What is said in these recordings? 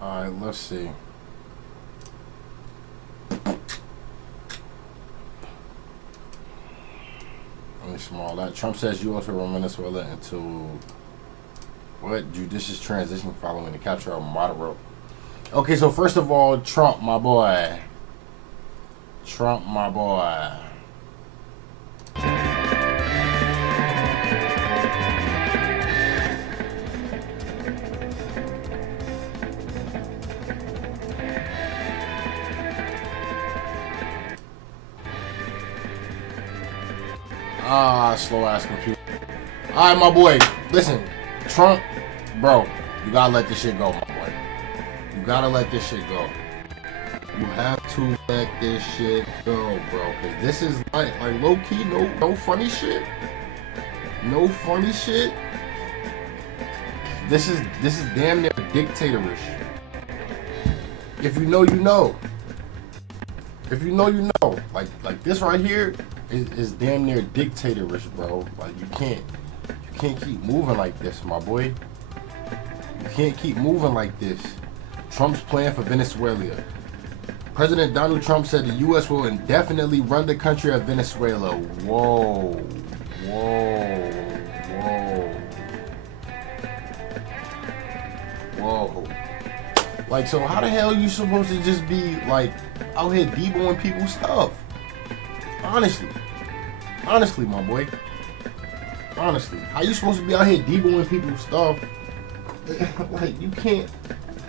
All right, let's see. Let me small that. Trump says U.S. will run Venezuela into what judicious transition following the capture of Maduro. Okay, so first of all, Trump, my boy. Trump, my boy. Slow ass computer. Alright, my boy. Listen, Trump, bro, you gotta let this shit go, my boy. You gotta let this shit go. You have to let this shit go, bro. Cause this is like low key, no funny shit. No funny shit. This is damn near dictatorish. If you know, you know. If you know, you know. Like this right here is damn near dictatorish, bro. Like you can't keep moving like this, my boy. You can't keep moving like this. Trump's plan for Venezuela. President Donald Trump said the U.S. will indefinitely run the country of Venezuela. Whoa, whoa, whoa, whoa. Like, so how the hell are you supposed to just be like out here deboing people's stuff? Honestly, my boy. Honestly, how you supposed to be out here deboing people's stuff? Like, you can't.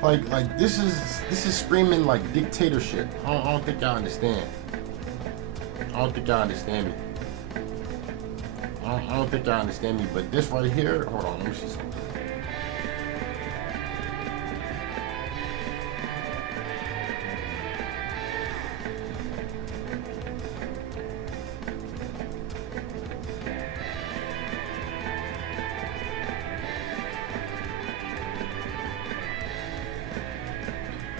Like this is screaming like dictatorship. I don't think y'all understand. I don't think y'all understand me. I don't think y'all understand me. But this right here, hold on, let me see something.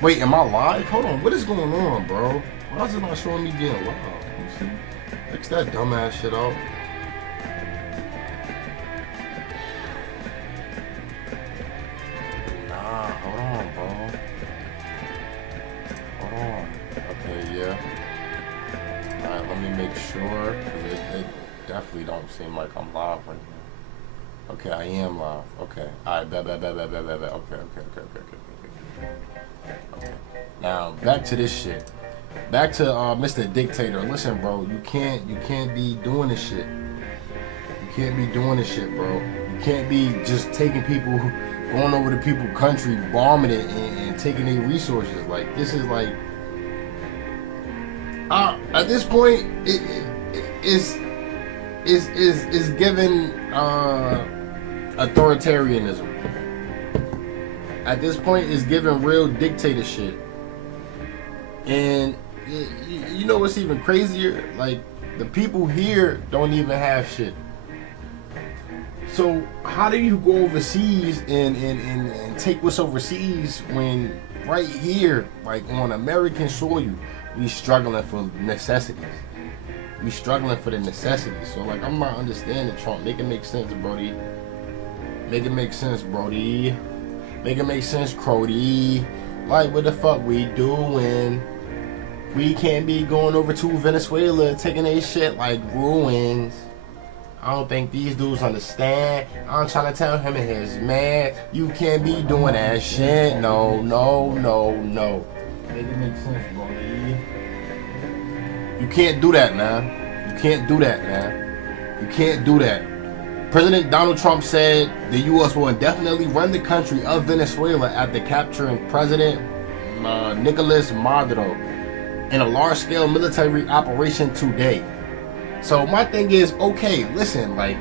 Wait, am I live? Hold on, what is going on, bro? Why is it not showing me being live? Let me see. Fix that dumbass shit out. Nah, hold on, bro. Hold on. Okay, yeah. Alright, let me make sure. It definitely don't seem like I'm live right now. Okay, I am live. Okay. Alright, bet. Okay. Now back to this shit. Back to Mr. Dictator. Listen, bro, you can't be doing this shit. You can't be doing this shit, bro. You can't be just taking people, going over to people's country, bombing it, and taking their resources. Like, this is like, at this point, it is given authoritarianism. At this point, it's giving real dictatorship. And you know what's even crazier? Like, the people here don't even have shit. So how do you go overseas and take what's overseas when right here, like on American soil, we struggling for necessities. We struggling for the necessities. So like, I'm not understanding Trump. Make it make sense, Brody. Make it make sense, Brody. Make it make sense, Crody. Like, what the fuck we doing? We can't be going over to Venezuela taking their shit like ruins. I don't think these dudes understand. I'm trying to tell him and his man, you can't be doing that shit. No. Make it make sense, Brody. You can't do that, man. You can't do that, man. You can't do that. President Donald Trump said the U.S. will indefinitely run the country of Venezuela after capturing President Nicolas Maduro in a large-scale military operation today. So my thing is, okay, listen, like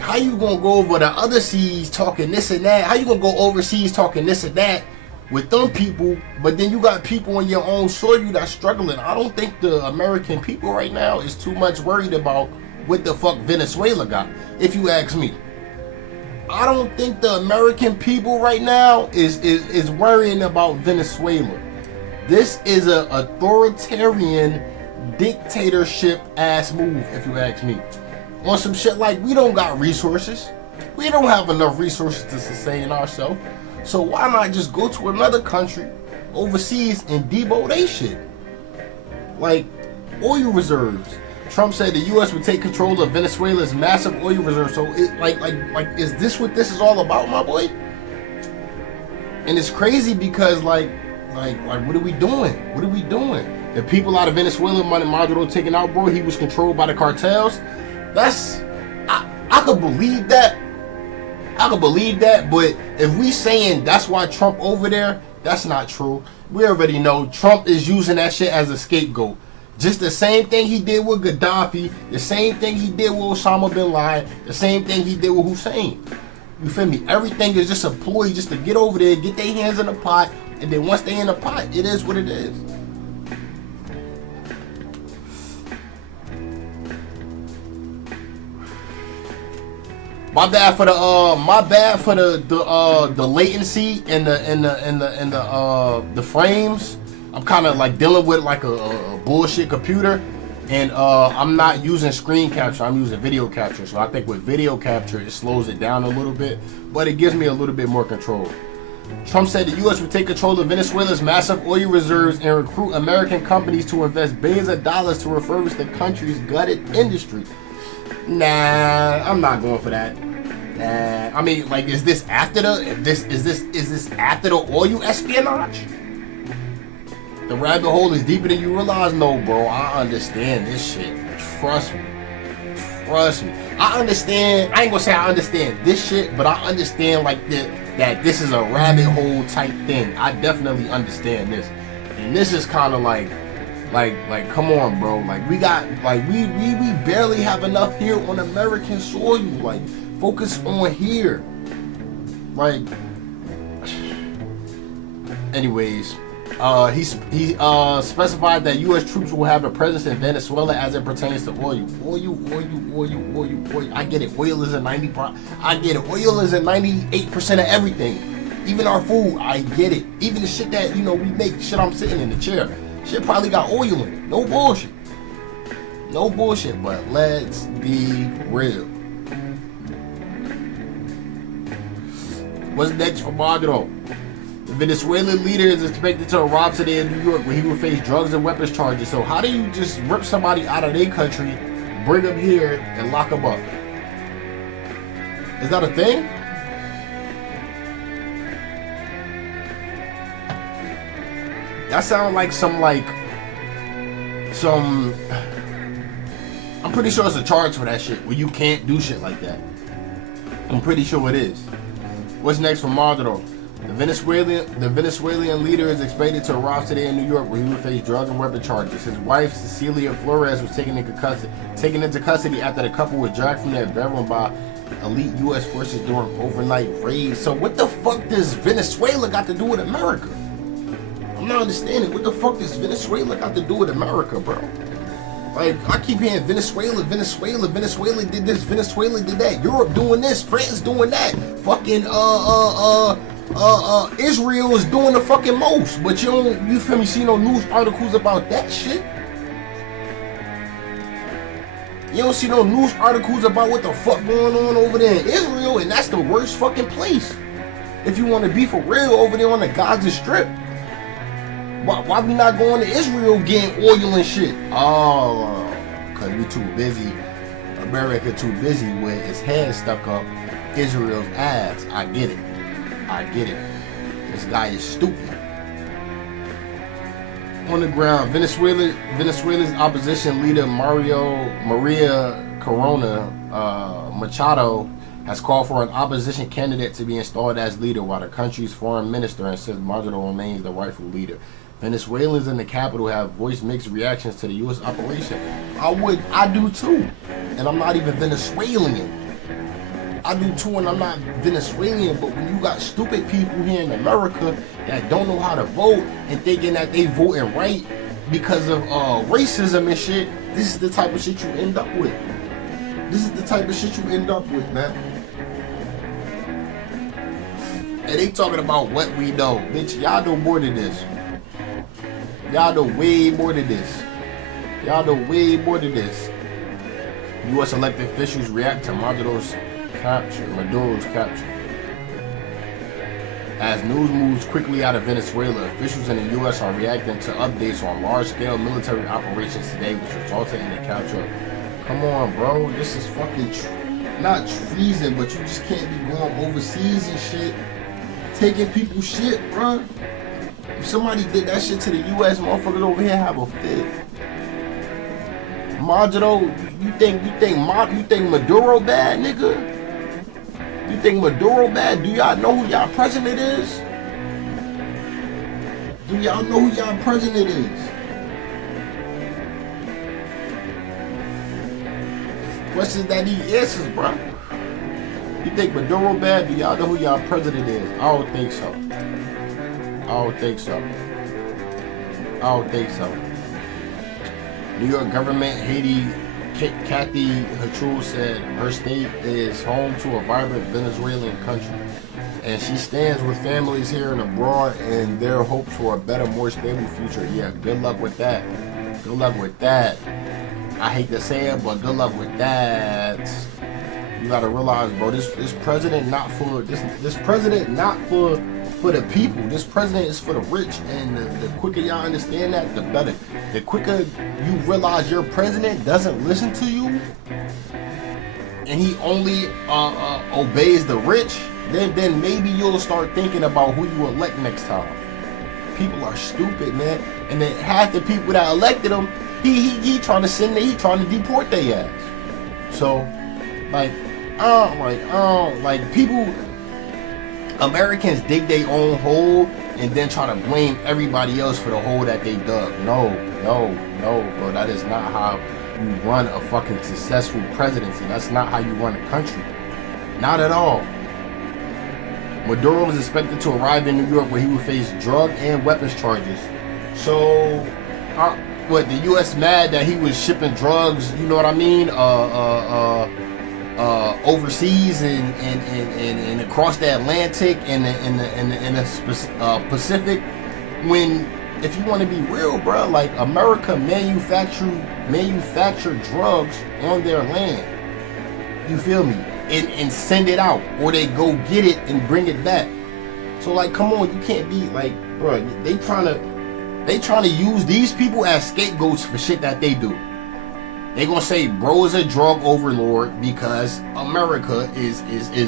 how you gonna go over the other seas talking this and that? How you gonna go overseas talking this and that with them people, but then you got people on your own soil that's struggling? I don't think the American people right now is too much worried about what the fuck Venezuela got, if you ask me. I don't think the American people right now is worrying about Venezuela. This is a authoritarian dictatorship ass move, if you ask me. On some shit like, we don't got resources. We don't have enough resources to sustain ourselves. So why not just go to another country overseas and debo they shit? Like oil reserves. Trump said the U.S. would take control of Venezuela's massive oil reserves. So it like is this what this is all about, my boy? And it's crazy because like what are we doing? What are we doing? The people out of Venezuela, Maduro taken out, bro. He was controlled by the cartels. That's I could believe that. I could believe that, but if we saying that's why Trump over there, that's not true. We already know Trump is using that shit as a scapegoat. Just the same thing he did with Gaddafi, the same thing he did with Osama bin Laden, the same thing he did with Hussein. You feel me? Everything is just a ploy just to get over there, get their hands in the pot, and then once they in the pot, it is what it is. My bad for the latency and the frames. I'm kind of like dealing with like a bullshit computer, and I'm not using screen capture. I'm using video capture. So I think with video capture it slows it down a little bit, but it gives me a little bit more control. Trump said the U.S. would take control of Venezuela's massive oil reserves and recruit American companies to invest billions of dollars to refurbish the country's gutted industry. Nah, I'm not going for that. Nah, I mean, like, is this after the is this after the oil espionage? The rabbit hole is deeper than you realize. No, bro, I understand this shit. Trust me. Trust me. I understand. I ain't gonna say I understand this shit, but I understand like that this is a rabbit hole type thing. I definitely understand this, and this is kind of like come on, bro. Like we got like we barely have enough here on American soil. Like focus on here. Like, anyways. He specified that U.S. troops will have a presence in Venezuela as it pertains to oil. Oil. I get it. Oil is a 90%. I get it. Oil is a 98% of everything. Even our food. I get it. Even the shit that we make. Shit, I'm sitting in the chair. Shit probably got oil in it. No bullshit. No bullshit. But let's be real. What's next for Maduro? The Venezuelan leader is expected to arrive today in New York where he will face drugs and weapons charges. So how do you just rip somebody out of their country, bring them here, and lock them up? Is that a thing? That sounds like some I'm pretty sure it's a charge for that shit where you can't do shit like that. I'm pretty sure it is. What's next for Maduro? The Venezuelan leader is expected to arrive today in New York where he will face drug and weapon charges. His wife, Cecilia Flores, was taken into custody after the couple was dragged from their bedroom by elite U.S. forces during overnight raids. So what the fuck does Venezuela got to do with America? I'm not understanding. What the fuck does Venezuela got to do with America, bro? Like, I keep hearing Venezuela did this, Venezuela did that. Europe doing this, France doing that. Fucking, Israel is doing the fucking most, but you feel me, see no news articles about that shit. You don't see no news articles about what the fuck going on over there in Israel, and that's the worst fucking place. If you want to be for real over there on the Gaza Strip, why we not going to Israel getting oil and shit? Oh, cause we too busy. America too busy with its head stuck up Israel's ass. I get it. This guy is stupid. On the ground, Venezuela's opposition leader Maria Corona Machado has called for an opposition candidate to be installed as leader, while the country's foreign minister insists Maduro remains the rightful leader. Venezuelans in the capital have voiced mixed reactions to the U.S. operation. I do too, and I'm not even Venezuelan. I do too, and I'm not Venezuelan, but when you got stupid people here in America that don't know how to vote and thinking that they voting right because of racism and shit, this is the type of shit you end up with. Man. And they talking about what we know. Bitch, y'all know more than this. Y'all know way more than this. U.S. elected officials react to Maduro's Maduro's capture. As news moves quickly out of Venezuela, officials in the U.S. are reacting to updates on large-scale military operations today, which resulted in the capture of... Come on, bro. This is fucking not treason, but you just can't be going overseas and shit, taking people's shit, bro. If somebody did that shit to the U.S., motherfuckers over here have a fit. Maduro, you think Maduro bad, nigga? You think Maduro bad? Do y'all know who y'all president is? Do y'all know who y'all president is? Questions that need answers, bro. You think Maduro bad? Do y'all know who y'all president is? I don't think so. I don't think so. I don't think so. New York government, Haiti, Kathy Hatrul said her state is home to a vibrant Venezuelan country, and she stands with families here and abroad and their hopes for a better, more stable future. Yeah, good luck with that. Good luck with that. I hate to say it, but good luck with that. You gotta realize, bro, this president not for this president not for the people. This president is for the rich, and the quicker y'all understand that, the better. The quicker you realize your president doesn't listen to you, and he only obeys the rich, then maybe you'll start thinking about who you elect next time. People are stupid, man, and then half the people that elected him, he trying to send he trying to deport their ass. So, like people. Americans dig their own hole and then try to blame everybody else for the hole that they dug. No, bro. That is not how you run a fucking successful presidency. That's not how you run a country. Not at all. Maduro is expected to arrive in New York where he will face drug and weapons charges. So, what, the U.S. mad that he was shipping drugs, you know what I mean? Overseas and across the Atlantic and the Pacific, when, if you want to be real, bro, like America manufacture drugs on their land, you feel me, and send it out, or they go get it and bring it back. So like, come on, you can't be like, bro, they trying to use these people as scapegoats for shit that they do. They gonna say bro is a drug overlord because America is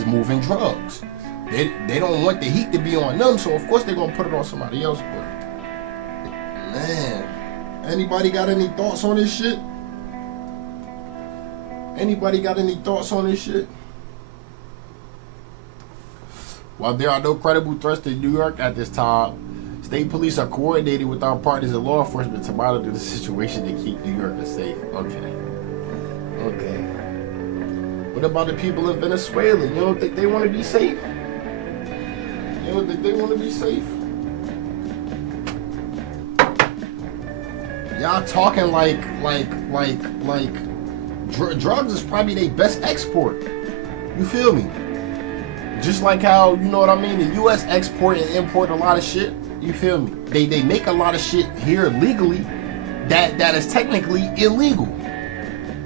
moving drugs. They don't want the heat to be on them, so of course they're gonna put it on somebody else. But man, anybody got any thoughts on this shit? Anybody got any thoughts on this shit? While there are no credible threats to New York at this time, state police are coordinating with our partners in law enforcement to monitor the situation to keep New Yorkers safe. Okay. What about the people in Venezuela? You don't think they want to be safe? You don't think they want to be safe? Y'all talking like drugs is probably their best export. You feel me? Just like how, you know what I mean, the U.S. export and import a lot of shit. You feel me? They make a lot of shit here legally that is technically illegal.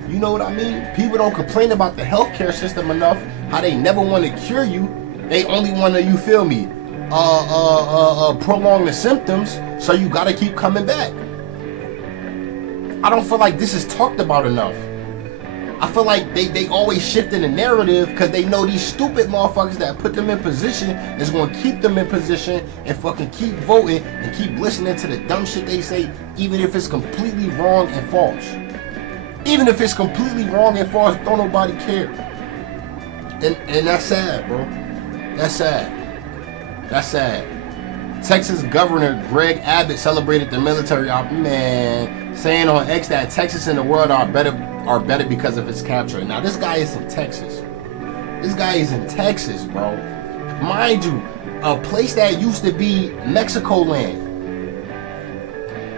You know what I mean? People don't complain about the healthcare system enough, how they never want to cure you. They only want to, you feel me, prolong the symptoms, so you gotta keep coming back. I don't feel like this is talked about enough. I feel like they always shift in the narrative because they know these stupid motherfuckers that put them in position is going to keep them in position and fucking keep voting and keep listening to the dumb shit they say, even if it's completely wrong and false. Even if it's completely wrong and false, don't nobody care. And that's sad, bro. That's sad. That's sad. Texas Governor Greg Abbott celebrated the military man, saying on X that Texas and the world are better because of its capture. Now this guy is in Texas. This guy is in Texas, bro. Mind you, a place that used to be Mexico land.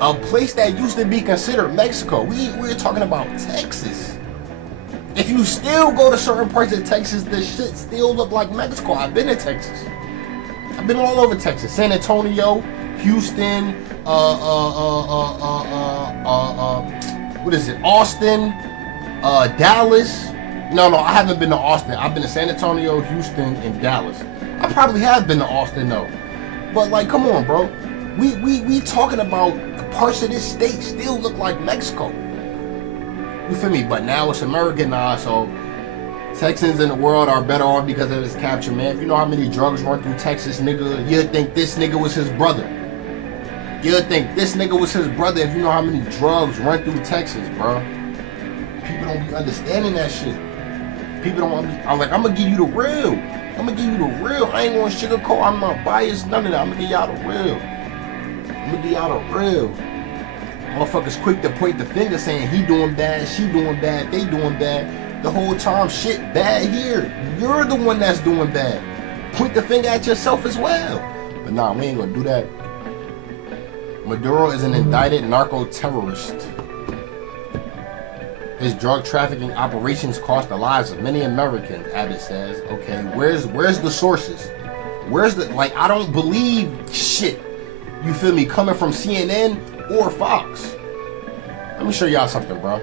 A place that used to be considered Mexico. We're talking about Texas. If you still go to certain parts of Texas, the shit still look like Mexico. I've been to Texas. I've been all over Texas. San Antonio, Houston, what is it? Austin, Dallas. No, I haven't been to Austin. I've been to San Antonio, Houston, and Dallas. I probably have been to Austin though. But like, come on, bro. We talking about parts of this state still look like Mexico. You feel me? But now it's Americanized, so Texans in the world are better off because of this capture, man. If you know how many drugs run through Texas, nigga, you'd think this nigga was his brother. You'd think this nigga was his brother if you know how many drugs run through Texas, bro. People don't be understanding that shit. People don't want to be. I'm gonna give you the real. I'm gonna give you the real. I ain't gonna sugarcoat. I'm not biased. None of that. I'm gonna give y'all the real. Motherfuckers quick to point the finger saying he doing bad, she doing bad, they doing bad. The whole time shit bad here. You're the one that's doing bad. Point the finger at yourself as well. But nah, we ain't gonna do that. Maduro is an indicted narco-terrorist. His drug trafficking operations cost the lives of many Americans, Abbott says. Okay, where's the sources? Where's the, like, I don't believe shit, you feel me, coming from CNN or Fox. Let me show y'all something, bro.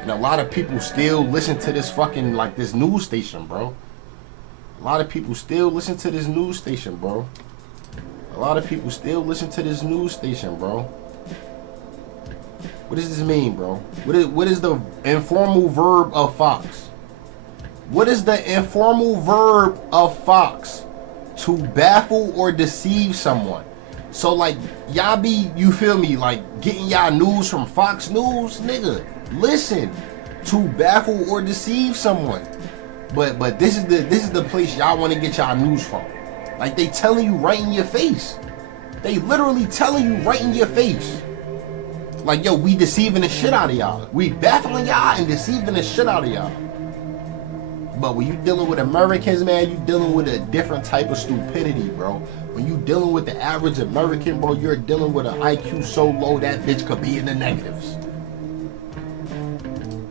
And a lot of people still listen to this fucking, like, this news station, bro. What does this mean, bro? What is the informal verb of Fox? What is the informal verb of Fox? To baffle or deceive someone. So like y'all be, you feel me, like getting y'all news from Fox News, nigga. Listen, to baffle or deceive someone. But this is the place y'all want to get y'all news from. Like they telling you right in your face. They literally telling you right in your face. Like, yo, we deceiving the shit out of y'all. We baffling y'all and deceiving the shit out of y'all. But when you dealing with Americans, man, you dealing with a different type of stupidity, bro. When you dealing with the average American, bro, you're dealing with an IQ so low that bitch could be in the negatives.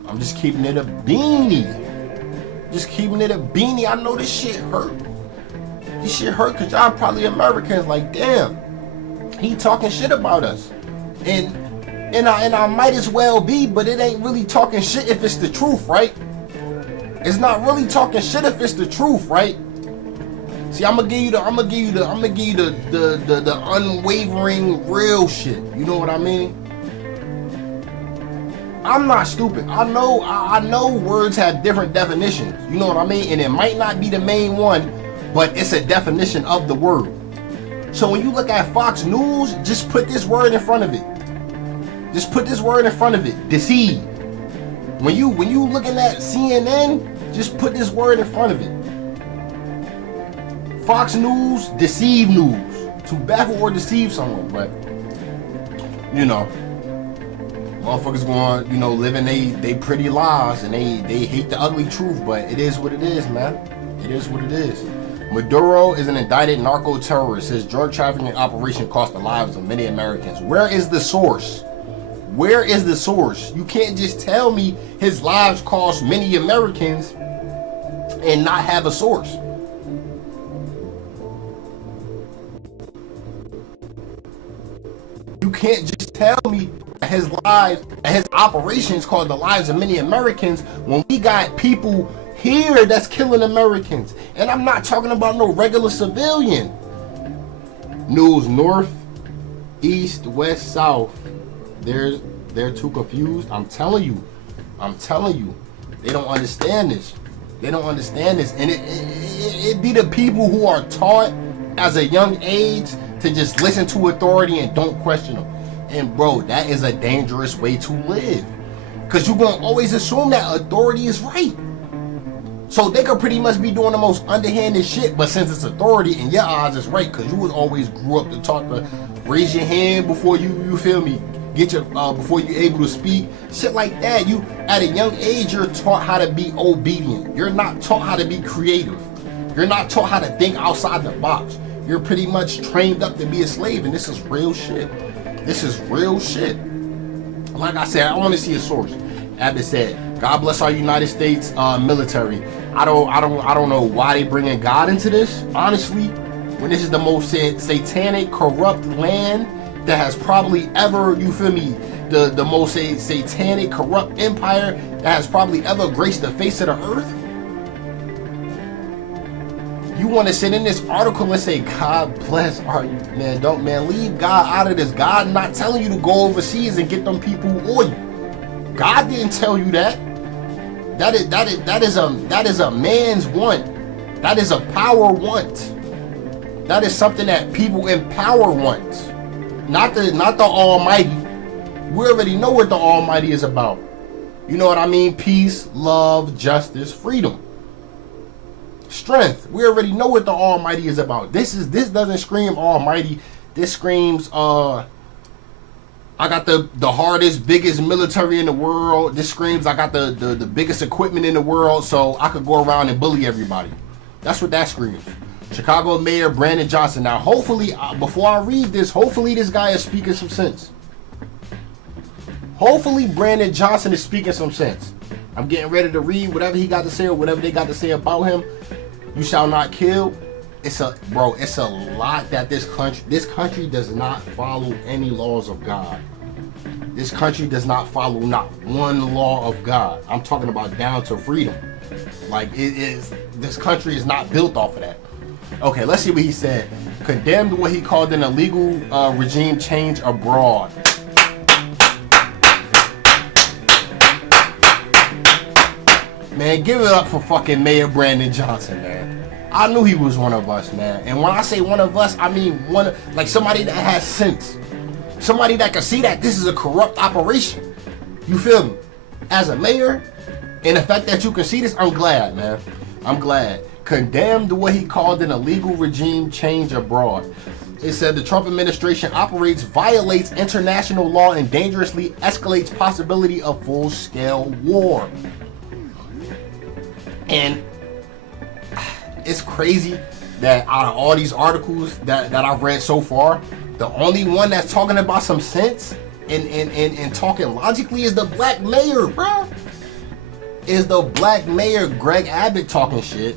I'm just keeping it a beanie. I know this shit hurt. This shit hurt because y'all probably Americans like, damn, he talking shit about us. And I might as well be, but it ain't really talking shit if it's the truth, right? It's not really talking shit if it's the truth, right? See, I'm gonna give you the unwavering real shit. You know what I mean? I'm not stupid. I know words have different definitions. You know what I mean? And it might not be the main one, but it's a definition of the word. So when you look at Fox News, just put this word in front of it. Deceive. When you looking at CNN, just put this word in front of it. Fox News, deceive news. To baffle or deceive someone. But, you know, motherfuckers going, you know, living they pretty lives and they hate the ugly truth, but it is what it is, man. It is what it is. Maduro is an indicted narco-terrorist. His drug trafficking operation cost the lives of many Americans. Where is the source? You can't just tell me his lives cost many Americans and not have a source. You can't just tell me that his lives and his operations caused the lives of many Americans when we got people here that's killing Americans. And I'm not talking about no regular civilian. News north, east, west, south. They're too confused. I'm telling you. They don't understand this. And it be the people who are taught as a young age to just listen to authority and don't question them. And bro, that is a dangerous way to live. Because you're going to always assume that authority is right. So they could pretty much be doing the most underhanded shit, but since it's authority in your eyes, it's right. Because you was always grew up to talk to raise your hand before you feel me, get your before you're able to speak, shit like that. You at a young age, you're taught how to be obedient. You're not taught how to be creative. You're not taught how to think outside the box. You're pretty much trained up to be a slave, and this is real shit. Like I said, I want to see a source. Abbott said, "God bless our United States military." I don't know why they bringing God into this. Honestly, when this is the most satanic, corrupt land that has probably ever, you feel me, the most satanic, corrupt empire that has probably ever graced the face of the earth? You want to sit in this article and say, God bless, are you, man, don't, man, leave God out of this. God not telling you to go overseas and get them people oil. God didn't tell you that. That is a man's want. That is a power want. That is something that people in power want. Not the Almighty. We already know what the Almighty is about. You know what I mean? Peace, love, justice, freedom, strength. We already know what the Almighty is about. This doesn't scream Almighty. This screams I got the hardest, biggest military in the world. This screams I got the biggest equipment in the world, so I could go around and bully everybody. That's what that screams. Chicago Mayor Brandon Johnson. Now, hopefully, before I read this, hopefully this guy is speaking some sense. Hopefully Brandon Johnson is speaking some sense. I'm getting ready to read whatever he got to say or whatever they got to say about him. You shall not kill. It's a lot that this country does not follow any laws of God. This country does not follow not one law of God. I'm talking about down to freedom. Like, this country is not built off of that. Okay, let's see what he said. Condemned what he called an illegal regime change abroad. Man, give it up for fucking Mayor Brandon Johnson, man. I knew he was one of us, man. And when I say one of us, I mean like somebody that has sense. Somebody that can see that this is a corrupt operation. You feel me? As a mayor, and the fact that you can see this, I'm glad, man. I'm glad. Condemned what he called an illegal regime change abroad. It said the Trump administration violates international law, and dangerously escalates possibility of full-scale war. And it's crazy that out of all these articles that I've read so far, the only one that's talking about some sense and talking logically is the black mayor, bro. Is the black mayor Greg Abbott talking shit?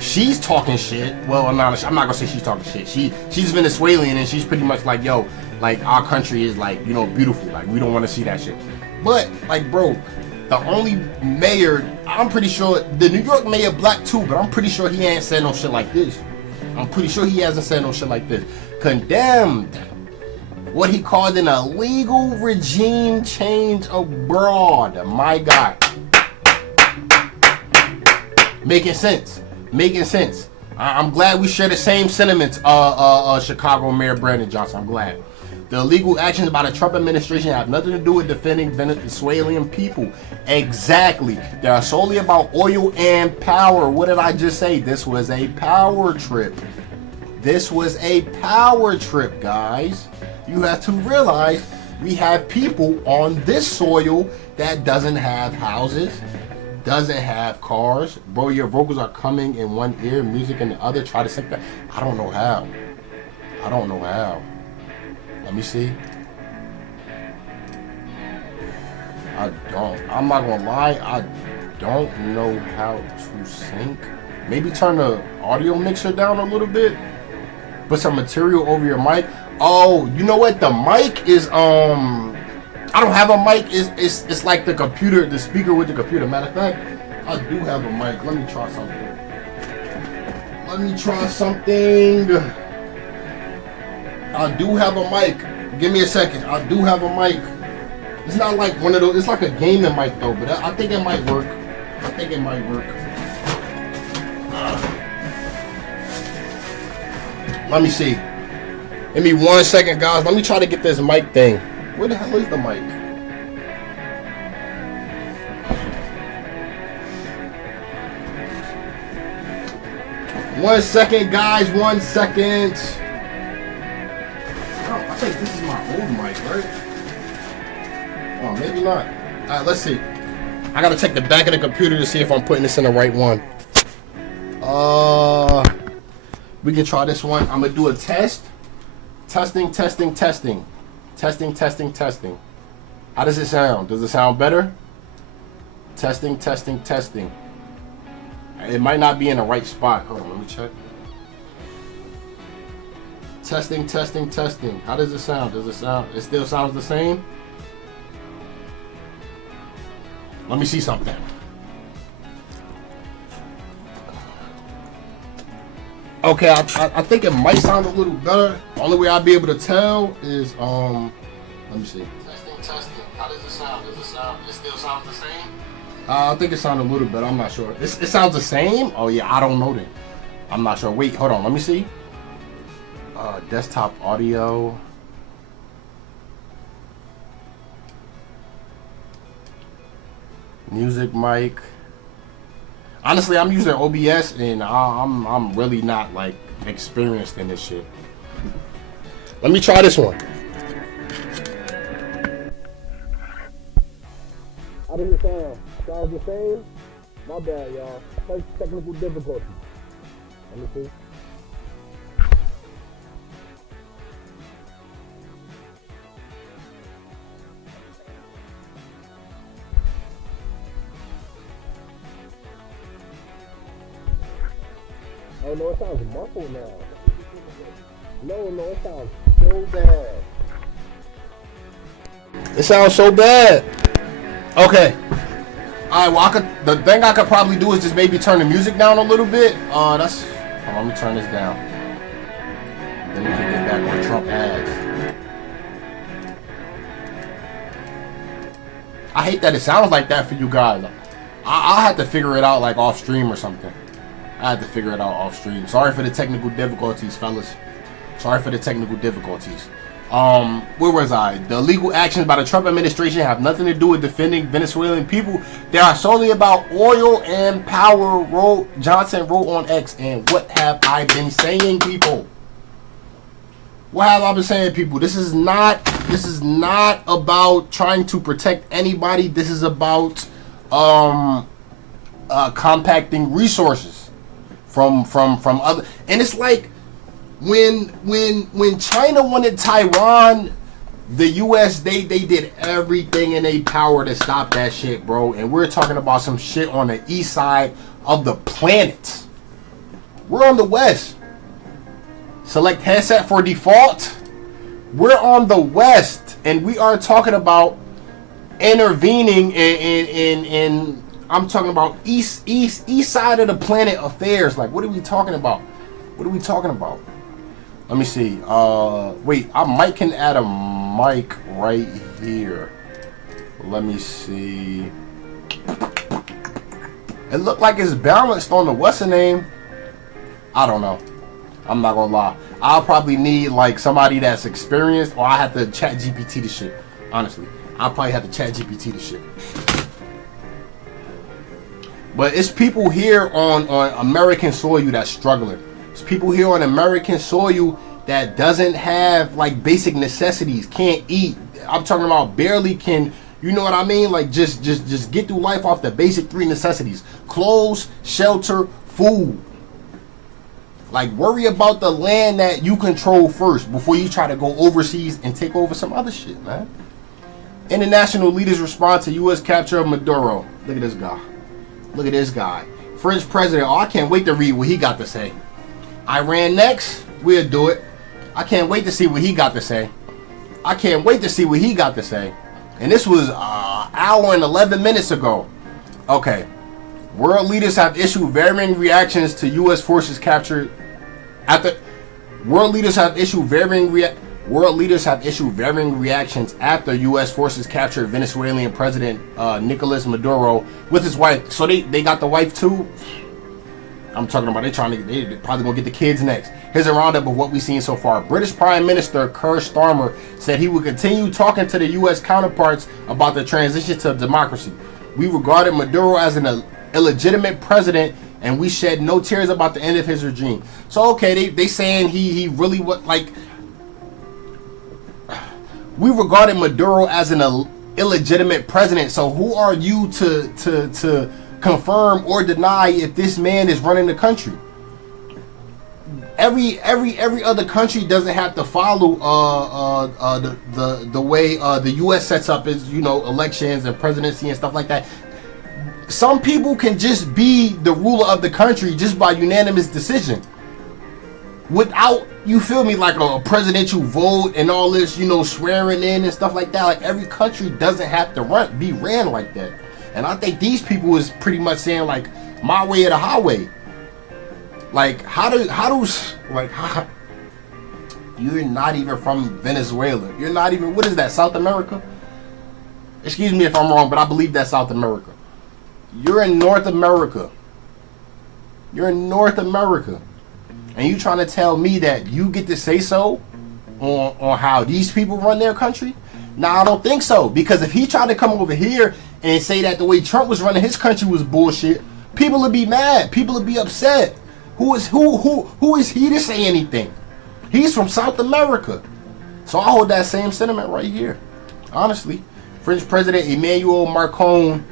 She's talking shit. Well, I'm not gonna say she's talking shit. She's Venezuelan and she's pretty much like, yo, like our country is like, you know, beautiful. Like we don't want to see that shit. But like, bro, the only mayor, I'm pretty sure, the New York mayor black too, but I'm pretty sure he ain't said no shit like this. I'm pretty sure he hasn't said no shit like this. Condemned what he called an illegal regime change abroad. My God. Making sense. Making sense. I'm glad we share the same sentiments, Chicago Mayor Brandon Johnson. I'm glad. The illegal actions by the Trump administration have nothing to do with defending Venezuelan people. Exactly. They are solely about oil and power. What did I just say? This was a power trip. This was a power trip, guys. You have to realize we have people on this soil that doesn't have houses, doesn't have cars. Bro, your vocals are coming in one ear, music in the other. Try to sync that. I don't know how. I don't know how. Let me see. I'm not gonna lie, I don't know how to sync. Maybe turn the audio mixer down a little bit. Put some material over your mic. Oh, you know what? The mic is I don't have a mic. It's like the computer, the speaker with the computer. Matter of fact, I do have a mic. Let me try something. I do have a mic. Give me a second. I do have a mic. It's not like one of those. It's like a gaming mic though, but I think it might work. Let me see. Give me 1 second, guys. Let me try to get this mic thing. Where the hell is the mic? One second, guys. 1 second. I think this is my old mic, right? Oh, maybe not. Alright, let's see. I gotta check the back of the computer to see if I'm putting this in the right one. We can try this one. I'm gonna do a test. Testing. How does it sound? Does it sound better? Testing. It might not be in the right spot. Hold on, let me check. Testing, testing, testing. How does it sound? It still sounds the same? Let me see something. Okay, I think it might sound a little better. The only way I'll be able to tell is, let me see. Testing, testing. How does it sound? It still sounds the same? I think it sounds a little better. I'm not sure. It sounds the same? Oh yeah, I don't know then. I'm not sure. Wait, hold on. Let me see. Desktop audio. Music mic. Honestly, I'm using OBS and I'm really not like experienced in this shit. Let me try this one. How does it sound? Sounds the same? My bad, y'all. Technical difficulty. Let me see. Oh no, it sounds muffled now. No, it sounds so bad. It sounds so bad. Okay. Alright, well the thing I could probably do is just maybe turn the music down a little bit. Hold on, let me turn this down. Then we can get back on Trump ads. I hate that it sounds like that for you guys. I'll have to figure it out like off stream or something. I had to figure it out off stream. Sorry for the technical difficulties, fellas. Sorry for the technical difficulties. Where was I? The illegal actions by the Trump administration have nothing to do with defending Venezuelan people. They are solely about oil and power, Johnson wrote on X. And what have I been saying, people? What have I been saying, people? This is not about trying to protect anybody. This is about compacting resources from other, and it's like when China wanted Taiwan, the US they did everything in their power to stop that shit, bro. And we're talking about some shit on the east side of the planet. We're on the west. Select headset for default. We're on the west, and we are talking about intervening in I'm talking about east side of the planet affairs. Like, what are we talking about? What are we talking about? Let me see. Wait, I might can add a mic right here. Let me see. It looked like it's balanced on the what's the name? I don't know. I'm not gonna lie. I'll probably need like somebody that's experienced, or I have to chat GPT the shit. Honestly, I'll probably have to chat GPT the shit. But it's people here on American soil that's struggling. It's people here on American soil that doesn't have like basic necessities, can't eat. I'm talking about barely can, you know what I mean? Like just get through life off the basic 3 necessities: clothes, shelter, food. Like, worry about the land that you control first before you try to go overseas and take over some other shit, man. International leaders respond to U.S. capture of Maduro. Look at this guy. Look at this guy. French president. Oh, I can't wait to read what he got to say. Iran next. We'll do it. I can't wait to see what he got to say. I can't wait to see what he got to say. And this was an hour and 11 minutes ago. Okay. World leaders have issued varying reactions to U.S. forces captured. World leaders have issued varying reactions after U.S. forces captured Venezuelan President Nicolas Maduro with his wife. So they got the wife too. I'm talking about they probably gonna get the kids next. Here's a roundup of what we've seen so far. British Prime Minister Keir Starmer said he would continue talking to the U.S. counterparts about the transition to democracy. We regarded Maduro as an illegitimate president, and we shed no tears about the end of his regime. So okay, they saying he really what like. We regarded Maduro as an illegitimate president. So who are you to confirm or deny if this man is running the country? Every other country doesn't have to follow the way the U.S. sets up its elections and presidency and stuff like that. Some people can just be the ruler of the country just by unanimous decision. without, you feel me, like a presidential vote and all this, you know, swearing in and stuff like that. Like, every country doesn't have to be ran like that. And I think these people is pretty much saying, like, my way or the highway. Like, you're not even from Venezuela. You're not even, what is that, South America? Excuse me if I'm wrong, but I believe that's South America. You're in North America. You're in North America. And you trying to tell me that you get to say so on how these people run their country? Nah, I don't think so. Because if he tried to come over here and say that the way Trump was running his country was bullshit, people would be mad. People would be upset. Who is he to say anything? He's from South America. So I hold that same sentiment right here. Honestly, French President Emmanuel Macron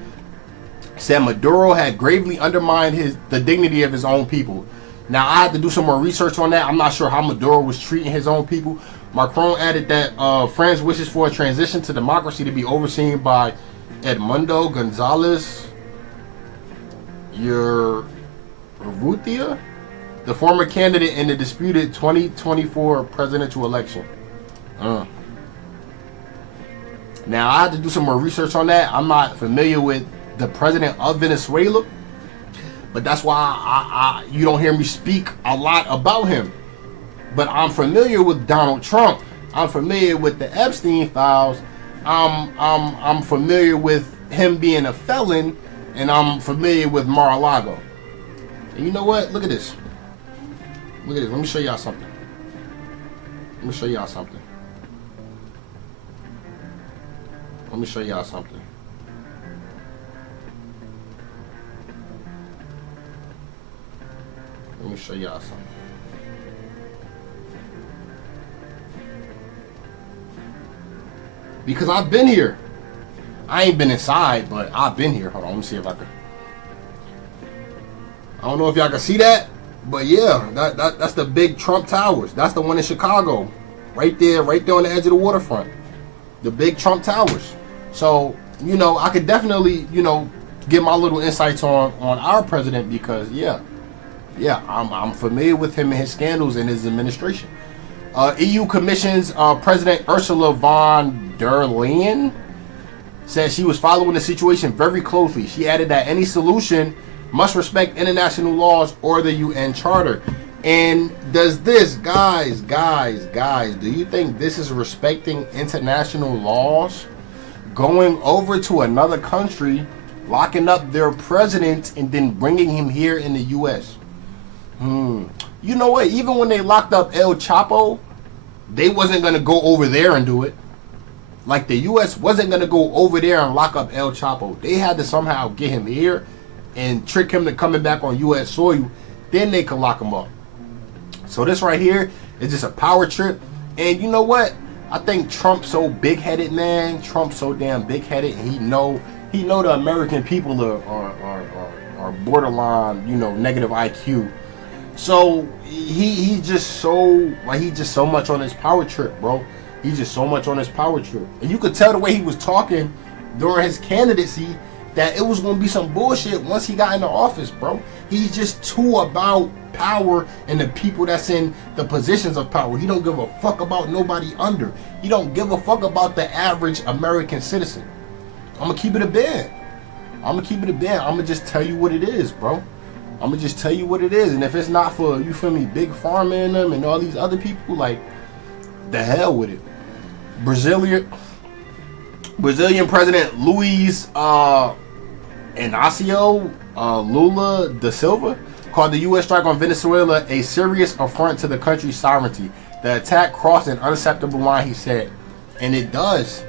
said Maduro had gravely undermined the dignity of his own people. Now, I had to do some more research on that. I'm not sure how Maduro was treating his own people. Macron added that France wishes for a transition to democracy to be overseen by Edmundo Gonzalez Urrutia, the former candidate in the disputed 2024 presidential election. Now, I had to do some more research on that. I'm not familiar with the president of Venezuela, but that's why you don't hear me speak a lot about him. But I'm familiar with Donald Trump. I'm familiar with the Epstein files. I'm familiar with him being a felon, and I'm familiar with Mar-a-Lago. And you know what? Look at this. Look at this. Let me show y'all something. Let me show y'all something. Let me show y'all something. Let me show y'all something. Because I've been here. I ain't been inside, but I've been here. Hold on, let me see if I can. I don't know if y'all can see that, but yeah, that's the big Trump Towers. That's the one in Chicago. Right there on the edge of the waterfront. The big Trump Towers. So, you know, I could definitely, you know, give my little insights on our president because, yeah, I'm familiar with him and his scandals and his administration. EU Commission's President Ursula von der Leyen said she was following the situation very closely. She added that any solution must respect international laws or the UN Charter. And does this, guys, do you think this is respecting international laws? Going over to another country, locking up their president, and then bringing him here in the U.S.? You know what? Even when they locked up El Chapo, they wasn't going to go over there and do it. Like the U.S. wasn't going to go over there and lock up El Chapo. They had to somehow get him here and trick him to coming back on U.S. soil. Then they could lock him up. So this right here is just a power trip. And you know what? I think Trump's so big-headed, man. Trump's so damn big-headed. He know the American people are borderline, you know, negative IQ. So he just so much on his power trip, bro. He's just so much on his power trip. And you could tell the way he was talking during his candidacy that it was going to be some bullshit once he got into office, bro. He's just too about power and the people that's in the positions of power. He don't give a fuck about nobody under. He don't give a fuck about the average American citizen. I'm going to keep it a band. I'm going to just tell you what it is, bro. I'm going to just tell you what it is. And if it's not for, you feel me, Big Pharma and them and all these other people, like, the hell with it. Brazilian President Luiz Inácio Lula da Silva called the U.S. strike on Venezuela a serious affront to the country's sovereignty. The attack crossed an unacceptable line, he said. And it does.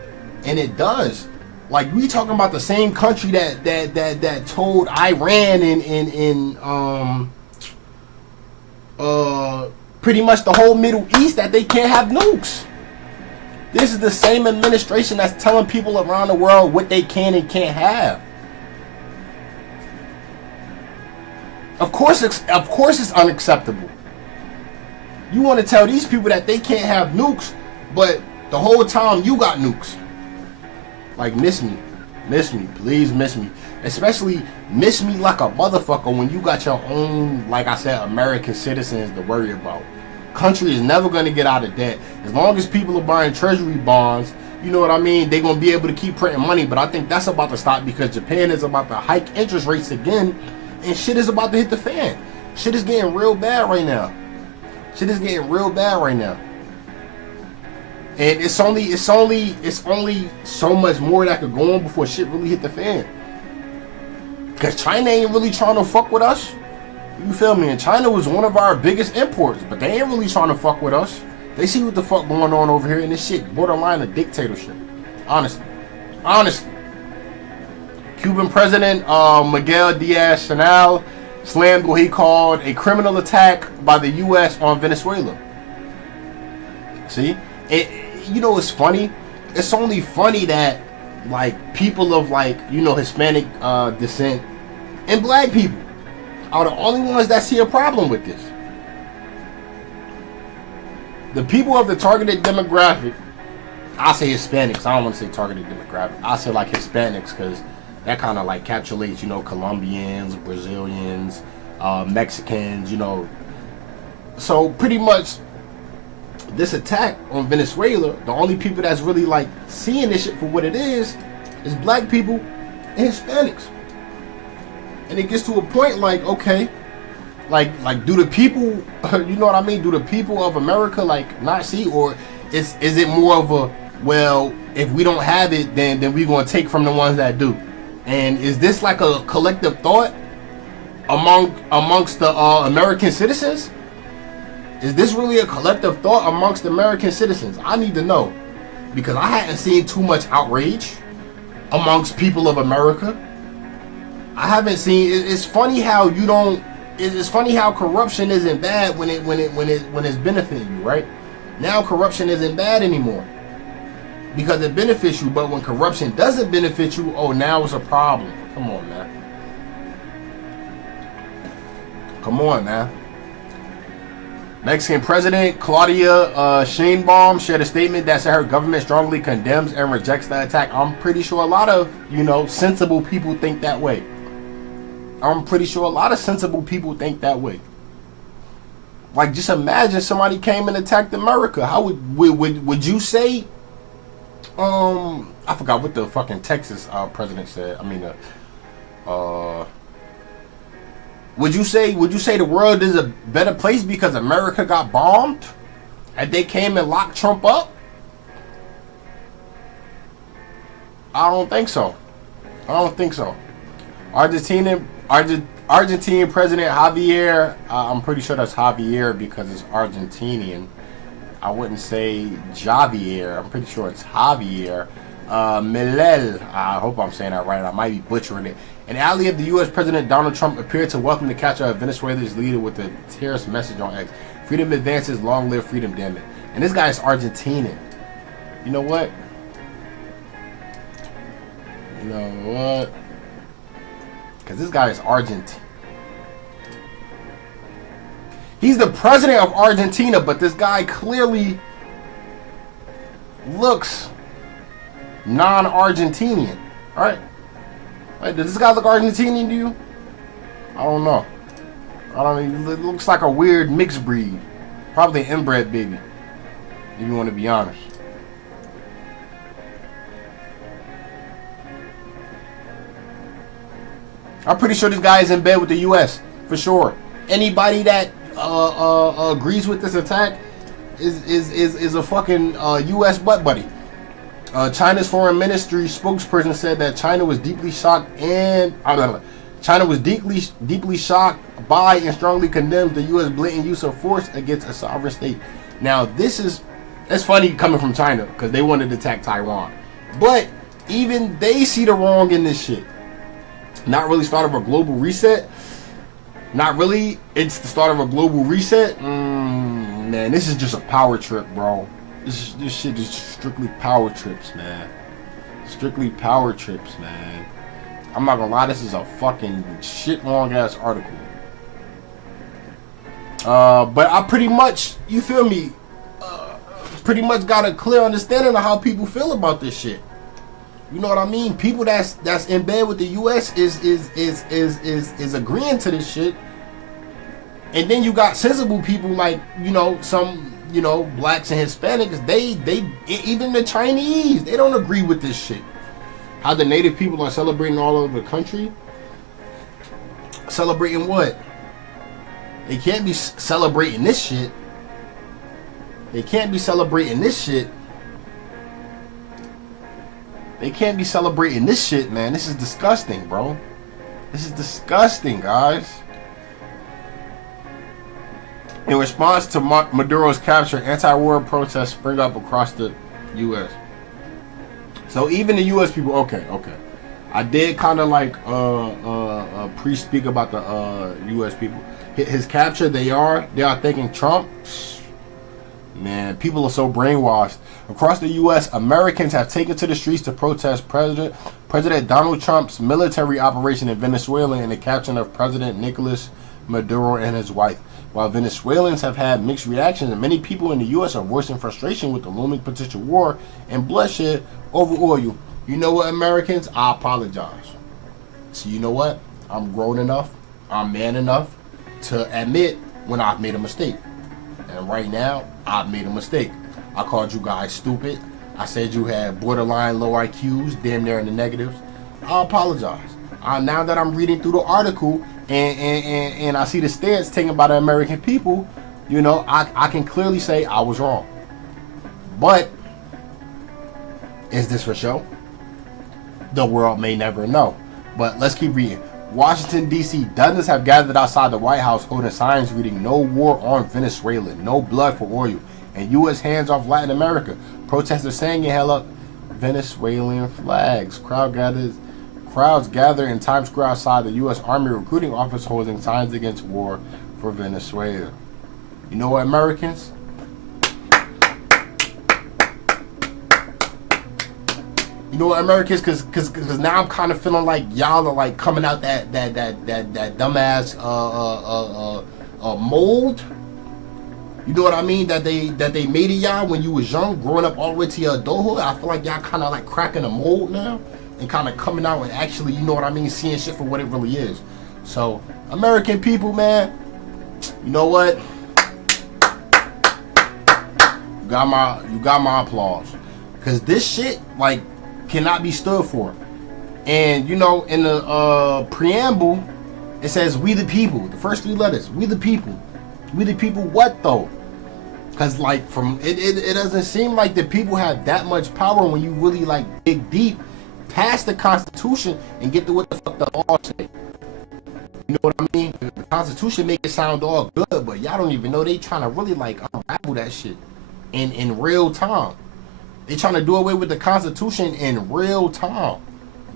Like, we talking about the same country that told Iran in pretty much the whole Middle East that they can't have nukes. This is the same administration that's telling people around the world what they can and can't have. Of course it's unacceptable. You want to tell these people that they can't have nukes, but the whole time you got nukes. Like, miss me, please miss me. Especially miss me like a motherfucker when you got your own, like I said, American citizens to worry about. country is never going to get out of debt. As long as people are buying treasury bonds, you know what I mean, they're going to be able to keep printing money. But I think that's about to stop because Japan is about to hike interest rates again, and shit is about to hit the fan. Shit is getting real bad right now. Shit is getting real bad right now. And it's only so much more that could go on before shit really hit the fan. Because China ain't really trying to fuck with us. You feel me? And China was one of our biggest imports, but they ain't really trying to fuck with us. They see what the fuck going on over here, and this shit borderline a dictatorship. Honestly. Cuban President Miguel Diaz-Canel slammed what he called a criminal attack by the U.S. on Venezuela. See? You know, it's funny. It's only funny that, like, people of, like, you know, Hispanic descent and black people are the only ones that see a problem with this. The people of the targeted demographic, I say Hispanics. I don't want to say targeted demographic. I say, like, Hispanics, because that kind of, like, encapsulates, you know, Colombians, Brazilians, Mexicans, you know. So, pretty much, this attack on Venezuela, the only people that's really, like, seeing this shit for what it is black people and Hispanics. And it gets to a point like, okay, like do the people, you know what I mean? Do the people of America, like, not see? Or is it more of a, well, if we don't have it, then we're going to take from the ones that do? And is this like a collective thought amongst the American citizens? Is this really a collective thought amongst American citizens? I need to know, because I hadn't seen too much outrage amongst people of America. I haven't seen. It's funny how you don't. It's funny how corruption isn't bad when it's benefiting you, right? Now corruption isn't bad anymore because it benefits you, but when corruption doesn't benefit you, oh, now it's a problem. Come on, man. Come on, man. Mexican President Claudia Sheinbaum shared a statement that said her government strongly condemns and rejects the attack. I'm pretty sure a lot of, you know, sensible people think that way. I'm pretty sure a lot of sensible people think that way. Like, just imagine somebody came and attacked America. How would you say? I forgot what the fucking Texas president said. I mean, Would you say the world is a better place because America got bombed and they came and locked Trump up? I don't think so. Argentinian President Javier, I'm pretty sure that's Javier because it's Argentinian. I wouldn't say Javier. I'm pretty sure it's Javier. Milei, I hope I'm saying that right. I might be butchering it. An ally of the U.S. President Donald Trump appeared to welcome the capture of Venezuela's leader with a terrorist message on X. Freedom advances, long live freedom, damn it. And this guy is Argentinian. You know what? Because this guy is Argentine. He's the president of Argentina, but this guy clearly looks non-Argentinian, right? Like, does this guy look Argentinian to you? I don't know. It looks like a weird mixed breed. Probably an inbred baby, if you want to be honest. I'm pretty sure this guy is in bed with the U.S. for sure. Anybody that agrees with this attack is a fucking U.S. butt buddy. China's foreign ministry spokesperson said that China was deeply shocked by and strongly condemns the U.S. blatant use of force against a sovereign state. Now, it's funny coming from China because they wanted to attack Taiwan, but even they see the wrong in this shit. Not really start of a global reset. Not really. It's the start of a global reset. Man, this is just a power trip, bro. This shit is strictly power trips, man. Strictly power trips, man. I'm not gonna lie, this is a fucking shit long ass article. But I pretty much, you feel me? Pretty much got a clear understanding of how people feel about this shit. You know what I mean? People that's in bed with the U.S. is agreeing to this shit, And then you got sensible people like, you know, some, you know, blacks and Hispanics. They even the Chinese, they don't agree with this shit. How the native people are celebrating all over the country. Celebrating what? They can't be celebrating this shit. They can't be celebrating this shit. They can't be celebrating this shit, man. This is disgusting, bro. This is disgusting, guys. In response to Maduro's capture, anti-war protests spring up across the U.S. So even the U.S. people, okay. I did kind of like pre-speak about the U.S. people. His capture, they are thinking Trump. Man, people are so brainwashed. Across the U.S., Americans have taken to the streets to protest President Donald Trump's military operation in Venezuela and the capture of President Nicolas Maduro and his wife. While Venezuelans have had mixed reactions, and many people in the U.S. are voicing frustration with the looming potential war and bloodshed over oil. You know what, Americans? I apologize. So you know what? I'm grown enough, I'm man enough to admit when I've made a mistake. And right now, I've made a mistake. I called you guys stupid. I said you had borderline low IQs, damn near in the negatives. I apologize. Now that I'm reading through the article and I see the stance taken by the American people, you know, I can clearly say I was wrong. But is this for show? The world may never know. But let's keep reading. Washington, D.C. Dozens have gathered outside the White House holding signs reading "No war on Venezuela, no blood for oil," and U.S. hands off Latin America. Protesters sang and held up Venezuelan flags. Crowds gather in Times Square outside the U.S. Army recruiting office holding signs against war for Venezuela. You know what, Americans? You know what, Americans? Because now I'm kind of feeling like y'all are like coming out that dumbass mold. You know what I mean? That they made of y'all when you was young, growing up all the way to your adulthood. I feel like y'all kind of like cracking the mold now and kind of coming out and actually, you know what I mean, seeing shit for what it really is. So, American people, man, you know what? You got my applause. Because this shit, like, cannot be stood for. And you know, in the preamble, it says "we the people." The first three letters, "we the people." We the people, what though? Because like from it doesn't seem like the people have that much power when you really like dig deep past the Constitution and get to what the fuck the law say. You know what I mean? The Constitution make it sound all good, but y'all don't even know they trying to really like unravel that shit in real time. They trying to do away with the Constitution in real time,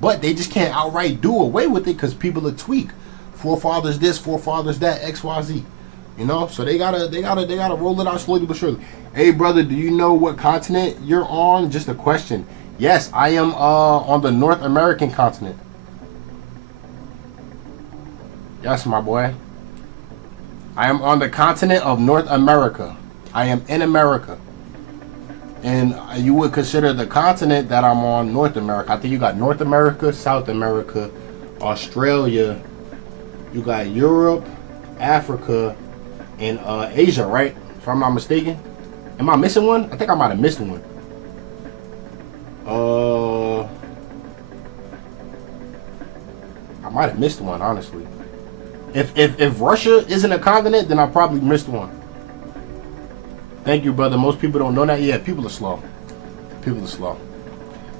but they just can't outright do away with it because people are tweak. Forefathers this, forefathers that, XYZ. You know, so they gotta roll it out slowly but surely. Hey, brother, do you know what continent you're on? Just a question. Yes, I am on the North American continent. Yes, my boy. I am on the continent of North America. I am in America. And you would consider the continent that I'm on North America. I think you got North America, South America, Australia. You got Europe, Africa, and Asia, right? If I'm not mistaken. Am I missing one? I think I might have missed one. I might have missed one, honestly. If Russia isn't a continent, then I probably missed one. Thank you, brother. Most people don't know that. Yeah, people are slow. People are slow.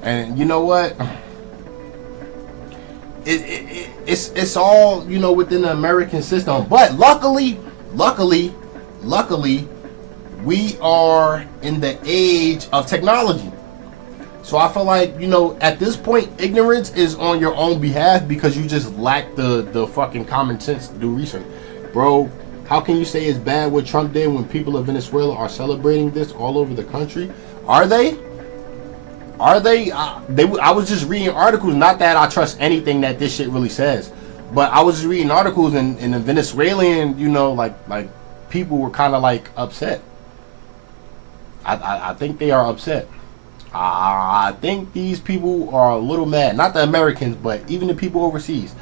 And you know what? It's all, you know, within the American system. But luckily, we are in the age of technology. So I feel like, you know, at this point, ignorance is on your own behalf because you just lack the fucking common sense to do research. Bro, how can you say it's bad what Trump did when people of Venezuela are celebrating this all over the country? Are they? I was just reading articles, not that I trust anything that this shit really says, but I was just reading articles and the Venezuelan, you know, like people were kind of like upset. I think they are upset. I think these people are a little mad. Not the Americans, but even the people overseas.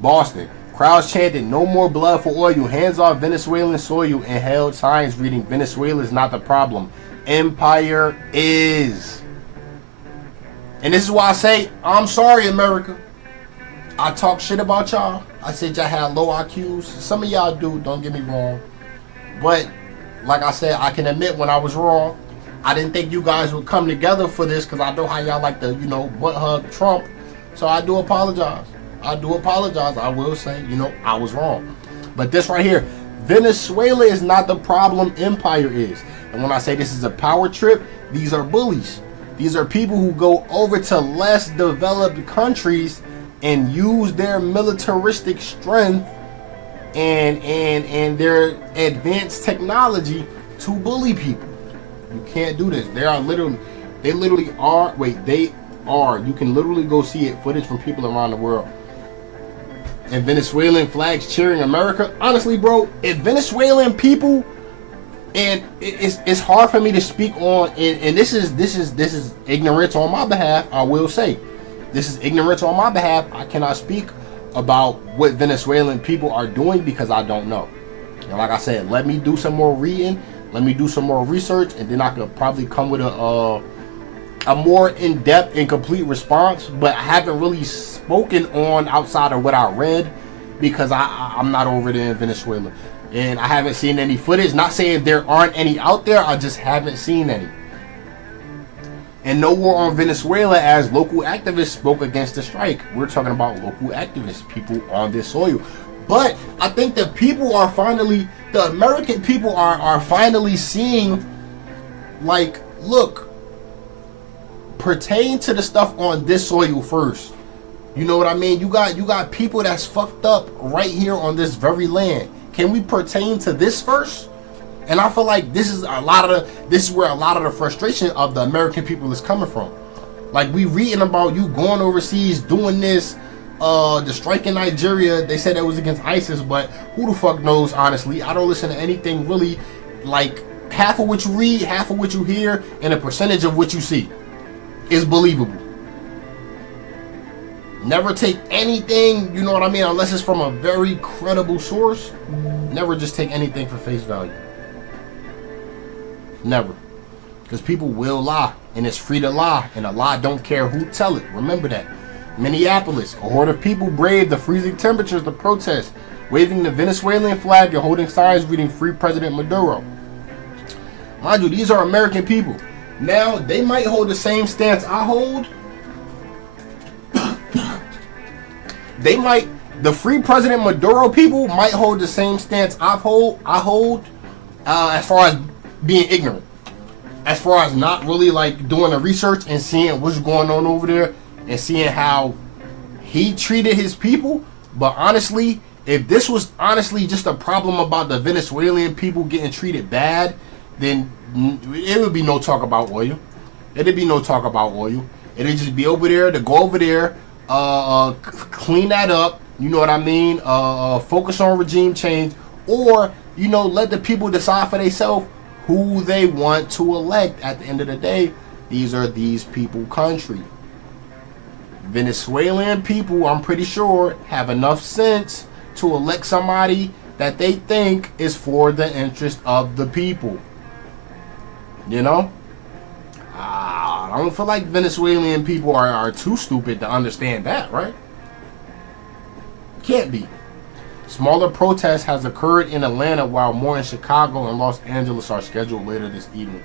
Boston. Crowds chanted, "No more blood for oil. Hands off Venezuelan soil," and held signs reading, "Venezuela is not the problem. Empire is." And this is why I say, I'm sorry, America. I talk shit about y'all. I said y'all had low IQs. Some of y'all do, don't get me wrong. But, like I said, I can admit when I was wrong. I didn't think you guys would come together for this because I know how y'all like to, butt hug Trump. So I do apologize. I will say, I was wrong. But this right here, Venezuela is not the problem, empire is. And when I say this is a power trip, these are bullies. These are people who go over to less developed countries and use their militaristic strength and their advanced technology to bully people. You can't do this. They literally are. You can literally go see it, footage from people around the world. And Venezuelan flags cheering America. Honestly, bro, if Venezuelan people, and it's hard for me to speak on, and this is ignorance on my behalf. I will say, this is ignorance on my behalf. I cannot speak about what Venezuelan people are doing because I don't know. And like I said, let me do some more reading, let me do some more research, and then I could probably come with a more in-depth and complete response. But I haven't really spoken on outside of what I read because I'm not over there in Venezuela. And I haven't seen any footage. Not saying there aren't any out there, I just haven't seen any. And no war on Venezuela as local activists spoke against the strike. We're talking about local activists, people on this soil. But I think the American people are finally seeing, like, look, pertain to the stuff on this soil first. You know what I mean? You got people that's fucked up right here on this very land. Can we pertain to this first? And I feel like this is where a lot of the frustration of the American people is coming from. Like, we reading about you going overseas doing this, the strike in Nigeria. They said that was against ISIS, but who the fuck knows? Honestly, I don't listen to anything really. Like, half of what you read, half of what you hear, and a percentage of what you see is believable. Never take anything, you know what I mean, unless it's from a very credible source. Never just take anything for face value. Never. Because people will lie, and it's free to lie, and a lie don't care who tell it. Remember that. Minneapolis, a horde of people braved the freezing temperatures to protest, waving the Venezuelan flag and holding signs reading "Free President Maduro." Mind you, these are American people. Now, they might hold the same stance I hold. The Free President Maduro people might hold the same stance I hold, as far as being ignorant. As far as not really, like, doing the research and seeing what's going on over there and seeing how he treated his people. But honestly, if this was honestly just a problem about the Venezuelan people getting treated bad, then it would be no talk about oil. It'd be no talk about oil. It'd just be over there to go over there, clean that up, you know what I mean? Focus on regime change, or, let the people decide for themselves who they want to elect. At the end of the day, these are these people country. Venezuelan people, I'm pretty sure, have enough sense to elect somebody that they think is for the interest of the people. I don't feel like Venezuelan people are too stupid to understand that, right? Can't be. Smaller protests has occurred in Atlanta, while more in Chicago and Los Angeles are scheduled later this evening.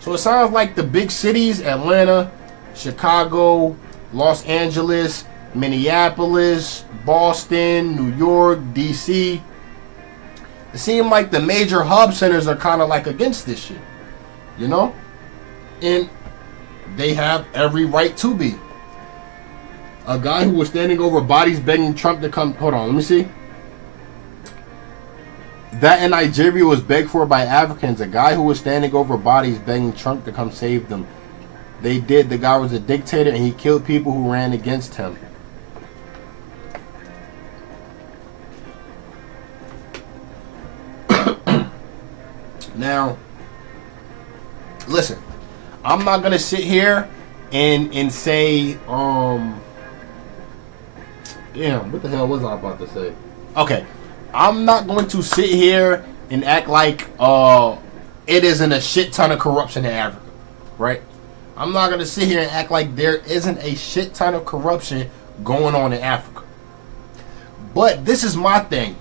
So it sounds like the big cities, Atlanta, Chicago, Los Angeles, Minneapolis, Boston, New York, DC. It seems like the major hub centers are kind of like against this shit. And they have every right to be. A guy who was standing over bodies begging Trump to come. Hold on, let me see. That in Nigeria was begged for by Africans. A guy who was standing over bodies begging Trump to come save them. They did. The guy was a dictator and he killed people who ran against him. Now, listen, I'm not gonna sit here and say, damn, what the hell was I about to say? okay, I'm not going to sit here and act like it isn't a shit ton of corruption in Africa, right? I'm not going to sit here and act like there isn't a shit ton of corruption going on in Africa. But this is my thing.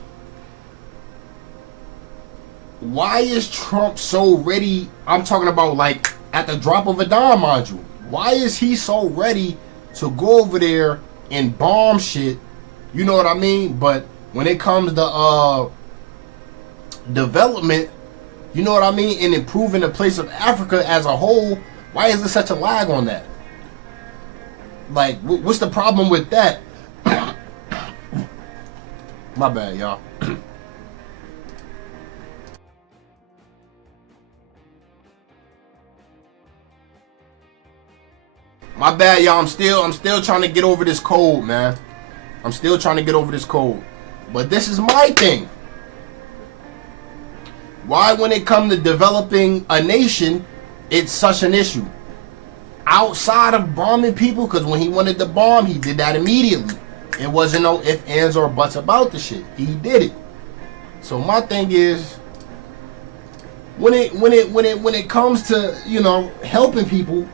Why is Trump so ready? I'm talking about like at the drop of a dime, mind you. Why is he so ready to go over there and bomb shit? You know what I mean? But when it comes to development, you know what I mean, and improving the place of Africa as a whole, why is there such a lag on that? Like, what's the problem with that? My bad, y'all. My bad, y'all. I'm still trying to get over this cold, man. I'm still trying to get over this cold. But this is my thing. Why, when it comes to developing a nation, it's such an issue? Outside of bombing people, because when he wanted to bomb, he did that immediately. It wasn't no ifs, ands, or buts about the shit. He did it. So my thing is, when it comes to, you know, helping people,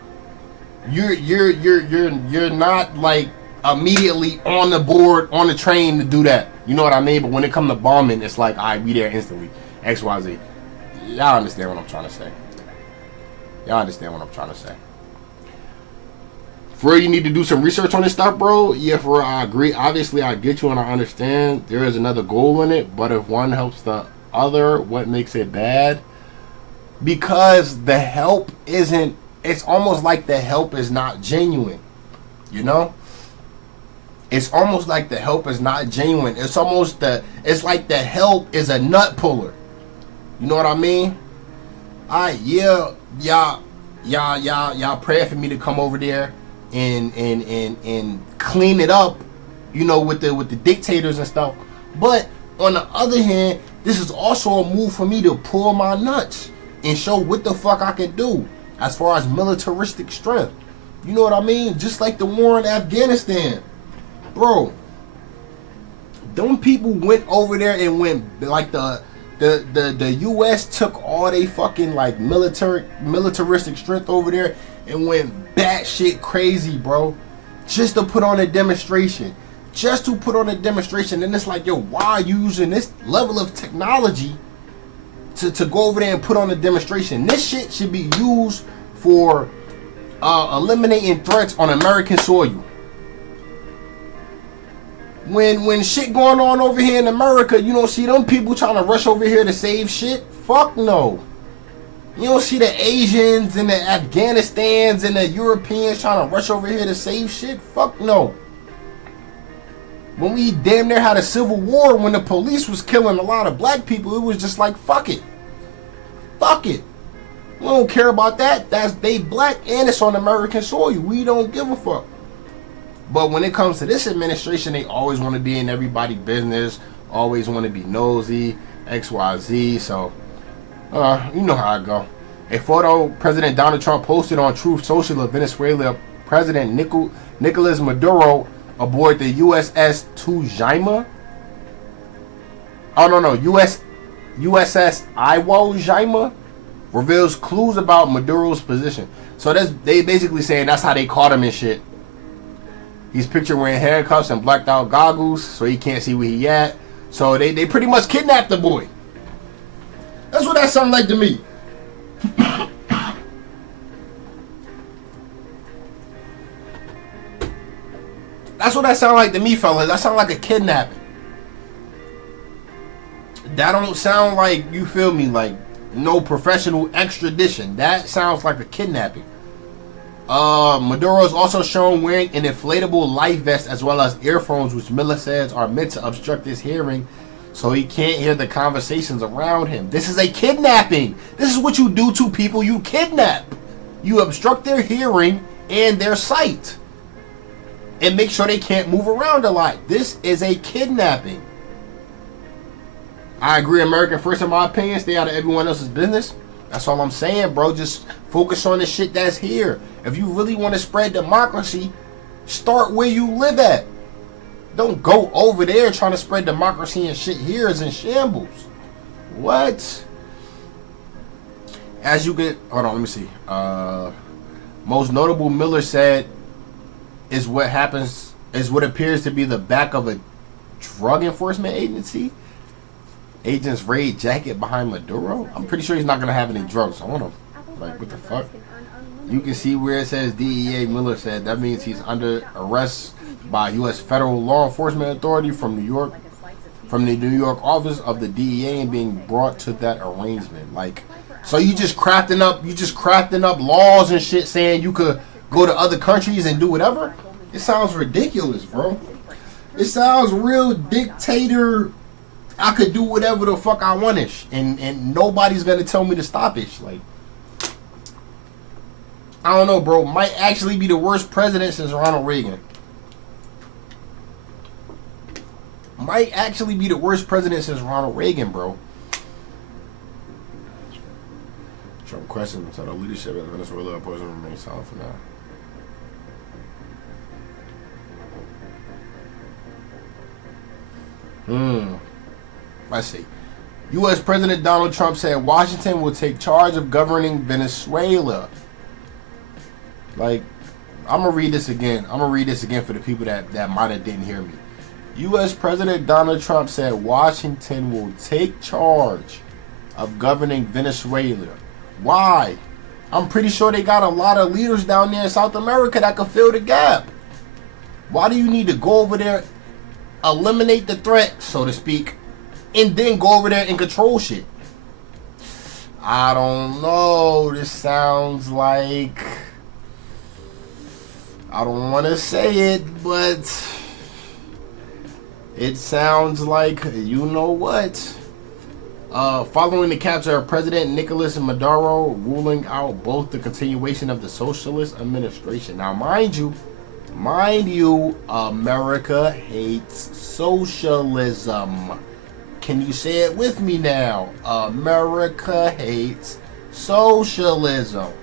you're not like immediately on the board, on the train to do that. You know what I mean? But when it comes to bombing, it's like, I be there instantly. XYZ. Y'all understand what I'm trying to say. Y'all understand what I'm trying to say. For real, you need to do some research on this stuff, bro. Yeah, for real, I agree. Obviously, I get you and I understand there is another goal in it. But if one helps the other, what makes it bad? Because the help isn't, it's almost like the help is not genuine. You know? It's almost like the help is not genuine. It's almost it's like the help is a nut puller. You know what I mean? Y'all pray for me to come over there and clean it up, you know, with the dictators and stuff. But on the other hand, this is also a move for me to pull my nuts and show what the fuck I can do as far as militaristic strength. You know what I mean? Just like the war in Afghanistan. Bro, them people went over there and went like the US took all they fucking like militaristic strength over there and went batshit crazy, bro, just to put on a demonstration. Just to put on a demonstration. And it's like, yo, why are you using this level of technology to go over there and put on a demonstration? This shit should be used for eliminating threats on American soil. When shit going on over here in America, you don't see them people trying to rush over here to save shit. Fuck no. You don't see the Asians and the Afghanistans and the Europeans trying to rush over here to save shit. Fuck no. When we damn near had a civil war, when the police was killing a lot of black people, it was just like, fuck it. Fuck it. We don't care about that. They black and it's on American soil. We don't give a fuck. But when it comes to this administration, they always want to be in everybody's business, always want to be nosy, XYZ. So, you know how I go. A photo President Donald Trump posted on Truth Social of Venezuela President Nicolas Maduro aboard the USS Tujima. Oh, no. USS Iwo Jima reveals clues about Maduro's position. So they basically saying that's how they caught him and shit. He's pictured wearing handcuffs and blacked out goggles, so he can't see where he at. So they pretty much kidnapped the boy. That's what that sounds like to me. That's what that sounds like to me, fellas. That sounds like a kidnapping. That don't sound like, you feel me, like no professional extradition. That sounds like a kidnapping. Maduro is also shown wearing an inflatable life vest as well as earphones, which Miller says are meant to obstruct his hearing so he can't hear the conversations around him. This is a kidnapping. This is what you do to people you kidnap. You obstruct their hearing and their sight and make sure they can't move around a lot. This is a kidnapping. I agree, American first, in my opinion. Stay out of everyone else's business. That's all I'm saying, bro. Just focus on the shit that's here. If you really want to spread democracy, start where you live at. Don't go over there trying to spread democracy and shit here is in shambles. What? As you get, hold on, let me see. Most notable, Miller said, is what appears to be the back of a drug enforcement agency. Agents raid jacket behind Maduro. I'm pretty sure he's not gonna have any drugs on him. Like, what the fuck? You can see where it says DEA. Miller said that means he's under arrest by U.S. federal law enforcement authority from New York, from the New York office of the DEA, and being brought to that arrangement. Like, so you just crafting up laws and shit saying you could go to other countries and do whatever? It sounds ridiculous, bro. It sounds real dictator. I could do whatever the fuck I want-ish, and nobody's gonna tell me to stop-ish. Like, I don't know, bro. Might actually be the worst president since Ronald Reagan. Might actually be the worst president since Ronald Reagan, bro. Trump questions until the leadership of Venezuela opposition remains silent for now. Let's see. U.S. President Donald Trump said Washington will take charge of governing Venezuela. Like, I'm going to read this again. I'm going to read this again for the people that might have didn't hear me. U.S. President Donald Trump said Washington will take charge of governing Venezuela. Why? I'm pretty sure they got a lot of leaders down there in South America that could fill the gap. Why do you need to go over there, eliminate the threat, so to speak, and then go over there and control shit? I don't know. This sounds like, I don't want to say it, but it sounds like, you know what? Following the capture of President Nicolas Maduro, ruling out both the continuation of the socialist administration. Now, mind you, America hates socialism. Can you say it with me now? America hates socialism.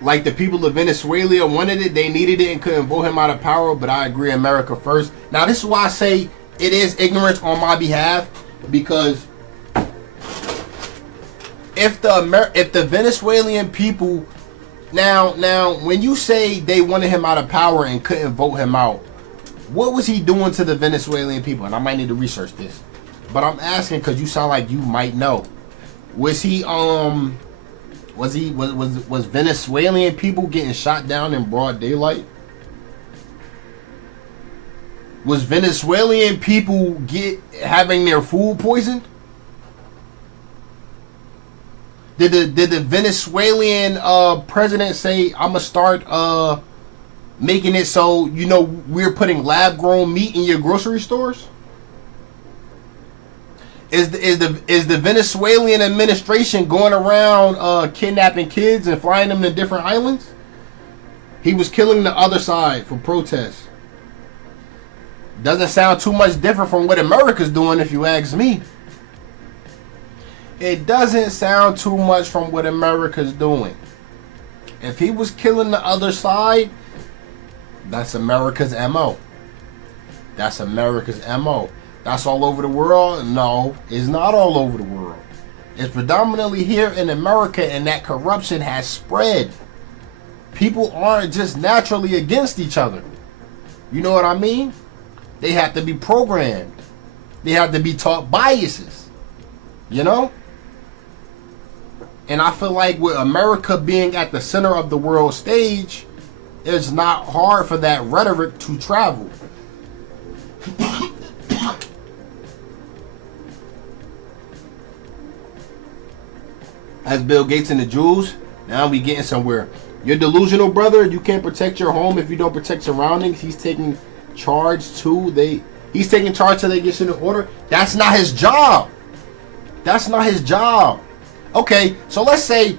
Like the people of Venezuela wanted it, they needed it, and couldn't vote him out of power, but I agree, America first. Now, this is why I say it is ignorance on my behalf, because if the Venezuelan people, now when you say they wanted him out of power and couldn't vote him out, what was he doing to the Venezuelan people? And I might need to research this, but I'm asking because you sound like you might know. Was Venezuelan people getting shot down in broad daylight? Was Venezuelan people having their food poisoned? Did the Venezuelan president say, I'm gonna start making it so, you know, we're putting lab grown meat in your grocery stores? Is the Venezuelan administration going around kidnapping kids and flying them to different islands? He was killing the other side for protests. Doesn't sound too much different from what America's doing, if you ask me. It doesn't sound too much from what America's doing. If he was killing the other side, that's America's MO. That's America's MO. That's all over the world? No, it's not all over the world. It's predominantly here in America, and that corruption has spread. People aren't just naturally against each other. You know what I mean? They have to be programmed. They have to be taught biases. You know? And I feel like with America being at the center of the world stage, it's not hard for that rhetoric to travel. As Bill Gates and the Jews, now we getting somewhere. You're delusional, brother. You can't protect your home if you don't protect surroundings. He's taking charge too. He's taking charge till they get shit in order. That's not his job. That's not his job. Okay, so let's say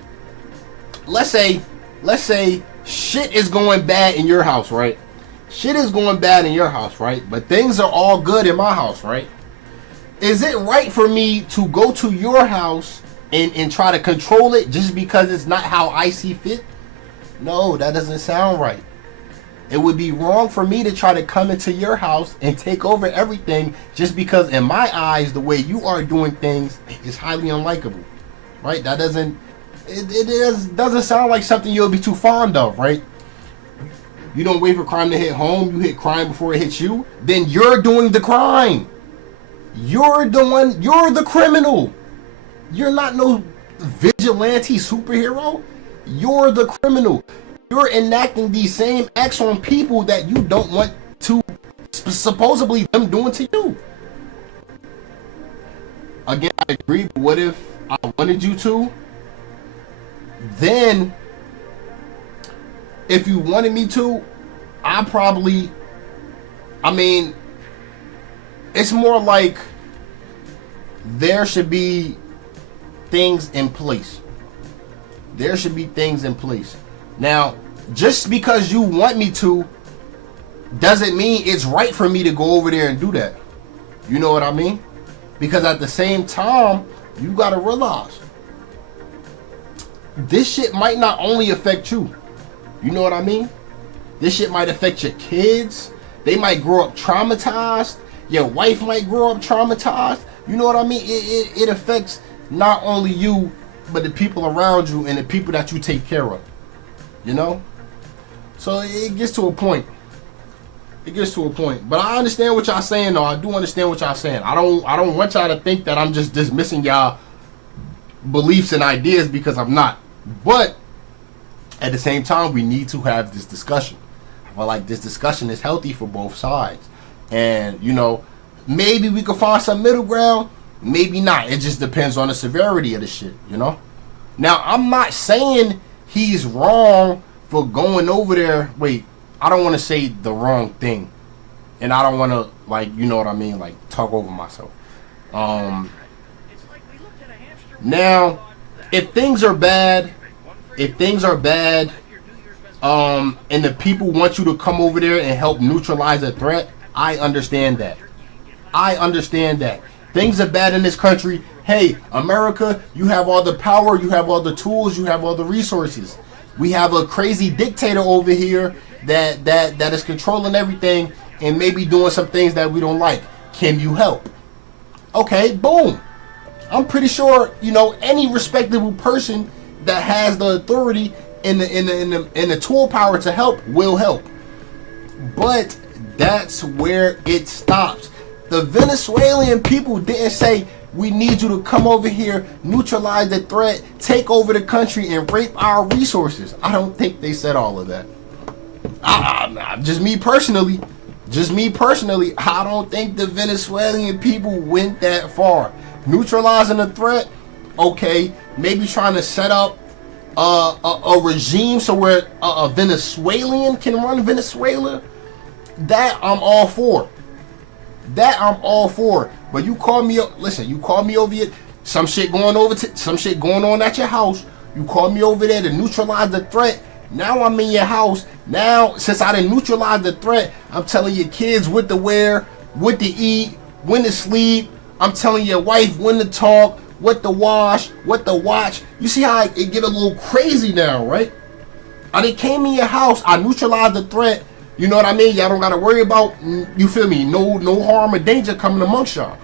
shit is going bad in your house, right? Shit is going bad in your house, right? But things are all good in my house, right? Is it right for me to go to your house and try to control it just because it's not how I see fit? No, that doesn't sound right. It would be wrong for me to try to come into your house and take over everything just because in my eyes the way you are doing things is highly unlikable, right? That doesn't doesn't sound like something you'll be too fond of, right? You don't wait for crime to hit home, you hit crime before it hits you, then you're doing the crime. You're the criminal. You're not no vigilante superhero. You're the criminal. You're enacting these same acts on people that you don't want to supposedly them doing to you. Again, I agree, but what if I wanted you to? Then, if you wanted me to, it's more like there should be things in place. There should be things in place. Now, just because you want me to doesn't mean it's right for me to go over there and do that. You know what I mean? Because at the same time, you gotta realize this shit might not only affect you. You know what I mean? This shit might affect your kids. They might grow up traumatized. Your wife might grow up traumatized. You know what I mean? It affects not only you, but the people around you and the people that you take care of. You know? So it gets to a point. It gets to a point. But I understand what y'all saying, though. I do understand what y'all saying. I don't want y'all to think that I'm just dismissing y'all beliefs and ideas, because I'm not. But at the same time, we need to have this discussion. I feel like this discussion is healthy for both sides. And, you know, maybe we could find some middle ground. Maybe not. It just depends on the severity of the shit, you know? Now, I'm not saying he's wrong for going over there. Wait, I don't want to say the wrong thing. And I don't want to, like, you know what I mean? Like, talk over myself. Now, if things are bad, and the people want you to come over there and help neutralize a threat, I understand that. Things are bad in this country. Hey, America, you have all the power, you have all the tools, you have all the resources. We have a crazy dictator over here that is controlling everything and maybe doing some things that we don't like. Can you help? Okay, boom. I'm pretty sure, you know, any respectable person that has the authority and the tool power to help will help. But that's where it stops. The Venezuelan people didn't say, we need you to come over here, neutralize the threat, take over the country, and rape our resources. I don't think they said all of that. Just me personally, I don't think the Venezuelan people went that far. Neutralizing the threat, okay, maybe trying to set up a regime so where a Venezuelan can run Venezuela. That I'm all for. But you call me up. Listen, you call me over here. Some shit going on at your house. You call me over there to neutralize the threat. Now I'm in your house. Now, since I didn't neutralize the threat, I'm telling your kids what to wear, what to eat, when to sleep. I'm telling your wife when to talk, what to wash, what to watch. You see how it get a little crazy now, right? I done came in your house. I neutralized the threat. You know what I mean? Y'all don't got to worry about, you feel me, no harm or danger coming amongst y'all.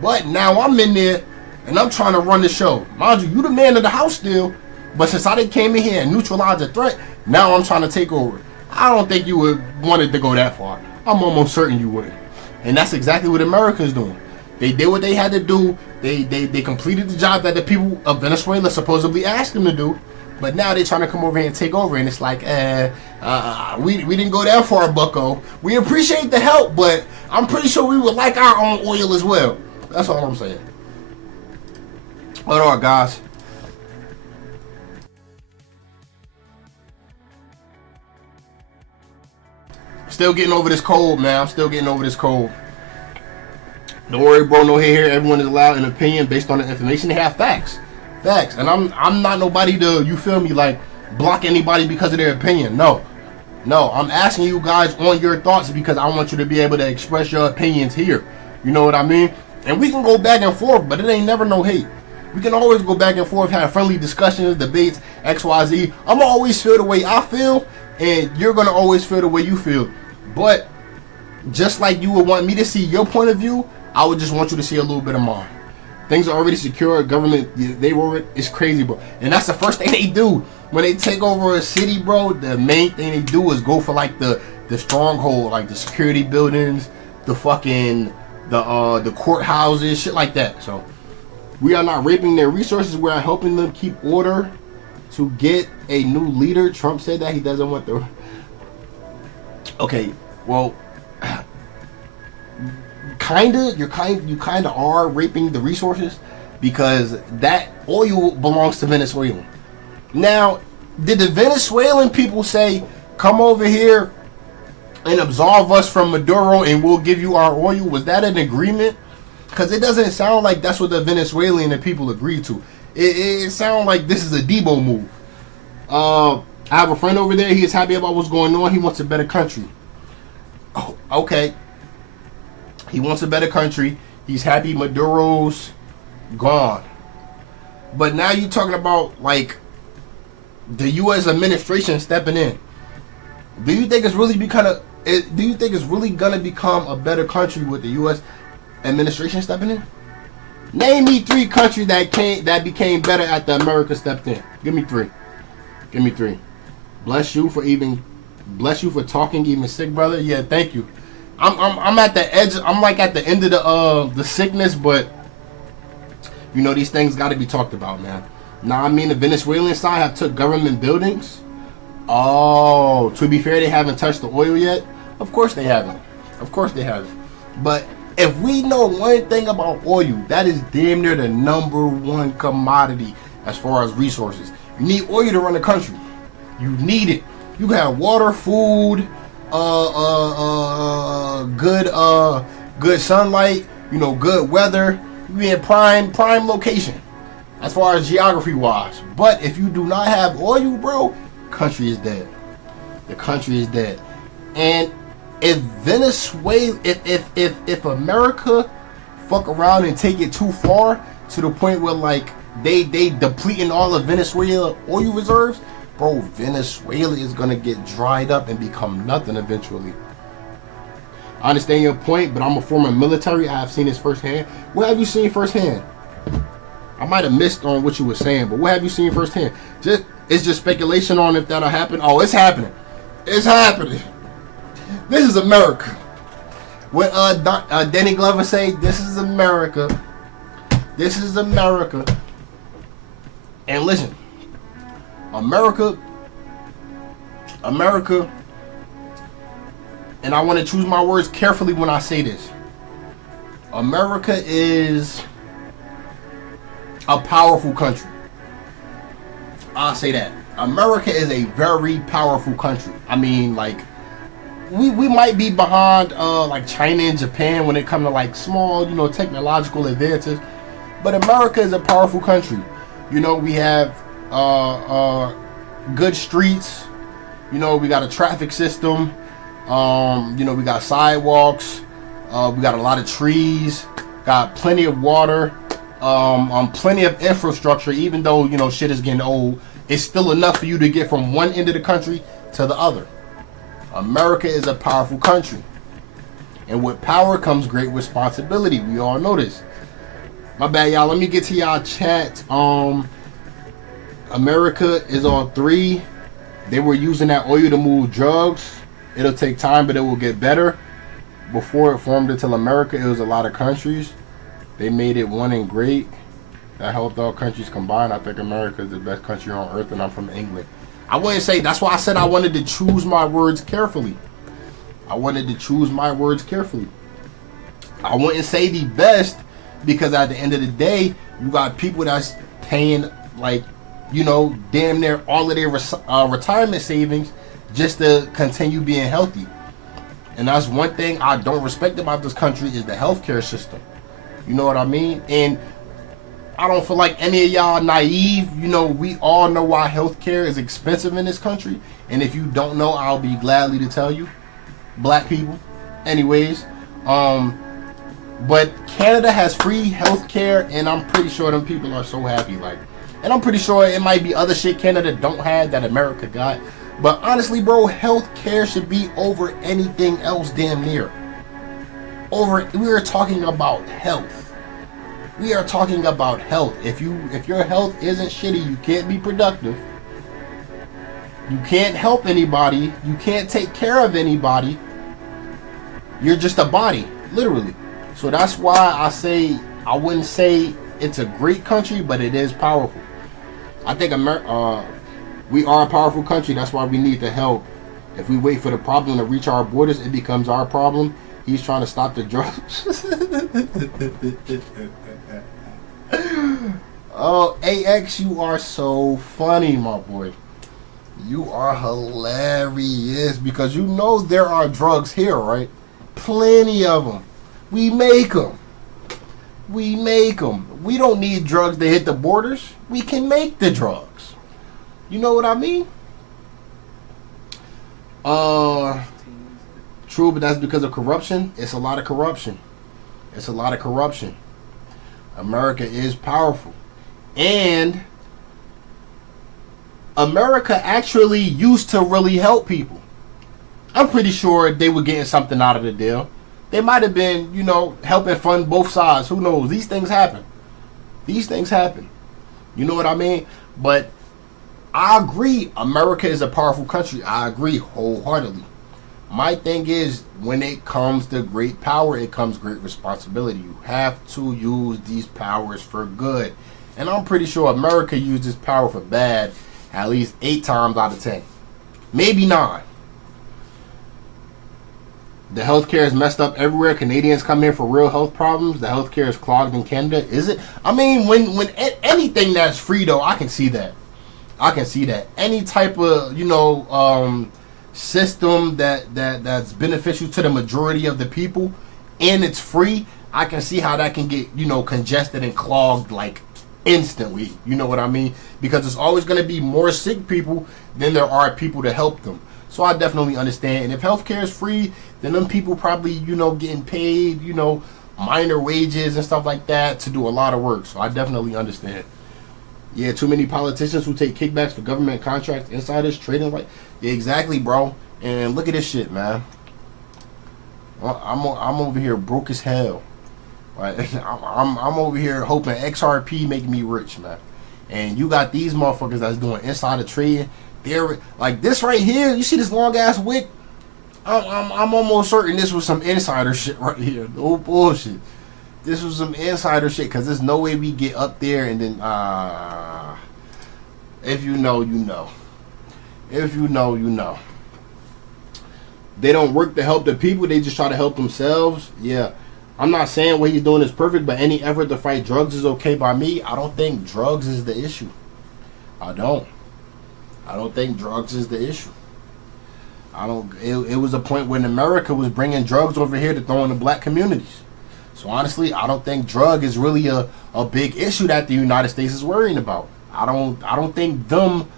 But now I'm in there, and I'm trying to run the show. Mind you, you the man of the house still, but since I done came in here and neutralized the threat, now I'm trying to take over. I don't think you would want it to go that far. I'm almost certain you wouldn't. And that's exactly what America's doing. They did what they had to do. They completed the job that the people of Venezuela supposedly asked them to do. But now they're trying to come over here and take over, and it's like, we didn't go that far, bucko. We appreciate the help, but I'm pretty sure we would like our own oil as well. That's all I'm saying. But all right, guys. Still getting over this cold, man. I'm still getting over this cold. Don't worry, bro. No hate here. Everyone is allowed an opinion based on the information. They have facts. And I'm not nobody to, you feel me, like block anybody because of their opinion. No, I'm asking you guys on your thoughts because I want you to be able to express your opinions here. You know what I mean? And we can go back and forth, but it ain't never no hate. We can always go back and forth, have friendly discussions, debates, XYZ. I'm always feel the way I feel, and you're gonna always feel the way you feel. But just like you would want me to see your point of view, I would just want you to see a little bit of mine. Things are already secure. Government, they were, it's crazy, bro. And that's the first thing they do when they take over a city, bro. The main thing they do is go for like the stronghold, like the security buildings, the fucking the courthouses, shit like that. So we are not raping their resources. We are helping them keep order to get a new leader. Trump said that he doesn't want the. Okay, well. You kinda are raping the resources, because that oil belongs to Venezuela. Now, did the Venezuelan people say, come over here and absolve us from Maduro and we'll give you our oil? Was that an agreement? Because it doesn't sound like that's what the Venezuelan people agreed to. It sounds like this is a Debo move. I have a friend over there. He is happy about what's going on. He wants a better country. Oh, okay. He wants a better country. He's happy Maduro's gone. But now you're talking about like the U.S. administration stepping in. Do you think it's really gonna become a better country with the U.S. administration stepping in? Name me 3 countries that became better after America stepped in. Give me 3. Give me 3. Bless you for talking even sick, brother. Yeah, thank you. I'm at the edge. I'm like at the end of the sickness, but you know these things got to be talked about, man. Now I mean the Venezuelan side have took government buildings. Oh, to be fair, they haven't touched the oil yet. Of course they haven't. Of course they haven't. But if we know one thing about oil, that is damn near the #1 commodity as far as resources. You need oil to run the country. You need it. You can have water, food. Good sunlight, you know, good weather. You in prime location as far as geography wise. But if you do not have oil, bro, country is dead. The country is dead. And if Venezuela, if America fuck around and take it too far to the point where like they depleting all of Venezuela oil reserves, bro, Venezuela is gonna get dried up and become nothing eventually. I understand your point, but I'm a former military. I have seen this firsthand. What have you seen firsthand? I might have missed on what you were saying, but what have you seen firsthand? It's just speculation on if that'll happen. Oh, it's happening. It's happening. This is America. What Danny Glover say? This is America. This is America. And listen. America, and I want to choose my words carefully when I say this. America is a powerful country. I'll say that. America is a very powerful country. I mean, like, we might be behind like China and Japan when it comes to like small, you know, technological advances, but America is a powerful country. You know, we have good streets. You know, we got a traffic system. You know, we got sidewalks. We got a lot of trees. Got plenty of water. Plenty of infrastructure. Even though, you know, shit is getting old, it's still enough for you to get from one end of the country to the other. America is a powerful country, and with power comes great responsibility. We all know this. My bad, y'all. Let me get to y'all chat. America is on 3. They were using that oil to move drugs. It'll take time, but it will get better. Before it formed until America, it was a lot of countries. They made it one and great. That helped all countries combined. I think America is the best country on earth, and I'm from England. I wouldn't say, that's why I said I wanted to choose my words carefully. I wanted to choose my words carefully. I wouldn't say the best, because at the end of the day, you got people that's paying, like, you know, damn near all of their retirement savings just to continue being healthy. And that's one thing I don't respect about this country, is the healthcare system. You know what I mean? And I don't feel like any of y'all naive. You know, we all know why healthcare is expensive in this country. And if you don't know, I'll be gladly to tell you. Black people. Anyways. But Canada has free healthcare, and I'm pretty sure them people are so happy. Like, and I'm pretty sure it might be other shit Canada don't have that America got. But honestly, bro, healthcare should be over anything else damn near. We are talking about health. We are talking about health. If your health isn't shitty, you can't be productive. You can't help anybody. You can't take care of anybody. You're just a body, literally. So that's why I say I wouldn't say it's a great country, but it is powerful. I think we are a powerful country. That's why we need the help. If we wait for the problem to reach our borders, it becomes our problem. He's trying to stop the drugs. Oh, AX, you are so funny, my boy. You are hilarious because you know there are drugs here, right? Plenty of them. We make them. We make them. We don't need drugs to hit the borders. We can make the drugs. You know what I mean? True, but that's because of corruption. It's a lot of corruption. It's a lot of corruption. America is powerful. And America actually used to really help people. I'm pretty sure they were getting something out of the deal. They might have been, helping fund both sides. Who knows? These things happen. These things happen. You know what I mean? But I agree, America is a powerful country. I agree wholeheartedly. My thing is, when it comes to great power, it comes great responsibility. You have to use these powers for good. And I'm pretty sure America uses power for bad at least 8 times out of 10. Maybe 9. The healthcare is messed up everywhere. Canadians come here for real health problems. The healthcare is clogged in Canada. Is it? I mean, when anything that's free, though, I can see that. I can see that. Any type of, system that's beneficial to the majority of the people and it's free, I can see how that can get, congested and clogged like instantly. You know what I mean? Because there's always going to be more sick people than there are people to help them. So I definitely understand. And if healthcare is free, then them people probably, getting paid, minor wages and stuff like that to do a lot of work. So I definitely understand. Yeah, too many politicians who take kickbacks for government contracts, insiders, trading. Yeah, exactly, bro. And look at this shit, man. I'm over here broke as hell. Right? I'm over here hoping XRP make me rich, man. And you got these motherfuckers that's doing insider trading. They're like this right here. You see this long ass wick? I'm almost certain this was some insider shit right here. No bullshit. This was some insider shit because there's no way we get up there and then if you know, you know. If you know, you know. They don't work to help the people, they just try to help themselves. Yeah. I'm not saying what he's doing is perfect, but any effort to fight drugs is okay by me. I don't think drugs is the issue. I don't think drugs is the issue. It was a point when America was bringing drugs over here to throw in the black communities. So honestly, I don't think drug is really a big issue that the United States is worrying about. I don't think them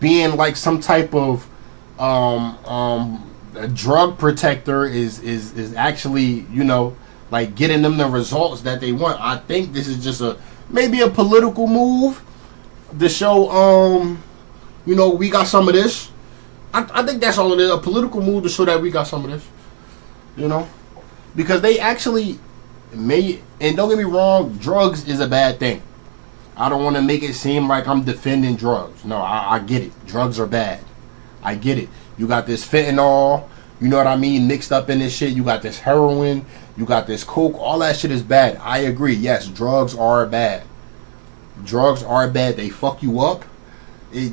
being like some type of a drug protector is actually, like getting them the results that they want. I think this is just maybe a political move to show we got some of this. I think that's all it is, a political move to show that we got some of this. Because they actually made, and don't get me wrong, drugs is a bad thing. I don't want to make it seem like I'm defending drugs. No, I get it. Drugs are bad. I get it. You got this fentanyl, you know what I mean, mixed up in this shit. You got this heroin, you got this coke. All that shit is bad. I agree. Yes, drugs are bad. Drugs are bad. They fuck you up. You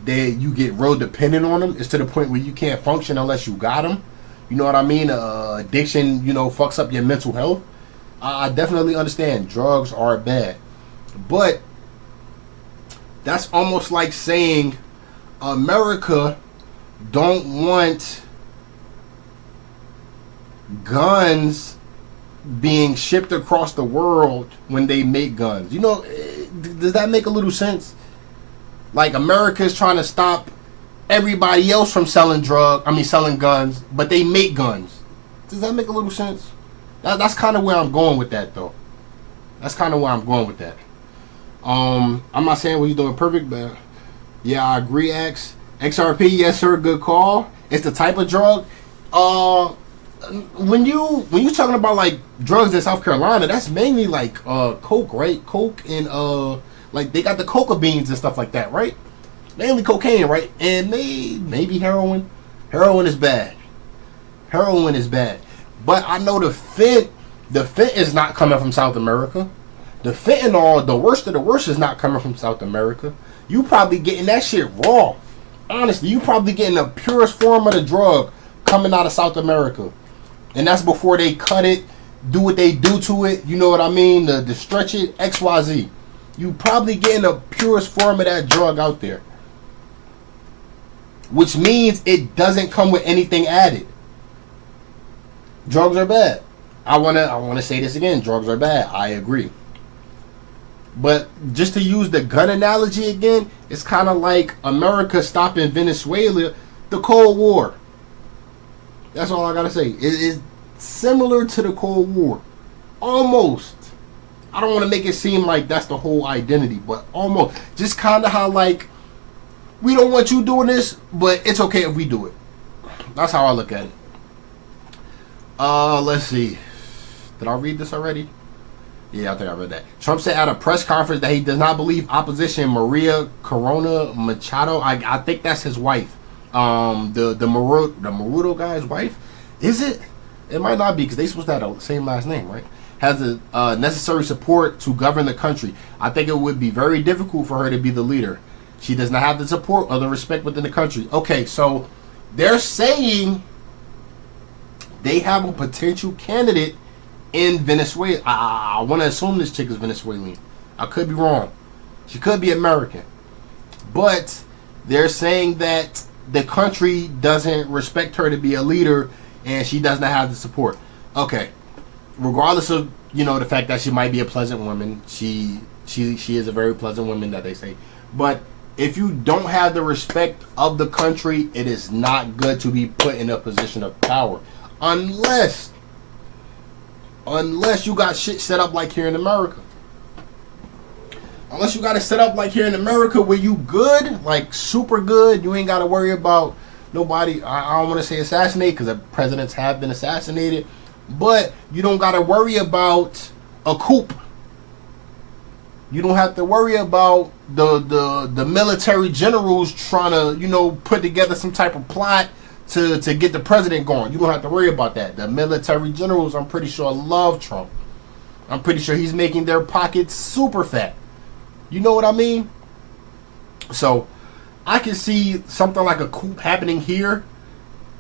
get real dependent on them. It's to the point where you can't function unless you got them. You know what I mean? Addiction, fucks up your mental health. I definitely understand drugs are bad. But that's almost like saying America don't want guns being shipped across the world when they make guns. Does that make a little sense? Like America is trying to stop everybody else from selling guns, but they make guns. Does that make a little sense? That's kind of where I'm going with that, though. That's kind of where I'm going with that. I'm not saying what he's doing perfect, but yeah, I agree, X. XRP, yes sir, good call. It's the type of drug. When you talking about like drugs in South Carolina, that's mainly like coke, right? Coke and like they got the coca beans and stuff like that, right? Mainly cocaine, right? And maybe heroin. Heroin is bad. Heroin is bad. But I know the fent is not coming from South America. The fentanyl, the worst of the worst, is not coming from South America. You probably getting that shit raw. Honestly, you probably getting the purest form of the drug coming out of South America. And that's before they cut it, do what they do to it. You know what I mean? The stretch it, XYZ. You probably getting the purest form of that drug out there. Which means it doesn't come with anything added. Drugs are bad. I wanna say this again. Drugs are bad. I agree. But just to use the gun analogy again, it's kind of like America stopping Venezuela, the Cold War. That's all I gotta say. It is similar to the Cold War. Almost. I don't want to make it seem like that's the whole identity, but almost. Just kind of how like, we don't want you doing this, but it's okay if we do it. That's how I look at it. Let's see. Did I read this already? Yeah, I think I read that. Trump said at a press conference that he does not believe opposition Maria Corina Machado. I think that's his wife. The Marudo guy's wife. Is it? It might not be because they supposed to have the same last name, right? Has the necessary support to govern the country. I think it would be very difficult for her to be the leader. She does not have the support or the respect within the country. Okay, so they're saying they have a potential candidate in Venezuela. I want to assume this chick is Venezuelan. I could be wrong. She could be American. But they're saying that the country doesn't respect her to be a leader and she does not have the support. Okay. Regardless of, the fact that she might be a pleasant woman, she is a very pleasant woman that they say. But if you don't have the respect of the country, it is not good to be put in a position of power. Unless you got shit set up like here in America. Unless you got it set up like here in America where you good, like super good, you ain't got to worry about nobody. I don't want to say assassinated because the presidents have been assassinated. But you don't got to worry about a coup. You don't have to worry about the military generals trying to, put together some type of plot to get the president going. You don't have to worry about that. The military generals, I'm pretty sure, love Trump. I'm pretty sure he's making their pockets super fat. You know what I mean? So I can see something like a coup happening here.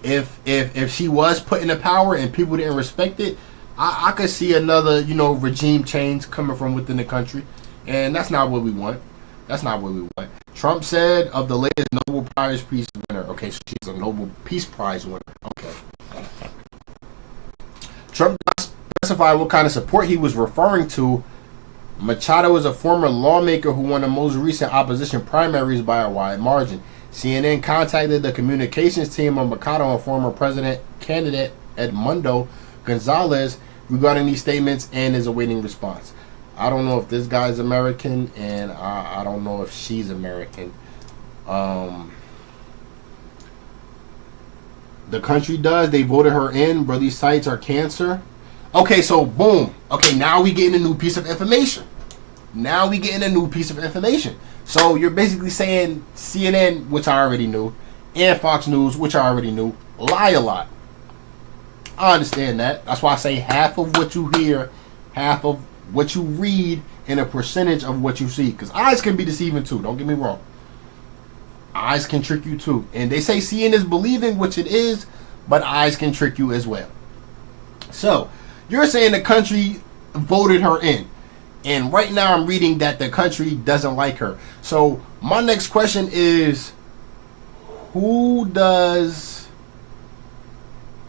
If she was put into power and people didn't respect it, I could see another, regime change coming from within the country. And that's not what we want. That's not what we want. Trump said of the latest Nobel Prize Peace winner. Okay, so she's a Nobel Peace Prize winner. Okay. Trump did not specify what kind of support he was referring to. Machado is a former lawmaker who won the most recent opposition primaries by a wide margin. CNN contacted the communications team of Machado and former president candidate Edmundo Gonzalez regarding these statements and is awaiting response. I don't know if this guy's American, and I don't know if she's American. The country does. They voted her in. Bro, these sites are cancer. Okay, so boom. Okay, now we getting a new piece of information. So you're basically saying CNN, which I already knew, and Fox News, which I already knew, lie a lot. I understand that. That's why I say half of what you hear, half of what you read, and a percentage of what you see. Because eyes can be deceiving too. Don't get me wrong. Eyes can trick you too. And they say seeing is believing, which it is, but eyes can trick you as well. So you're saying the country voted her in. And right now I'm reading that the country doesn't like her. So my next question is, who does...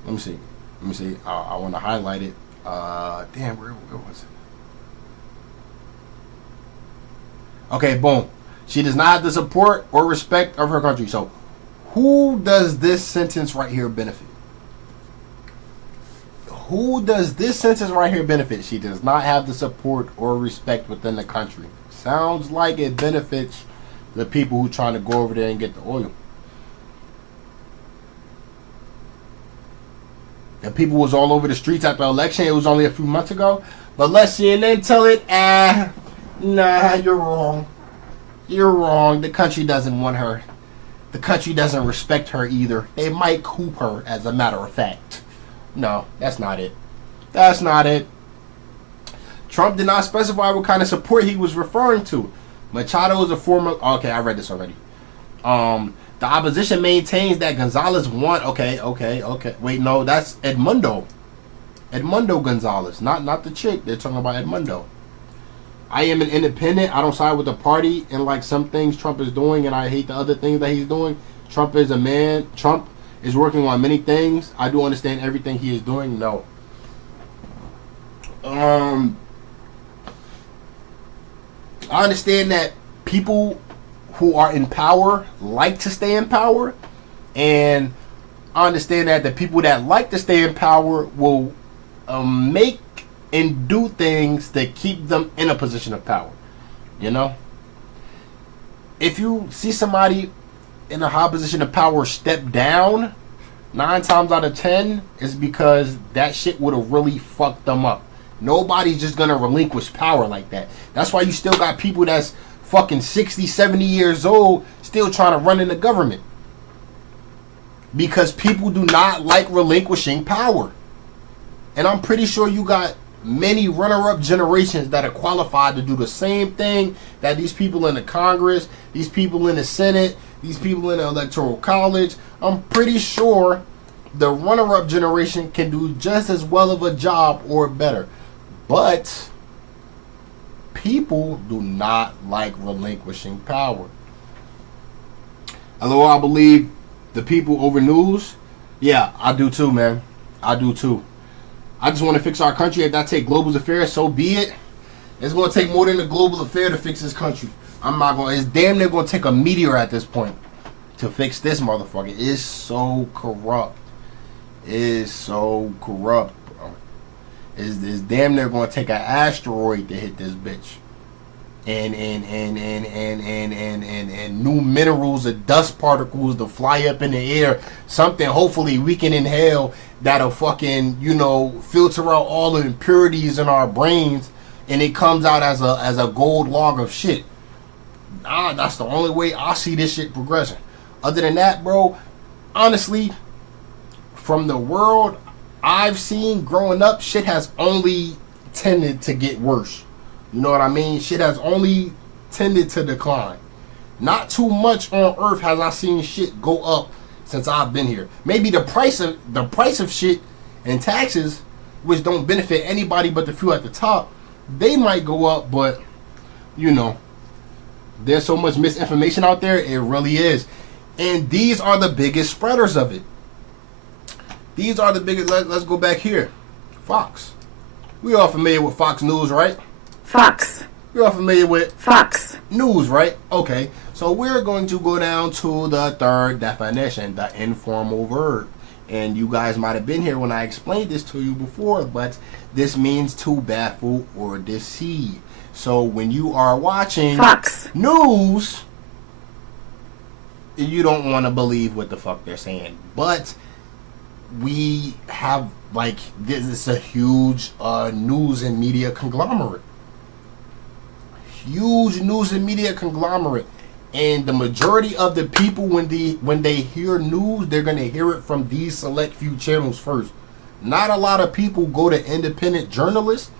Let me see. I want to highlight it. Damn, where was it? Okay, boom. She does not have the support or respect of her country. So who does this sentence right here benefit? Who does this sentence right here benefit? She does not have the support or respect within the country. Sounds like it benefits the people who trying to go over there and get the oil. And people was all over the streets after the election. It was only a few months ago. But let CNN tell it, nah, you're wrong. You're wrong. The country doesn't want her. The country doesn't respect her either. They might coup her, as a matter of fact. No, that's not it. That's not it. Trump did not specify what kind of support he was referring to. Machado is a former... Okay, I read this already. The opposition maintains that Gonzalez won... Okay. Wait, no, that's Edmundo. Edmundo Gonzalez. Not the chick. They're talking about Edmundo. I am an independent. I don't side with the party and like some things Trump is doing, and I hate the other things that he's doing. Trump is a man. Trump is working on many things. I do understand everything he is doing. No. I understand that people who are in power like to stay in power, and I understand that the people that like to stay in power will make and do things to keep them in a position of power. You know? If you see somebody in a high position of power step down, 9 times out of 10 is because that shit would have really fucked them up. Nobody's just gonna relinquish power like that. That's why you still got people that's fucking 60, 70 years old still trying to run in the government. Because people do not like relinquishing power. And I'm pretty sure you got many runner-up generations that are qualified to do the same thing that these people in the Congress, these people in the Senate, these people in the Electoral College. I'm pretty sure the runner-up generation can do just as well of a job or better. But people do not like relinquishing power. Although I believe the people over news, yeah, I do too, man. I do too. I just want to fix our country. If that take global affairs, so be it. It's going to take more than a global affair to fix this country. I'm not going. It's damn near going to take a meteor at this point to fix this motherfucker. It's so corrupt. It's so corrupt, bro. It's damn near going to take an asteroid to hit this bitch. And new minerals or dust particles to fly up in the air. Something hopefully we can inhale that'll fucking, filter out all the impurities in our brains, and it comes out as a gold log of shit. That's the only way I see this shit progressing. Other than that, bro, honestly, from the world I've seen growing up, shit has only tended to get worse. You know what I mean? Shit has only tended to decline. Not too much on earth has I seen shit go up since I've been here. Maybe the price of shit and taxes, which don't benefit anybody but the few at the top, they might go up, but there's so much misinformation out there, it really is. And these are the biggest spreaders of it. These are the biggest. Let's go back here. Fox. We all familiar with Fox News, right? Fox. You're all familiar with Fox News, right? Okay. So we're going to go down to the third definition, the informal verb. And you guys might have been here when I explained this to you before, but this means to baffle or deceive. So when you are watching Fox News, you don't want to believe what the fuck they're saying. But we have, this is a huge news and media conglomerate. Huge news and media conglomerate, and the majority of the people when they hear news, they're gonna hear it from these select few channels first. Not a lot of people go to independent journalists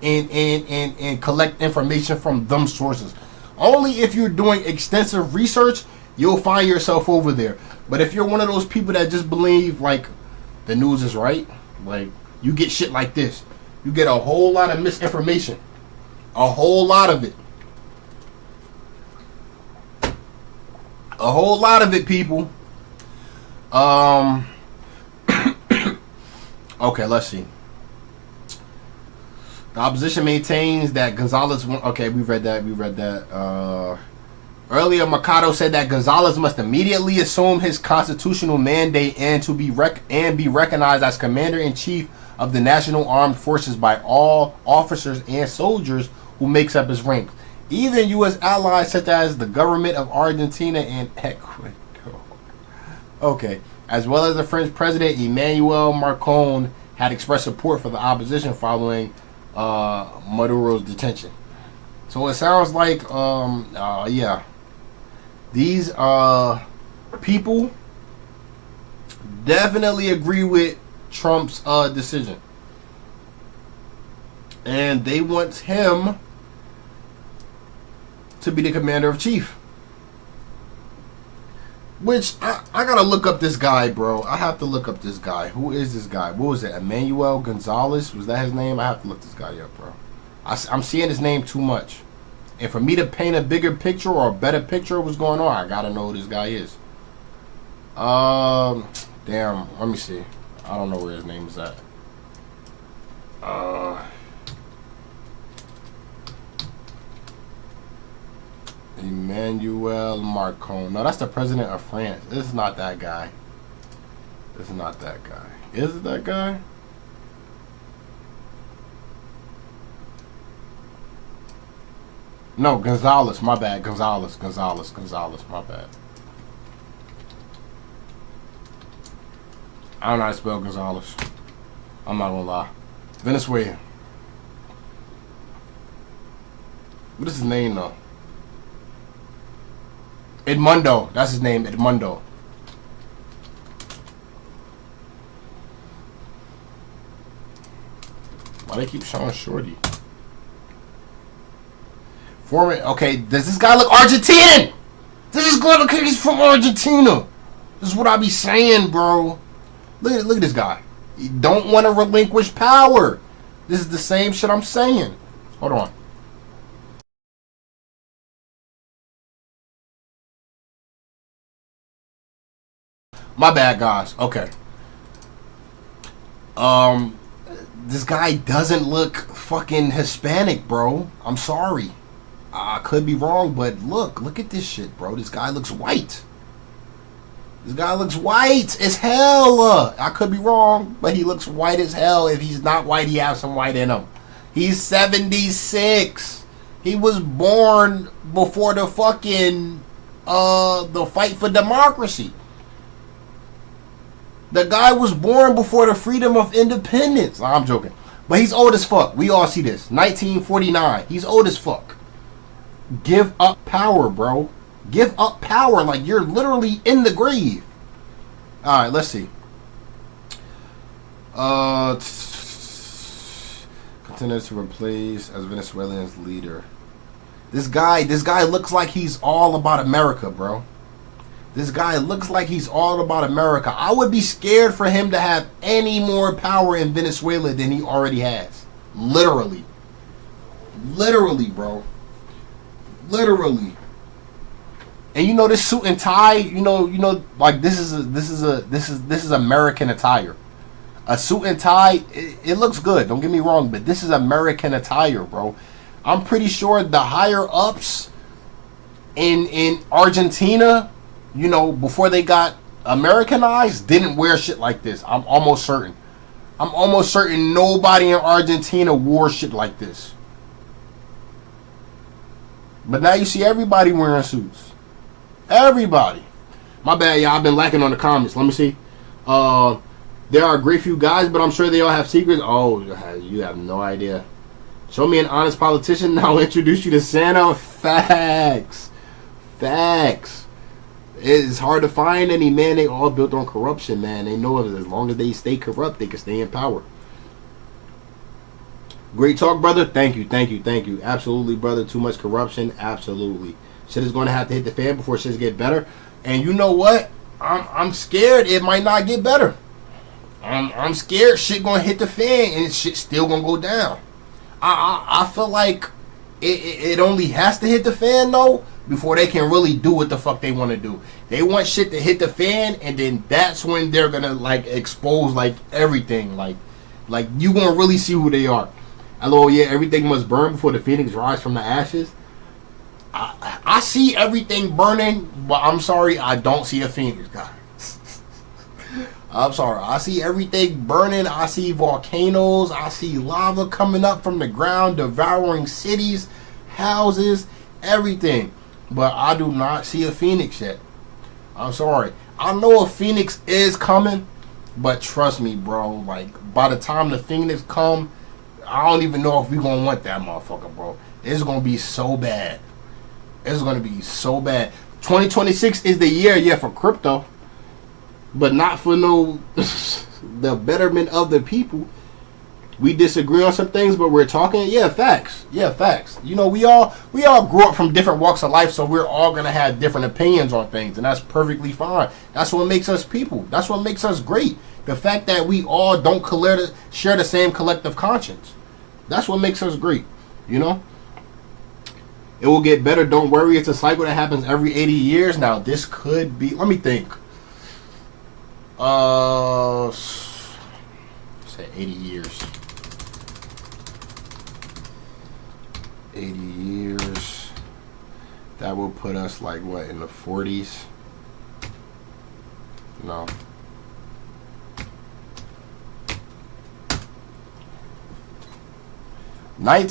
and collect information from them sources. Only if you're doing extensive research, you'll find yourself over there. But if you're one of those people that just believe the news is right, you get shit like this. You get a whole lot of misinformation. A whole lot of it. A whole lot of it, people. Okay, let's see. The opposition maintains that Gonzalez... Okay, we read that. Earlier, Mercado said that Gonzalez must immediately assume his constitutional mandate and be recognized as Commander-in-Chief of the National Armed Forces by all officers and soldiers who makes up his ranks. Even U.S. allies such as the government of Argentina and Ecuador. Okay. as well as the French President Emmanuel Macron had expressed support for the opposition following Maduro's detention. So it sounds like, yeah, these people definitely agree with Trump's decision. And they want him to be the commander-in-chief. Which, I gotta look up this guy, bro. I have to look up this guy. Who is this guy? What was it? Emmanuel Gonzalez? Was that his name? I have to look this guy up, bro. I'm seeing his name too much. And for me to paint a bigger picture or a better picture of what's going on, I gotta know who this guy is. Damn, let me see. I don't know where his name is at. Emmanuel Macron. No, that's the president of France. This is not that guy. This is not that guy. Is it that guy? No, Gonzalez. My bad. Gonzalez, my bad. I don't know how to spell Gonzalez. I'm not gonna lie. Venezuela. What is his name, though? Edmundo. That's his name, Edmundo. Why they keep showing Shorty? Okay, does this guy look Argentinian? Does this guy look like he's from Argentina? This is what I be saying, bro. Look at this guy. You don't want to relinquish power. This is the same shit I'm saying. Hold on. My bad, guys. Okay. This guy doesn't look fucking Hispanic, bro. I'm sorry. I could be wrong, but look at this shit, bro. This guy looks white. This guy looks white as hell. I could be wrong, but he looks white as hell. If he's not white, he has some white in him. He's 76. He was born before the fucking the fight for democracy. The guy was born before the freedom of independence. I'm joking. But he's old as fuck. We all see this. 1949. He's old as fuck. Give up power, bro. Give up power. Like, you're literally in the grave. Alright, let's see. Continues to replace as Venezuela's leader. This guy looks like he's all about America, bro. This guy looks like he's all about America. I would be scared for him to have any more power in Venezuela than he already has. Literally. Literally, bro. Literally. And you know this suit and tie, you know, like this is American attire. A suit and tie, it looks good. Don't get me wrong, but this is American attire, bro. I'm pretty sure the higher ups in Argentina, you know, before they got Americanized, didn't wear shit like this. I'm almost certain. I'm almost certain nobody in Argentina wore shit like this. But now you see everybody wearing suits. Everybody. My bad, y'all. I've been lacking on the comments. Let me see. There are a great few guys, but I'm sure they all have secrets. Oh, you have no idea. Show me an honest politician, and I'll introduce you to Santa. Facts. Facts. It's hard to find any, man. They all built on corruption, man. They know as long as they stay corrupt, they can stay in power. Great talk, brother. Thank you, thank you, thank you. Absolutely, brother. Too much corruption. Absolutely. Shit is going to have to hit the fan before shit get better. And you know what? I'm scared it might not get better. I'm scared shit going to hit the fan and shit still going to go down. I feel like it only has to hit the fan, though, before they can really do what the fuck they want to do. They want shit to hit the fan, and then that's when they're gonna like expose like everything. Like you gonna really see who they are. Hello, yeah, everything must burn before the phoenix rise from the ashes. I see everything burning, but I'm sorry, I don't see a phoenix, guys. I'm sorry. I see everything burning. I see volcanoes. I see lava coming up from the ground, devouring cities, houses, everything. But I do not see a phoenix yet. I'm sorry. I know a Phoenix is coming, but trust me, bro. Like, by the time the Phoenix come, I don't even know if we gonna want that motherfucker, bro. It's gonna be so bad. It's gonna be so bad. 2026 is the year, yeah, for crypto, but not for no the betterment of the people. We disagree on some things, but we're talking. Yeah, facts. Yeah, facts. You know, we all grew up from different walks of life, so we're all gonna have different opinions on things, and that's perfectly fine. That's what makes us people. That's what makes us great. The fact that we all don't share the same collective conscience. That's what makes us great. You know? It will get better. Don't worry. It's a cycle that happens every 80 years. Now, this could be... Let me think. Say 80 years. 80 years. That will put us, like, what, in the 40s? No. No,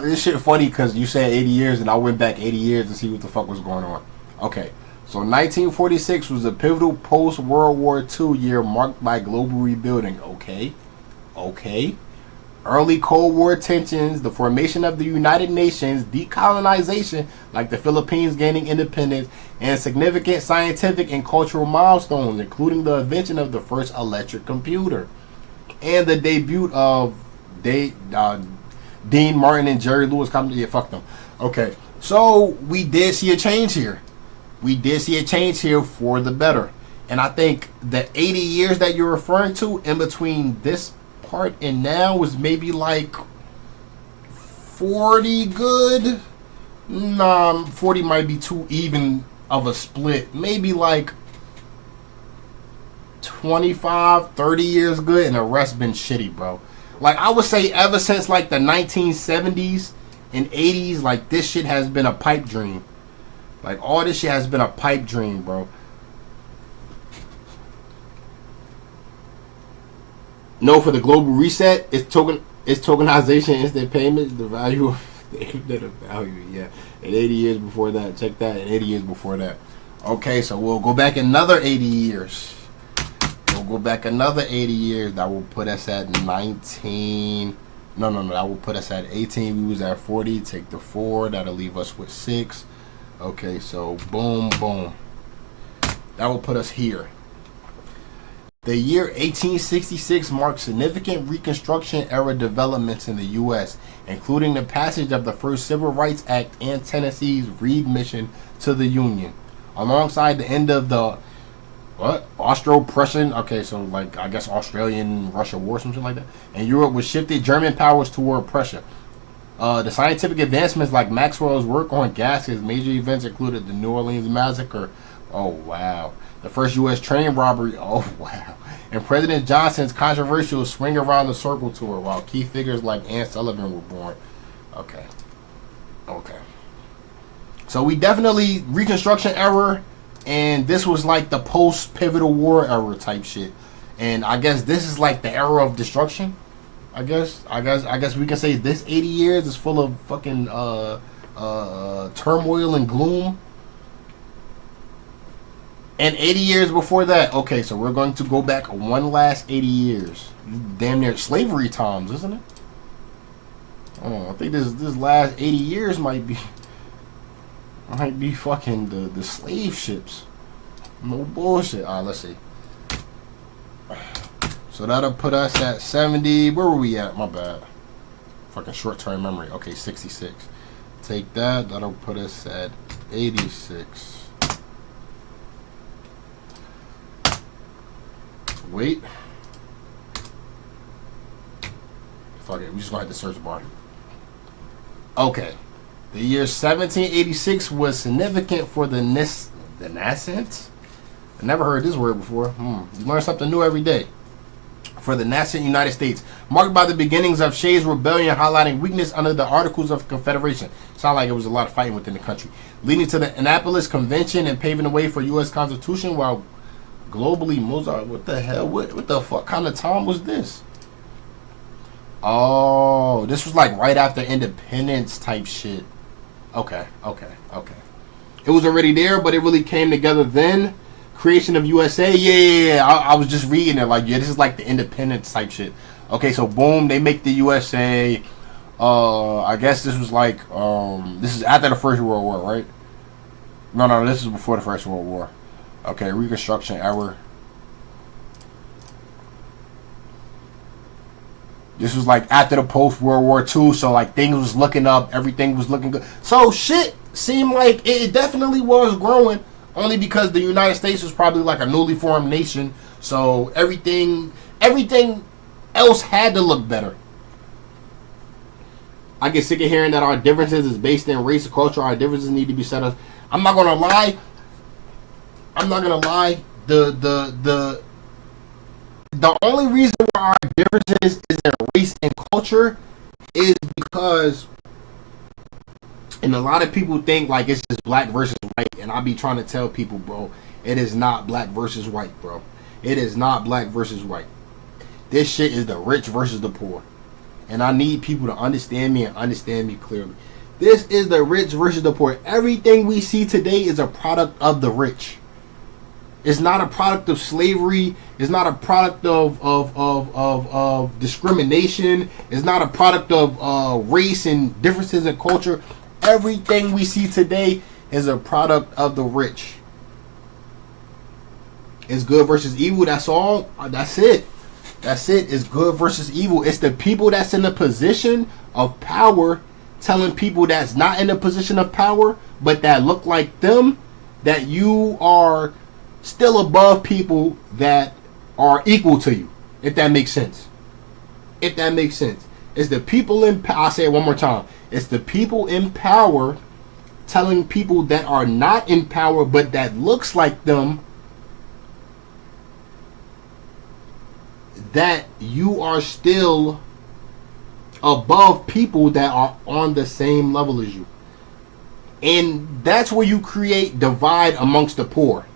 this shit funny because you said 80 years and I went back 80 years to see what the fuck was going on. Okay, so 1946 was a pivotal post-World War II year marked by global rebuilding. Okay. Early Cold War tensions, the formation of the United Nations, decolonization, like the Philippines gaining independence, and significant scientific and cultural milestones, including the invention of the first electric computer and the debut of Dean Martin and Jerry Lewis Company. Yeah, fuck them. Okay, so we did see a change here. We did see a change here for the better. And I think the 80 years that you're referring to in between this part and now was maybe like 40 good. Nah, 40 might be too even of a split. Maybe like 25, 30 years good, and the rest been shitty, bro. Like, I would say ever since, like, the 1970s and 80s, like, this shit has been a pipe dream. Like, all this shit has been a pipe dream, bro. No, for the global reset, it's tokenization, instant payment, the value of the value, yeah. And 80 years before that, check that, and 80 years before that. Okay, so we'll go back another 80 years. We'll go back another 80 years. That will put us at 19. No. That will put us at 18. We was at 40. Take the 4. That'll leave us with 6. Okay, so boom. That will put us here. The year 1866 marked significant Reconstruction era developments in the U.S., including the passage of the first Civil Rights Act and Tennessee's readmission to the Union, alongside the end of the Austro-Prussian, okay, so like I guess Australian-Russia war, something like that. And Europe was shifted German powers toward Prussia. The scientific advancements like Maxwell's work on gases, major events included the New Orleans massacre. Oh wow. The first U.S. train robbery. Oh wow. And President Johnson's controversial swing around the circle tour, while key figures like Anne Sullivan were born. Okay. So we definitely Reconstruction era. And this was like the post-pivotal war era type shit. And I guess this is like the era of destruction. I guess we can say this 80 years is full of fucking turmoil and gloom. And 80 years before that. Okay, so we're going to go back one last 80 years. Damn near slavery times, isn't it? Oh, I think this last 80 years might be fucking the slave ships. No bullshit. Alright, let's see. So that'll put us at 70. Where were we at? My bad. Fucking short-term memory. Okay, 66. Take that. That'll put us at 86. Wait. Fuck it. We just gonna hit the search bar. Okay. The year 1786 was significant for the nascent. I never heard this word before. You learn something new every day. For the nascent United States, marked by the beginnings of Shays' Rebellion, highlighting weakness under the Articles of Confederation. Sound like it was a lot of fighting within the country, leading to the Annapolis Convention and paving the way for U.S. Constitution. While globally, Mozart, what the hell? What the fuck kind of time was this? Oh, this was like right after independence type shit. Okay. It was already there, but it really came together then. Creation of USA. Yeah. I was just reading it. Like, yeah, this is like the independence type shit. Okay, so boom, they make the USA. I guess this was like, this is after the First World War, right? No, this is before the First World War. Okay, Reconstruction era. This was like after the post-World War II, so like things was looking up, everything was looking good. So shit seemed like it definitely was growing, only because the United States was probably like a newly formed nation. So everything else had to look better. I get sick of hearing that our differences is based in race and culture. Our differences need to be set up. I'm not gonna lie. The only reason why our differences is in race and culture is because, and a lot of people think like it's just black versus white, and I be trying to tell people, bro, it is not black versus white, bro. It is not black versus white. This shit is the rich versus the poor. And I need people to understand me and understand me clearly. This is the rich versus the poor. Everything we see today is a product of the rich. It's not a product of slavery. It's not a product of discrimination. It's not a product of race and differences in culture. Everything we see today is a product of the rich. It's good versus evil. That's all. That's it. That's it. It's good versus evil. It's the people that's in the position of power telling people that's not in a position of power, but that look like them, that you are still above people that are equal to you, if that makes sense. If that makes sense. It's the people in power. I'll say it one more time. It's the people in power telling people that are not in power, but that looks like them, that you are still above people that are on the same level as you. And that's where you create divide amongst the poor.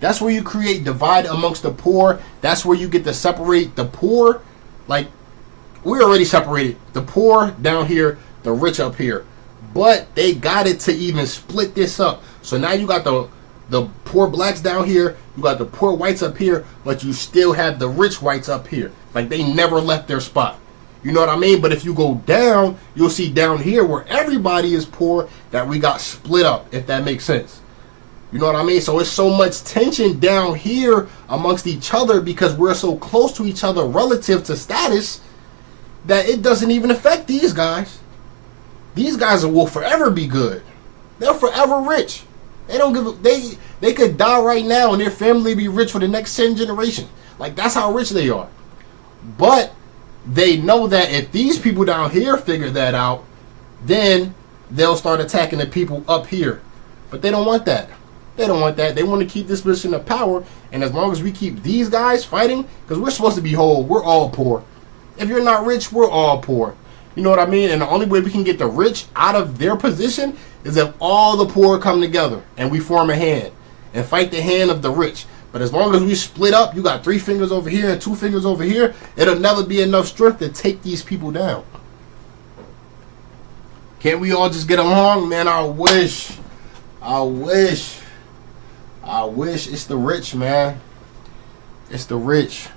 That's where you create divide amongst the poor. That's where you get to separate the poor. Like, we're already separated. The poor down here, the rich up here. But they got it to even split this up. So now you got the poor blacks down here. You got the poor whites up here. But you still have the rich whites up here. Like, they never left their spot. You know what I mean? But if you go down, you'll see down here where everybody is poor, that we got split up, if that makes sense. You know what I mean? So it's so much tension down here amongst each other because we're so close to each other relative to status that it doesn't even affect these guys. These guys will forever be good. They're forever rich. They don't give a, they could die right now and their family be rich for the next 10 generations. Like, that's how rich they are. But they know that if these people down here figure that out, then they'll start attacking the people up here. But they don't want that. They don't want that. They want to keep this position of power. And as long as we keep these guys fighting, because we're supposed to be whole, we're all poor. If you're not rich, we're all poor. You know what I mean? And the only way we can get the rich out of their position is if all the poor come together and we form a hand and fight the hand of the rich. But as long as we split up, you got 3 fingers over here and 2 fingers over here, it'll never be enough strength to take these people down. Can't we all just get along? Man, I wish. It's the rich, man. It's the rich.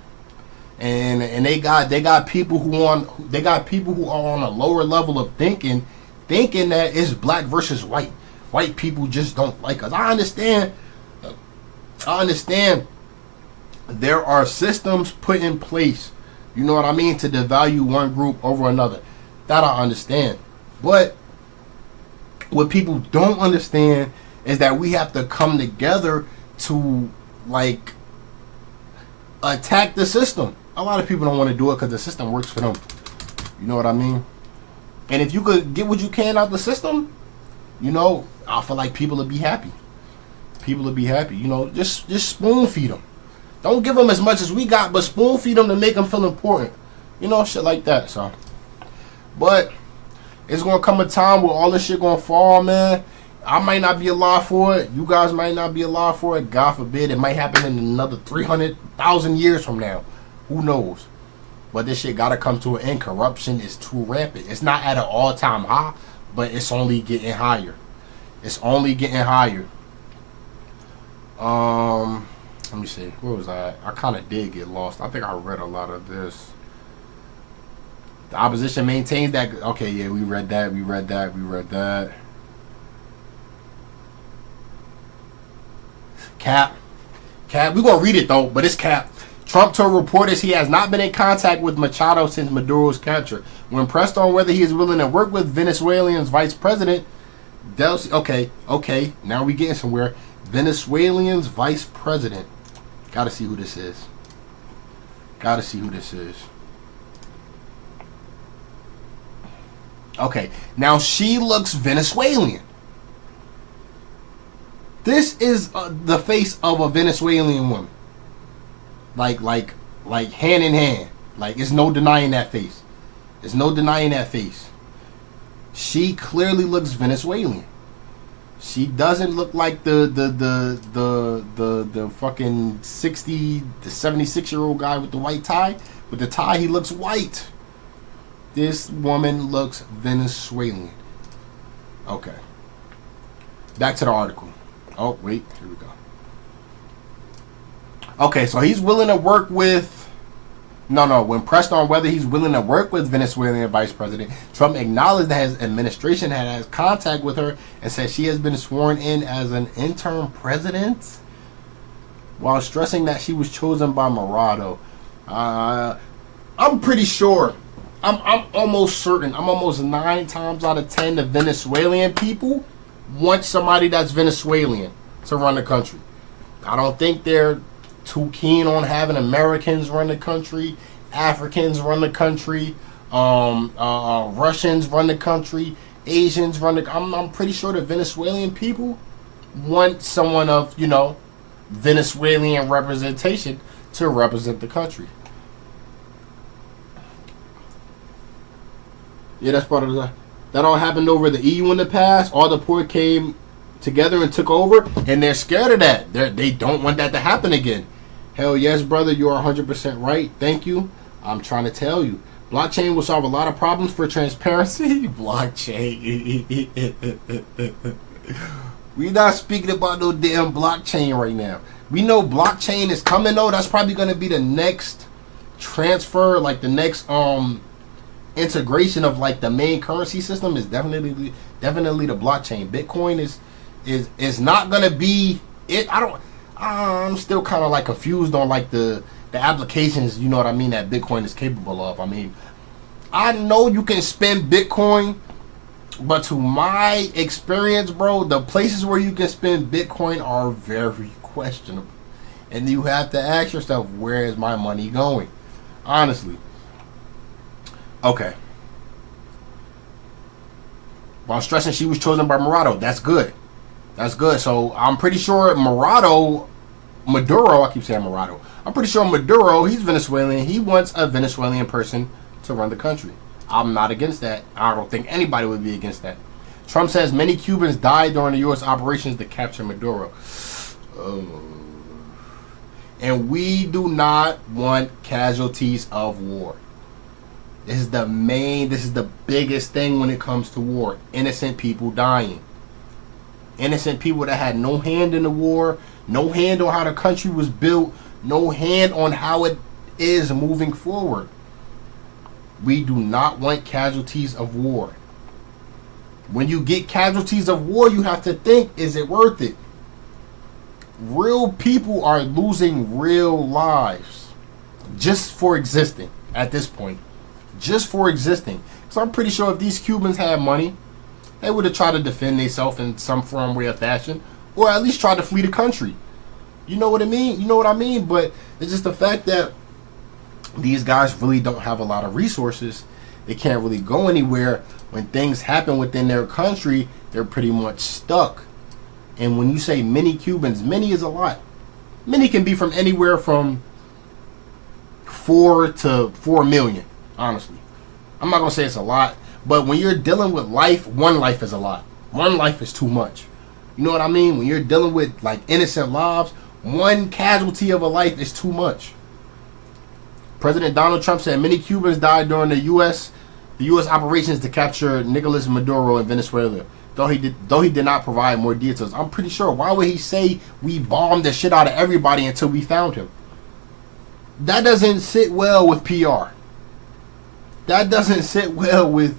And they got people who are on a lower level of thinking that it's black versus white. White people just don't like us. I understand there are systems put in place, you know what I mean, to devalue one group over another. That I understand. But what people don't understand is that we have to come together to, like, attack the system. A lot of people don't want to do it because the system works for them. You know what I mean? And if you could get what you can out the system, you know, I feel like people will be happy. People will be happy. You know, just spoon feed them. Don't give them as much as we got, but spoon feed them to make them feel important. You know, shit like that. So, but it's gonna come a time where all this shit gonna fall, man. I might not be alive for it. You guys might not be alive for it. God forbid, it might happen in another 300,000 years from now. Who knows? But this shit gotta come to an end. Corruption is too rampant. It's not at an all-time high, but it's only getting higher. It's only getting higher. Let me see. Where was I? I kind of did get lost. I think I read a lot of this. The opposition maintains that. Okay, yeah, we read that. We read that. We read that. Cap. We're going to read it, though, but it's cap. Trump told reporters he has not been in contact with Machado since Maduro's capture. When pressed on whether he is willing to work with Venezuelan's vice president, okay, now we getting somewhere. Venezuelan's vice president. Gotta see who this is. Okay, now she looks Venezuelan. This is the face of a Venezuelan woman. Like hand in hand. Like, there's no denying that face. She clearly looks Venezuelan. She doesn't look like the fucking 76-year-old guy with the white tie. With the tie, he looks white. This woman looks Venezuelan. Okay. Back to the article. Oh, wait. Here we go. Okay, so he's willing to work with... No. When pressed on whether he's willing to work with Venezuelan vice president, Trump acknowledged that his administration had contact with her and said she has been sworn in as an interim president, while stressing that she was chosen by Machado. I'm pretty sure. I'm almost certain. I'm almost 9 times out of 10 the Venezuelan people want somebody that's Venezuelan to run the country. I don't think they're too keen on having Americans run the country, Africans run the country, Russians run the country, Asians run the. I'm pretty sure the Venezuelan people want someone of, Venezuelan representation to represent the country. Yeah, that's part of the. That all happened over the EU in the past. All the poor came together and took over, and they're scared of that. They don't want that to happen again. Hell yes, brother, you are 100% right. Thank you. I'm trying to tell you. Blockchain will solve a lot of problems for transparency. Blockchain. We're not speaking about no damn blockchain right now. We know blockchain is coming, though. That's probably going to be the next transfer, like the next integration of like the main currency system is definitely the blockchain. Bitcoin is not gonna be it. I'm still kind of like confused on like the applications, you know what I mean, that Bitcoin is capable of. I mean, I know you can spend Bitcoin, but to my experience, bro, the places where you can spend Bitcoin are very questionable, and you have to ask yourself, where is my money going? Honestly. Okay. While stressing she was chosen by Machado. That's good. So I'm pretty sure Maduro, I keep saying Machado. I'm pretty sure Maduro, he's Venezuelan. He wants a Venezuelan person to run the country. I'm not against that. I don't think anybody would be against that. Trump says many Cubans died during the U.S. operations to capture Maduro. And we do not want casualties of war. This is the biggest thing when it comes to war. Innocent people dying. Innocent people that had no hand in the war, no hand on how the country was built, no hand on how it is moving forward. We do not want casualties of war. When you get casualties of war, you have to think, is it worth it? Real people are losing real lives just for existing at this point. Just for existing. So I'm pretty sure if these Cubans had money, they would have tried to defend themselves in some form, way, or fashion, or at least try to flee the country. You know what I mean? But it's just the fact that these guys really don't have a lot of resources. They can't really go anywhere. When things happen within their country, they're pretty much stuck. And when you say many Cubans, many is a lot. Many can be from anywhere from 4 to 4 million. Honestly, I'm not gonna say it's a lot, but when you're dealing with life, one life is a lot. One life is too much. You know what I mean? When you're dealing with like innocent lives, one casualty of a life is too much. President Donald Trump said many Cubans died during the U.S. operations to capture Nicolas Maduro in Venezuela. though he did not provide more details. I'm pretty sure. Why would he say we bombed the shit out of everybody until we found him? That doesn't sit well with PR. That doesn't sit well with,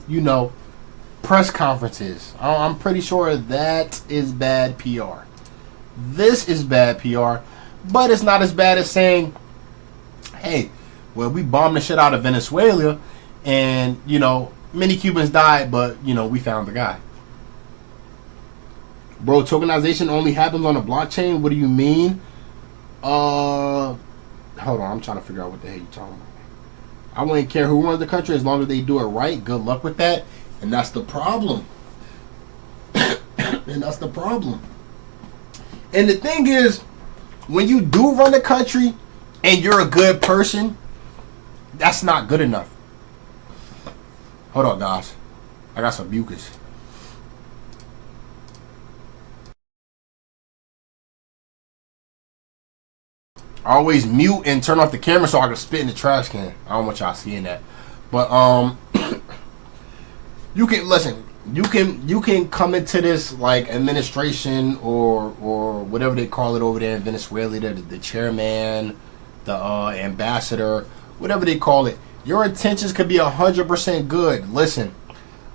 press conferences. I'm pretty sure that is bad PR. This is bad PR, but it's not as bad as saying, hey, well, we bombed the shit out of Venezuela and, many Cubans died, but, we found the guy. Bro, tokenization only happens on a blockchain? What do you mean? Hold on, I'm trying to figure out what the hell you're talking about. I wouldn't care who runs the country as long as they do it right. Good luck with that. And that's the problem. And that's the problem. And the thing is, when you do run the country and you're a good person, that's not good enough. Hold on, guys. I got some mucus. I always mute and turn off the camera so I can spit in the trash can. I don't want y'all seeing that. But you can listen. You can come into this like administration or whatever they call it over there in Venezuela, the chairman, the ambassador, whatever they call it. Your intentions could be 100% good. Listen,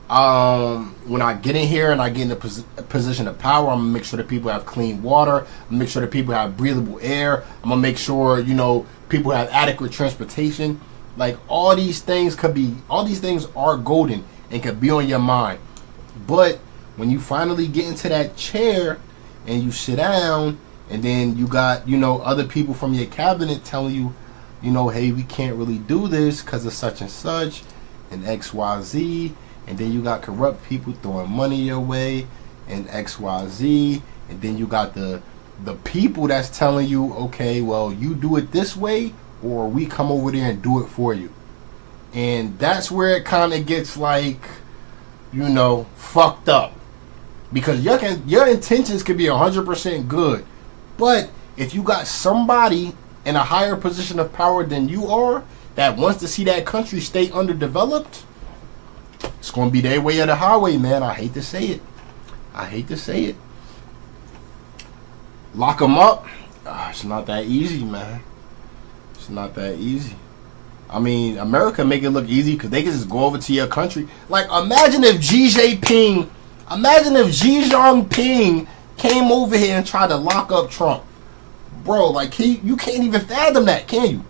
when I get in here and I get in a position of power, I'm gonna make sure that people have clean water. I'm gonna make sure that people have breathable air. I'm gonna make sure people have adequate transportation. Like all these things are golden and could be on your mind. But when you finally get into that chair and you sit down, and then you got other people from your cabinet telling you, hey, we can't really do this because of such and such and XYZ. And then you got corrupt people throwing money your way and XYZ. And then you got the people that's telling you, okay, well, you do it this way or we come over there and do it for you. And that's where it kind of gets like, fucked up. Because your intentions could be 100% good. But if you got somebody in a higher position of power than you are that wants to see that country stay underdeveloped, it's going to be their way or the highway, man. I hate to say it. Lock them up. It's not that easy, man. It's not that easy. I mean, America make it look easy because they can just go over to your country. Like, imagine if Xi Jinping came over here and tried to lock up Trump. Bro, like, you can't even fathom that, can you?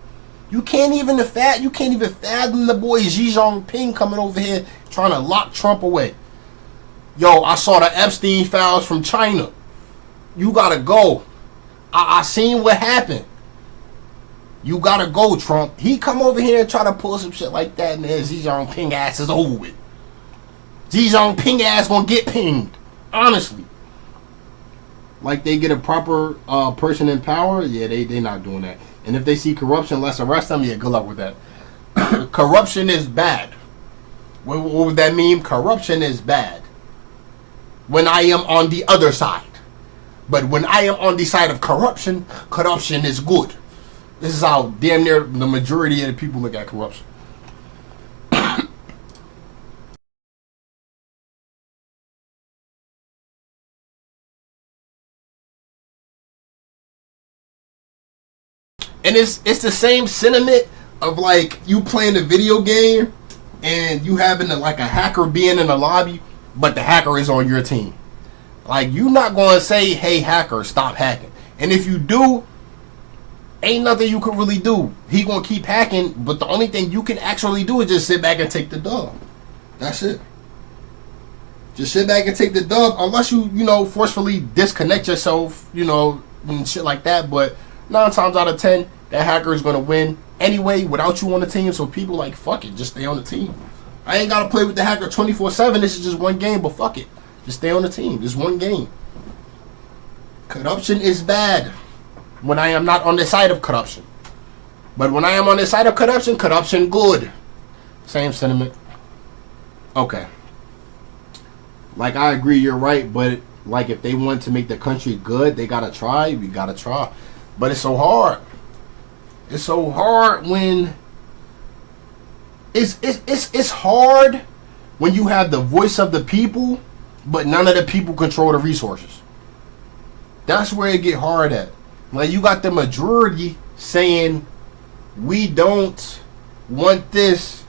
You can't even fathom the boy Xi Jinping coming over here trying to lock Trump away. Yo, I saw the Epstein files from China. You gotta go. I seen what happened. You gotta go, Trump. He come over here and try to pull some shit like that, man. Xi Jinping ass is over with. Xi Jinping ass gonna get pinged. Honestly. Like they get a proper person in power? Yeah, they not doing that. And if they see corruption, let's arrest them. Yeah, good luck with that. Corruption is bad. What would that mean? Corruption is bad. When I am on the other side. But when I am on the side of corruption, corruption is good. This is how damn near the majority of the people look at corruption. And it's the same sentiment of like you playing a video game and you having a hacker being in the lobby, but the hacker is on your team. Like, you're not going to say, hey, hacker, stop hacking. And if you do, ain't nothing you can really do. He going to keep hacking, but the only thing you can actually do is just sit back and take the dub. That's it. Just sit back and take the dub, unless you, forcefully disconnect yourself, and shit like that. But 9 times out of 10, that hacker is going to win anyway without you on the team. So people like, fuck it, just stay on the team. I ain't got to play with the hacker 24/7. This is just one game, but fuck it. Just stay on the team. Just one game. Corruption is bad when I am not on the side of corruption. But when I am on the side of corruption, corruption good. Same sentiment. Okay. Like, I agree, you're right, but like if they want to make the country good, they gotta try. We gotta try. But it's so hard. It's so hard when it's hard when you have the voice of the people, but none of the people control the resources. That's where it get hard at. Like, you got the majority saying we don't want this,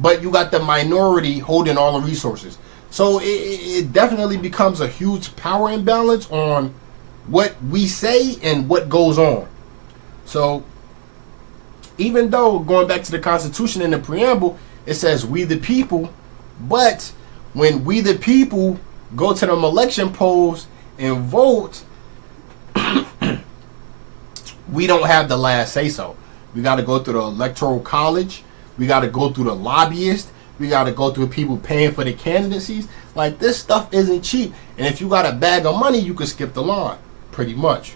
but you got the minority holding all the resources. So it definitely becomes a huge power imbalance on what we say and what goes on. So even though, going back to the Constitution in the preamble, it says we the people, but when we the people go to them election polls and vote, we don't have the last say so. We got to go through the electoral college. We got to go through the lobbyists. We got to go through people paying for the candidacies. Like, this stuff isn't cheap. And if you got a bag of money, you can skip the line, pretty much.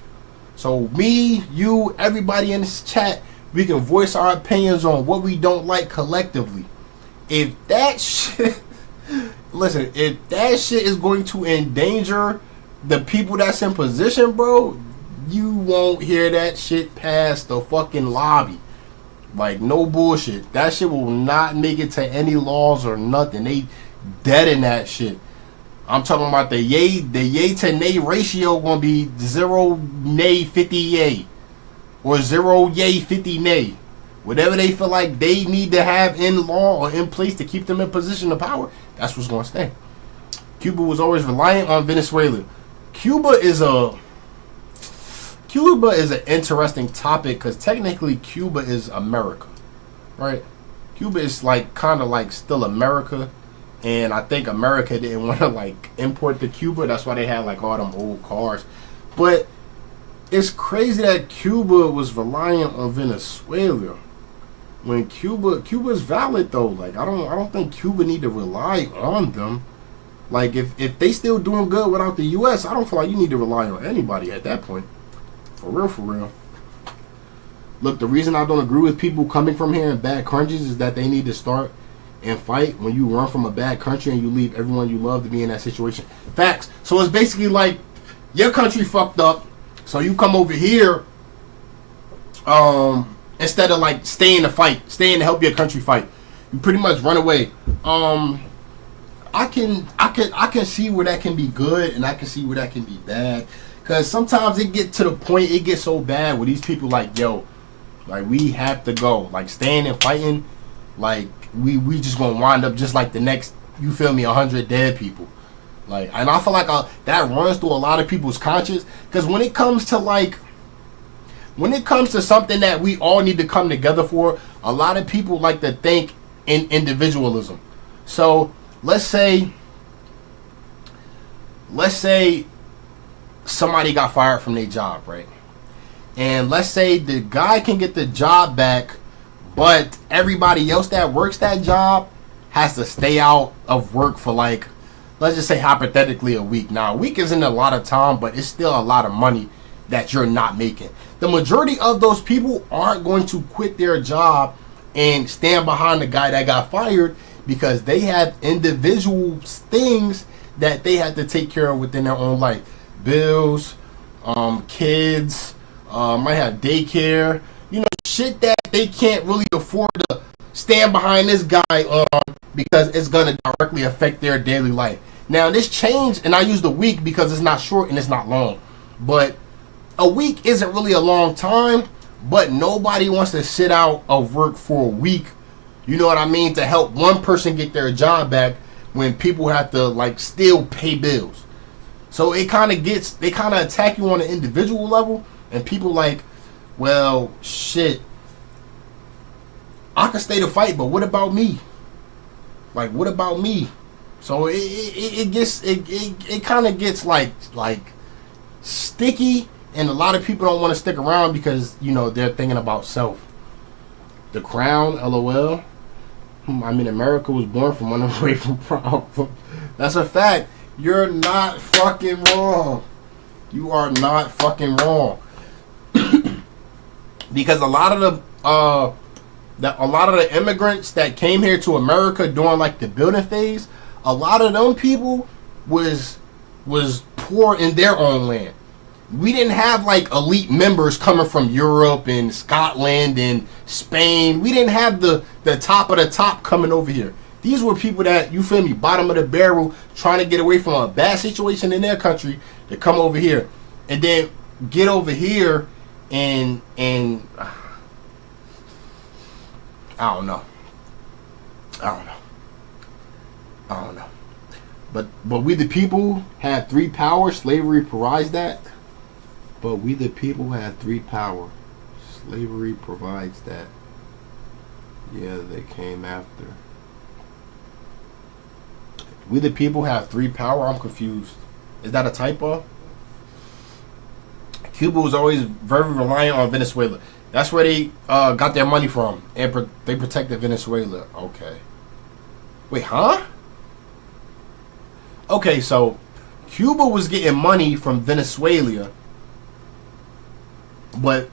So me, you, everybody in this chat, we can voice our opinions on what we don't like collectively. If that shit, listen, if that shit is going to endanger the people that's in position, bro, you won't hear that shit past the fucking lobby. Like, no bullshit. That shit will not make it to any laws or nothing. They dead in that shit. I'm talking about the yay to nay ratio gonna be 0 nay 50 yay. Or 0 yay 50 nay. Whatever they feel like they need to have in law or in place to keep them in position of power, that's what's gonna stay. Cuba was always reliant on Venezuela. Cuba is an interesting topic because technically Cuba is America, right? Cuba is like kind of like still America, and I think America didn't want to like import to Cuba. That's why they had like all them old cars. But it's crazy that Cuba was reliant on Venezuela when Cuba's valid though. Like, I don't think Cuba need to rely on them. Like, if they still doing good without the U.S., I don't feel like you need to rely on anybody at that point. For real, for real. Look, the reason I don't agree with people coming from here in bad countries is that they need to start and fight when you run from a bad country and you leave everyone you love to be in that situation. Facts. So it's basically like your country fucked up, so you come over here instead of like staying to fight, staying to help your country fight. You pretty much run away. I can see where that can be good and I can see where that can be bad. Cause sometimes it get to the point, it gets so bad where these people like, yo, like we have to go. Like staying and fighting, like we just gonna wind up just like the next, you feel me, 100 dead people. Like, and I feel like that runs through a lot of people's conscience. Cause when it comes to something that we all need to come together for, a lot of people like to think in individualism. So let's say somebody got fired from their job, right? And let's say the guy can get the job back, but everybody else that works that job has to stay out of work for like, let's just say hypothetically a week. Now, a week isn't a lot of time, but it's still a lot of money that you're not making. The majority of those people aren't going to quit their job and stand behind the guy that got fired because they have individual things that they have to take care of within their own life. Bills, kids, might have daycare, you know, shit that they can't really afford to stand behind this guy on because it's going to directly affect their daily life. Now, this change, and I use the week because it's not short and it's not long, but a week isn't really a long time, but nobody wants to sit out of work for a week, you know what I mean, to help one person get their job back when people have to like still pay bills. So it kind of they kind of attack you on an individual level, and people like, well, shit, I can stay to fight, but what about me? Like, what about me? So it kind of gets like sticky, and a lot of people don't want to stick around because, you know, they're thinking about self. The Crown, LOL. I mean, America was born from running away from problems. That's a fact. You're not fucking wrong. You are not fucking wrong. Because a lot of the immigrants that came here to America during like the building phase, a lot of them people was poor in their own land. We didn't have like elite members coming from Europe and Scotland and Spain. We didn't have the top of the top coming over here. These were people that, you feel me, bottom of the barrel, trying to get away from a bad situation in their country to come over here. And then get over here and I don't know. But we the people have 3 powers. Slavery provides that. But we the people have 3 power. Slavery provides that. Yeah, they came after. We the people have 3 power. I'm confused. Is that a typo? Cuba was always very reliant on Venezuela. That's where they got their money from, and they protected Venezuela. Okay. Wait, huh? Okay, so Cuba was getting money from Venezuela, but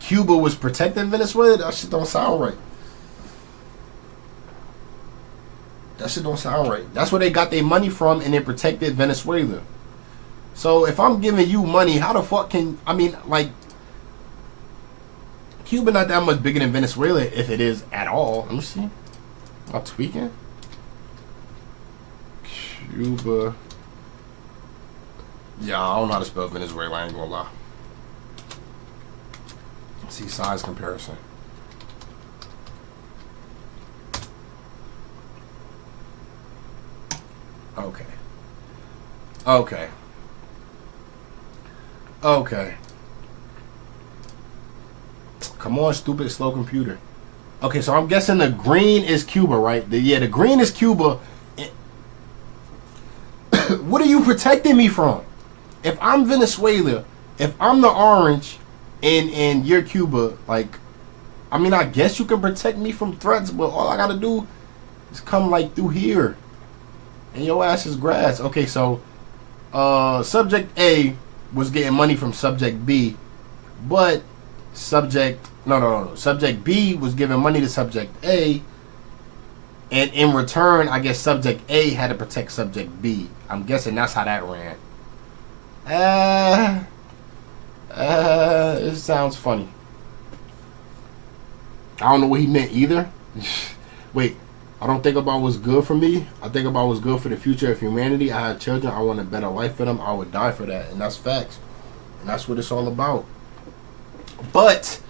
Cuba was protecting Venezuela? That shit don't sound right. That shit don't sound right. That's where they got their money from, and they protected Venezuela. So if I'm giving you money, how the fuck can... I mean, like... Cuba not that much bigger than Venezuela, if it is at all. Let me see. I'm tweaking. Cuba. Yeah, I don't know how to spell Venezuela. I ain't gonna lie. Let's see size comparison. Okay. Okay. Okay. Come on, stupid, slow computer. Okay, so I'm guessing the green is Cuba, right? The green is Cuba. What are you protecting me from? If I'm Venezuela, if I'm the orange and you're Cuba, like, I mean, I guess you can protect me from threats, but all I gotta do is come, like, through here. And your ass is grass. Okay, so subject A was getting money from subject B, but subject B was giving money to subject A, and in return, I guess subject A had to protect subject B. I'm guessing that's how that ran. It sounds funny. I don't know what he meant either. Wait, I don't think about what's good for me. I think about what's good for the future of humanity. I had children. I want a better life for them. I would die for that. And that's facts. And that's what it's all about. But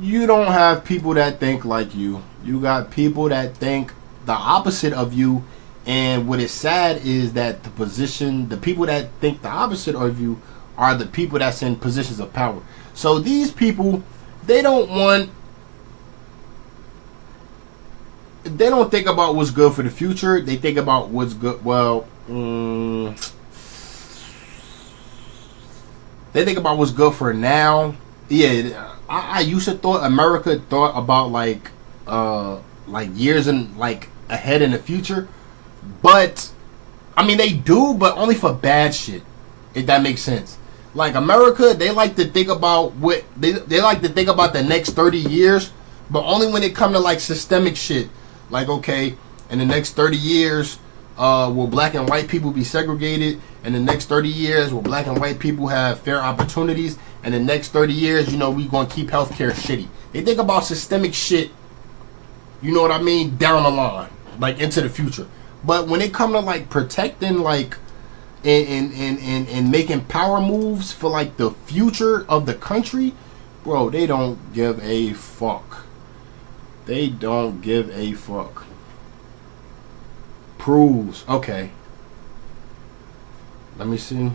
you don't have people that think like you. You got people that think the opposite of you. And what is sad is that the people that think the opposite of you are the people that's in positions of power. So these people, they don't think about what's good for the future. They think about what's good. Well, they think about what's good for now. Yeah, I used to thought America thought about like years and like ahead in the future, but I mean they do, but only for bad shit. If that makes sense. Like America, they like to think about what they like to think about the next 30 years, but only when it come to like systemic shit. Like, okay, in the next 30 years, will black and white people be segregated? In the next 30 years, will black and white people have fair opportunities? In the next 30 years, you know, we gonna keep healthcare shitty. They think about systemic shit, you know what I mean, down the line, like into the future. But when it come to like protecting, like, and making power moves for like the future of the country, bro, they don't give a fuck. They don't give a fuck. Proves. Okay. Let me see.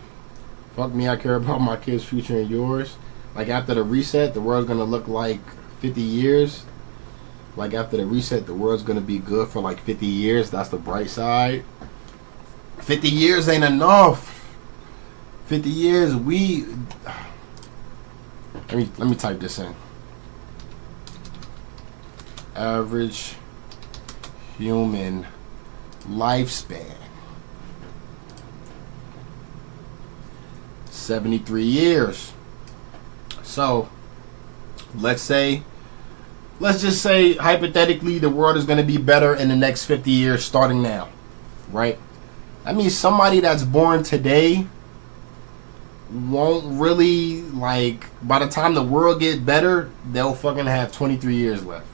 Fuck me, I care about my kids' future and yours. Like after the reset, the world's gonna look like 50 years. Like after the reset, the world's gonna be good for like 50 years. That's the bright side. 50 years ain't enough. 50 years, we... Let me type this in. Average human lifespan 73 years. So let's just say hypothetically the world is going to be better in the next 50 years starting now, right? That means somebody that's born today won't really, like, by the time the world get better, they'll fucking have 23 years left.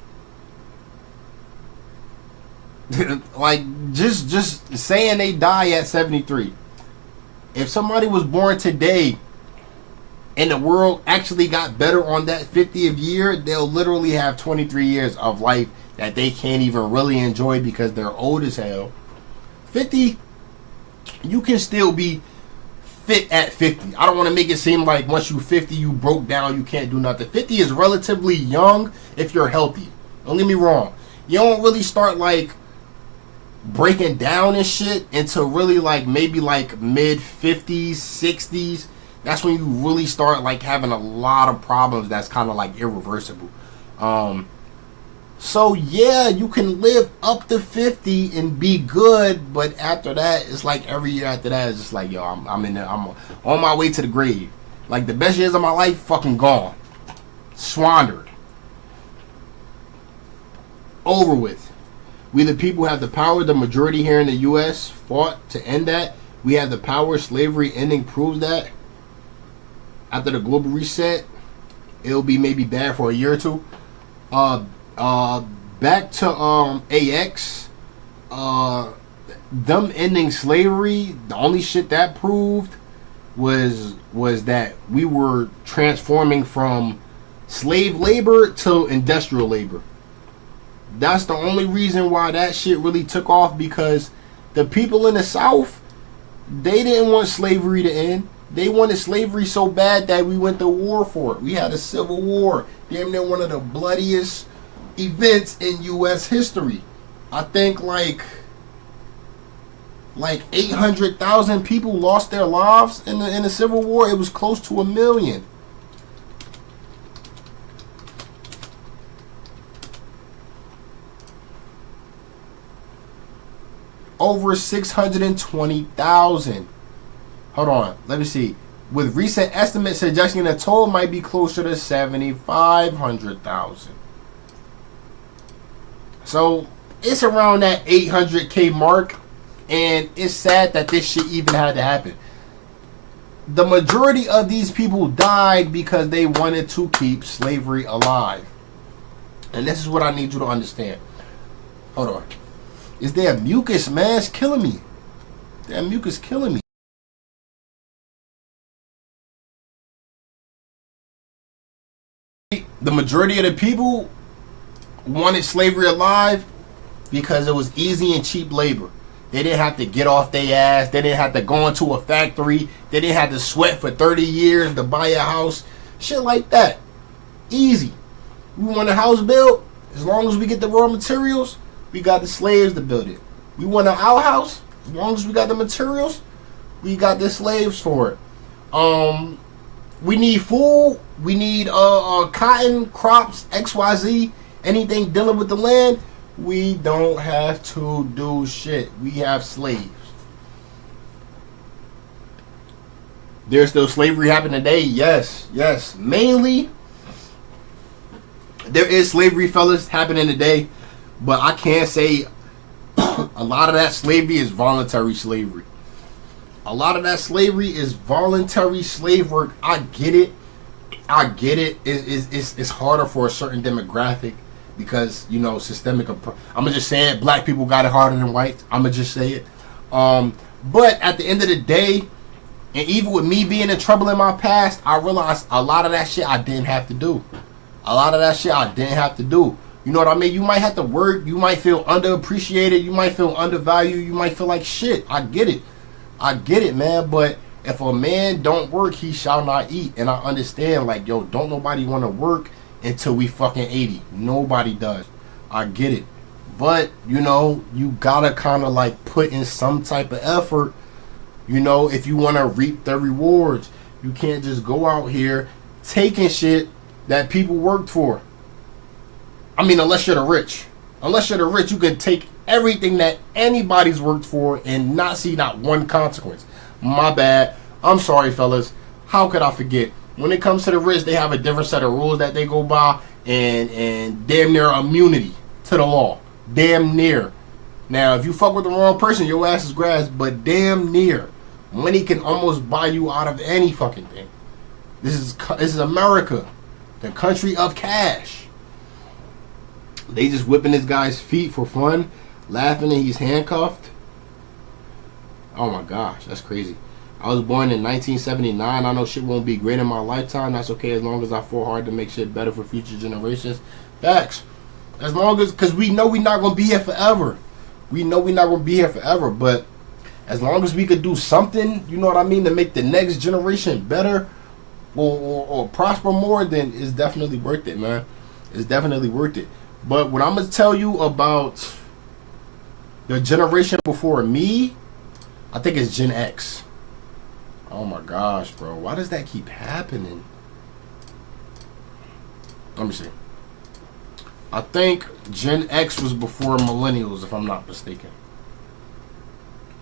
Like, just saying they die at 73. If somebody was born today and the world actually got better on that 50th year, they'll literally have 23 years of life that they can't even really enjoy because they're old as hell. 50, you can still be fit at 50. I don't want to make it seem like once you 50, you broke down, you can't do nothing. 50 is relatively young if you're healthy. Don't get me wrong. You don't really start like breaking down and shit until really like maybe like mid 50s, 60s. That's when you really start like having a lot of problems that's kind of like irreversible. So yeah, you can live up to 50 and be good, but after that, it's like every year after that, it's just like, yo, I'm in there, I'm on my way to the grave. Like the best years of my life, fucking gone, squandered, over with. We the people have the power. The majority here in the U.S. fought to end that. We have the power. Slavery ending proves that. After the global reset, it'll be maybe bad for a year or two. Back to AX, them ending slavery, the only shit that proved was that we were transforming from slave labor to industrial labor. That's the only reason why that shit really took off, because the people in the South, they didn't want slavery to end. They wanted slavery so bad that we went to war for it. We had a civil war, damn near one of the bloodiest events in U.S. history. I think like 800,000 people lost their lives in the Civil War. It was close to 1 million. Over 620,000. Hold on, let me see. With recent estimates suggesting the toll might be closer to 7,500,000. So it's around that 800K mark, and it's sad that this shit even had to happen. The majority of these people died because they wanted to keep slavery alive. And this is what I need you to understand. Hold on. Is there mucus, man? It's killing me. That mucus killing me. The majority of the people wanted slavery alive because it was easy and cheap labor. They didn't have to get off their ass. They didn't have to go into a factory. They didn't have to sweat for 30 years to buy a house. Shit like that. Easy. We want a house built. As long as we get the raw materials, we got the slaves to build it. We want an outhouse. As long as we got the materials, we got the slaves for it. We need food. We need cotton, crops, XYZ, anything dealing with the land. We don't have to do shit. We have slaves. There's still slavery happening today. Yes, yes. Mainly, there is slavery, fellas, happening today. But I can't say a lot of that slavery is voluntary slavery. A lot of that slavery is voluntary slave work. I get it. I get it. It's harder for a certain demographic because, you know, systemic. I'm going to just say it. Black people got it harder than whites. I'm going to just say it. But at the end of the day, and even with me being in trouble in my past, I realized a lot of that shit I didn't have to do. A lot of that shit I didn't have to do. You know what I mean? You might have to work. You might feel underappreciated. You might feel undervalued. You might feel like shit. I get it. I get it, man. But if a man don't work, he shall not eat. And I understand, like, yo, don't nobody want to work until we fucking 80. Nobody does. I get it. But, you know, you gotta kind of like put in some type of effort, you know, if you want to reap the rewards. You can't just go out here taking shit that people worked for. I mean, unless you're the rich. Unless you're the rich, you can take everything that anybody's worked for and not see not one consequence. My bad. I'm sorry, fellas. How could I forget? When it comes to the rich, they have a different set of rules that they go by, and damn near immunity to the law. Damn near. Now, if you fuck with the wrong person, your ass is grass, but damn near. Money can almost buy you out of any fucking thing. This is America, the country of cash. They just whipping this guy's feet for fun. laughing and he's handcuffed. Oh my gosh, that's crazy. I was born in 1979. I know shit won't be great in my lifetime. That's okay as long as I fought hard to make shit better for future generations. Facts. As long as, because we know we're not going to be here forever. We know we're not going to be here forever. But as long as we could do something, you know what I mean, to make the next generation better or prosper more, then it's definitely worth it, man. It's definitely worth it. But what I'm going to tell you about the generation before me, I think it's Gen X. Oh my gosh, bro. Why does that keep happening? Let me see. I think Gen X was before millennials, if I'm not mistaken.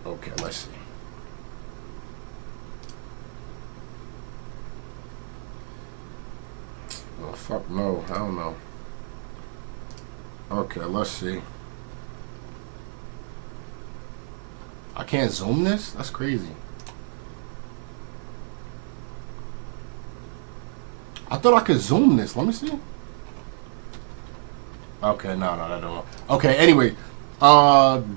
Okay, let's see. Oh, fuck no. I don't know. Okay, let's see. I can't zoom this? That's crazy. I thought I could zoom this. Let me see. Okay, no, that don't. Okay, anyway,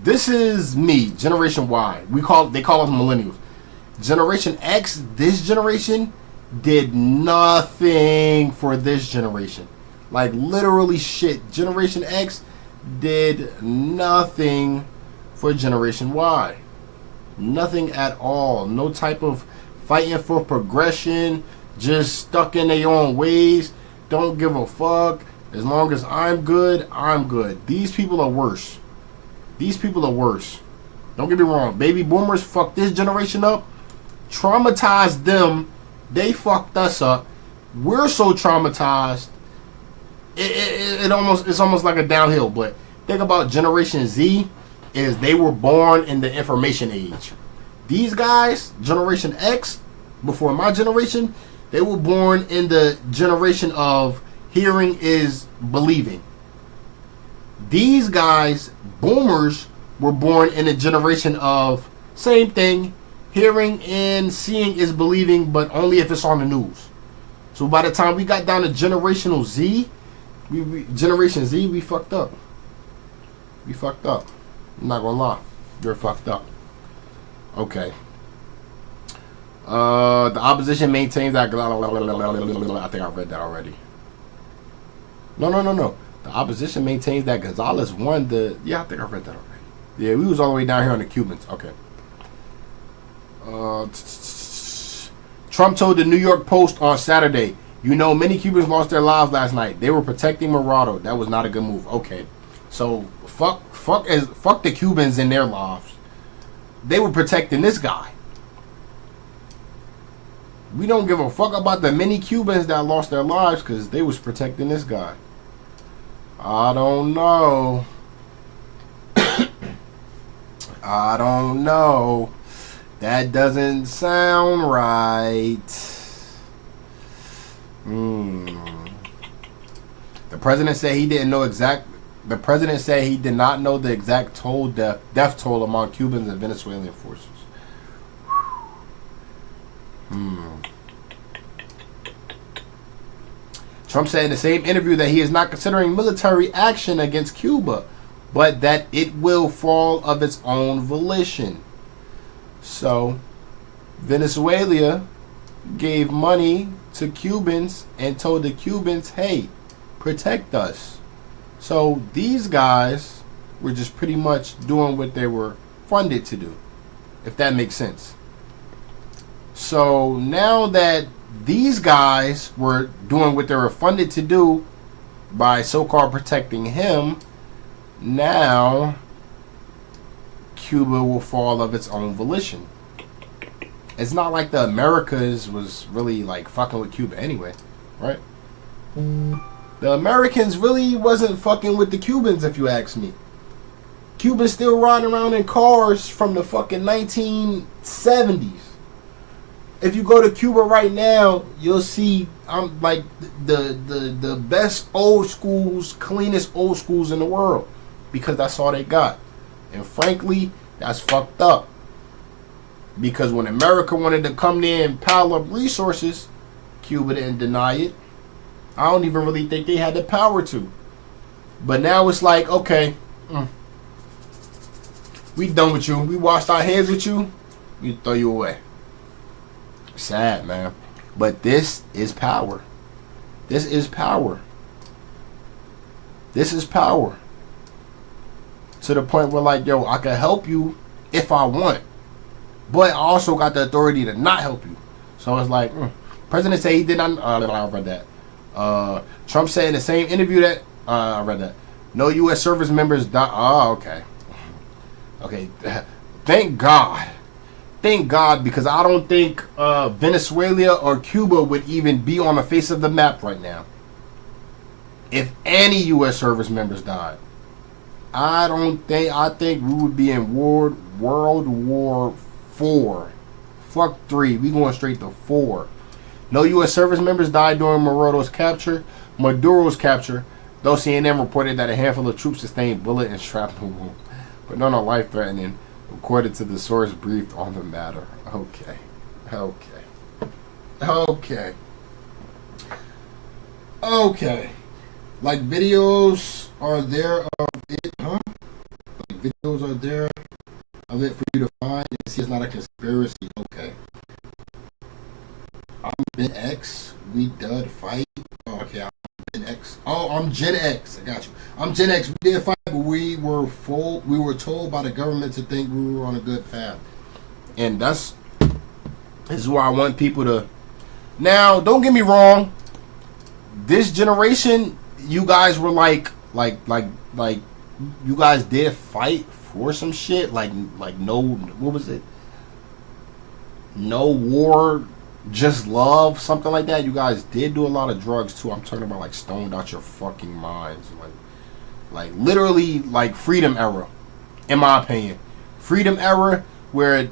this is me, Generation Y. They call us millennials. Generation X, this generation did nothing for this generation. Like literally shit. Generation X did nothing for Generation Y. Nothing at all. No type of fighting for progression. Just stuck in their own ways. Don't give a fuck. As long as I'm good, I'm good. These people are worse. These people are worse. Don't get me wrong. Baby boomers fucked this generation up. Traumatized them. They fucked us up. We're so traumatized. It's almost like a downhill. But think about Generation Z. Is they were born in the information age. These guys, Generation X, before my generation, they were born in the generation of hearing is believing. These guys, boomers, were born in a generation of same thing, hearing and seeing is believing, but only if it's on the news. So by the time we got down to Generation Z, we fucked up. We fucked up. I'm not gonna lie. You're fucked up. Okay. The opposition maintains that. I think I read that already. No. The opposition maintains that Gonzalez won the. Yeah, I think I read that already. Yeah, we was all the way down here on the Cubans. Okay. Trump told the New York Post on Saturday, "You know, many Cubans lost their lives last night. They were protecting Murado. That was not a good move." Okay. So fuck the Cubans in their lives. They were protecting this guy. We don't give a fuck about the many Cubans that lost their lives because they was protecting this guy. I don't know. I don't know. That doesn't sound right. The president said he didn't know exact. The president said he did not know the exact death toll among Cubans and Venezuelan forces. Trump said in the same interview that he is not considering military action against Cuba, but that it will fall of its own volition. So, Venezuela gave money to Cubans and told the Cubans, hey, protect us. So, these guys were just pretty much doing what they were funded to do, if that makes sense. So, now that these guys were doing what they were funded to do by so-called protecting him, now Cuba will fall of its own volition. It's not like the Americas was really like fucking with Cuba anyway, right? The Americans really wasn't fucking with the Cubans, if you ask me. Cubans still riding around in cars from the fucking 1970s. If you go to Cuba right now, you'll see like the best old schools, cleanest old schools in the world, because that's all they got. And frankly, that's fucked up. Because when America wanted to come there and pile up resources, Cuba didn't deny it. I don't even really think they had the power to. But now it's like, okay, We done with you. We washed our hands with you. We throw you away. Sad, man. But this is power. This is power. This is power. To the point where, like, yo, I can help you if I want, but I also got the authority to not help you. So it's like, President said he did not. I read that. Trump said in the same interview that I read that no U.S. service members died. Oh, okay. Okay. Thank God. Thank God, because I don't think Venezuela or Cuba would even be on the face of the map right now if any U.S. service members died. I think we would be in World War IV. Fuck 3. We going straight to 4. No U.S. service members died during Maduro's capture. Though CNN reported that a handful of troops sustained bullet and shrapnel wounds, but none are life-threatening, according to the source briefed on the matter. Okay. Like, videos are there of it, huh? Like, videos are there of it for you to find and see it's not a conspiracy. Okay. I'm Ben X. We did fight. Oh, okay, I'm Ben X. Oh, I'm Gen X. I got you. I'm Gen X. We did fight, but we were told by the government to think we were on a good path. And this is where I want people to. Now, don't get me wrong. This generation, you guys were like you guys did fight for some shit, like no, what was it? No war, just love, something like that. You guys did do a lot of drugs too. I'm talking about like stoned out your fucking minds, like literally like freedom era, in my opinion. Freedom era where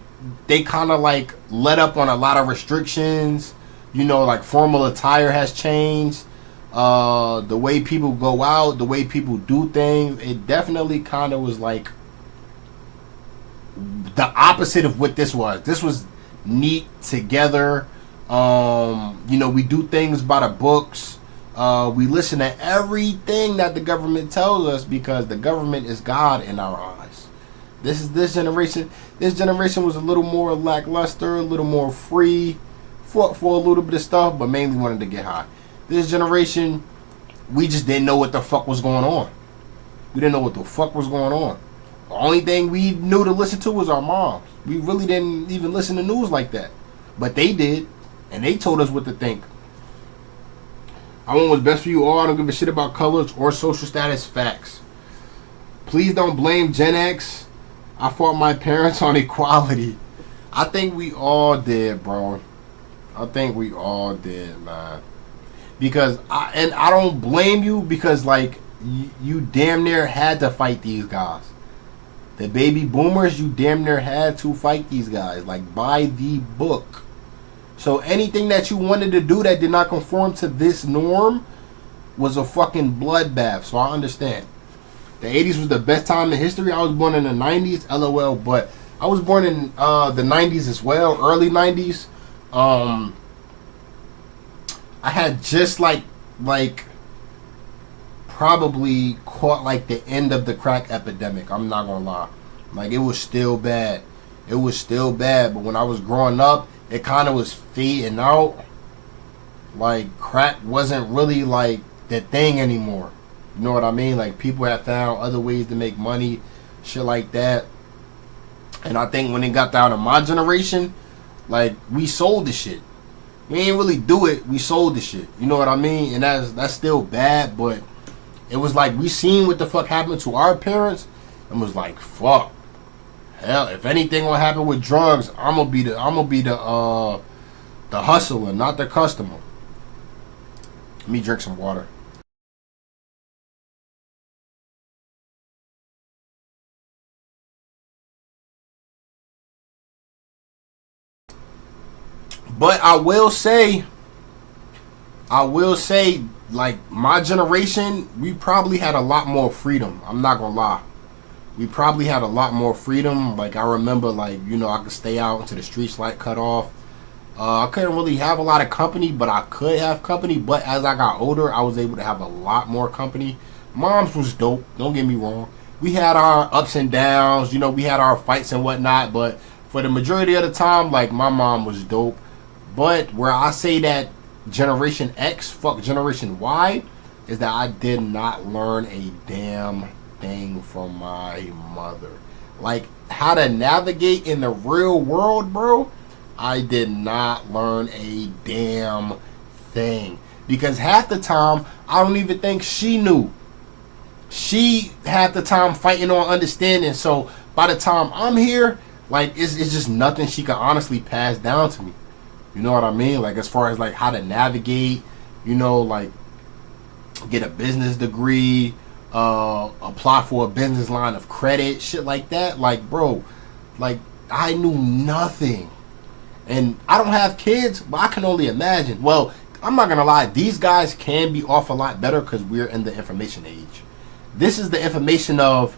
they kind of like let up on a lot of restrictions. You know, like formal attire has changed. The way people go out, the way people do things, it definitely kind of was like the opposite of what this was. This was neat, together. You know, we do things by the books. We listen to everything that the government tells us because the government is God in our eyes. This generation. This generation was a little more lackluster, a little more free for a little bit of stuff, but mainly wanted to get high. This generation, we just didn't know what the fuck was going on. We didn't know what the fuck was going on. The only thing we knew to listen to was our moms. We really didn't even listen to news like that. But they did, and they told us what to think. I want what's best for you all. I don't give a shit about colors or social status. Facts. Please don't blame Gen X. I fought my parents on equality. I think we all did, bro. I think we all did, man. Because I don't blame you, because like you damn near had to fight these guys. The baby boomers, you damn near had to fight these guys, like by the book. So anything that you wanted to do that did not conform to this norm was a fucking bloodbath. So I understand. The 80s was the best time in history. I was born in the 90s, LOL, but I was born in the 90s as well, early 90s. I had just like probably caught like the end of the crack epidemic. I'm not gonna lie. Like, it was still bad. It was still bad, but when I was growing up, it kind of was fading out. Like, crack wasn't really like the thing anymore. You know what I mean? Like, people had found other ways to make money, shit like that. And I think when it got down to my generation, like, we sold the shit. We ain't really do it. We sold the shit. You know what I mean? And that's still bad, but it was like we seen what the fuck happened to our parents and was like, fuck. Hell, if anything will happen with drugs, I'm gonna be the hustler, not the customer. Let me drink some water. But I will say, like, my generation, we probably had a lot more freedom. I'm not gonna lie. We probably had a lot more freedom. Like, I remember, like, you know, I could stay out until the streets light cut off. I couldn't really have a lot of company, but I could have company. But as I got older, I was able to have a lot more company. Moms was dope. Don't get me wrong. we had our ups and downs, you know, we had our fights and whatnot, but for the majority of the time, like, my mom was dope. But where I say that Generation X, fuck Generation Y, is that I did not learn a damn thing from my mother. Like, how to navigate in the real world, bro, I did not learn a damn thing. Because half the time, I don't even think she knew. She half the time fighting on understanding. So by the time I'm here, like, it's just nothing she can honestly pass down to me. You know what I mean? Like, as far as like how to navigate, you know, like get a business degree, apply for a business line of credit, shit like that. Like, bro, like, I knew nothing. And I don't have kids, but I can only imagine. Well, I'm not gonna lie, these guys can be off a lot better because we're in the information age. This is the information of,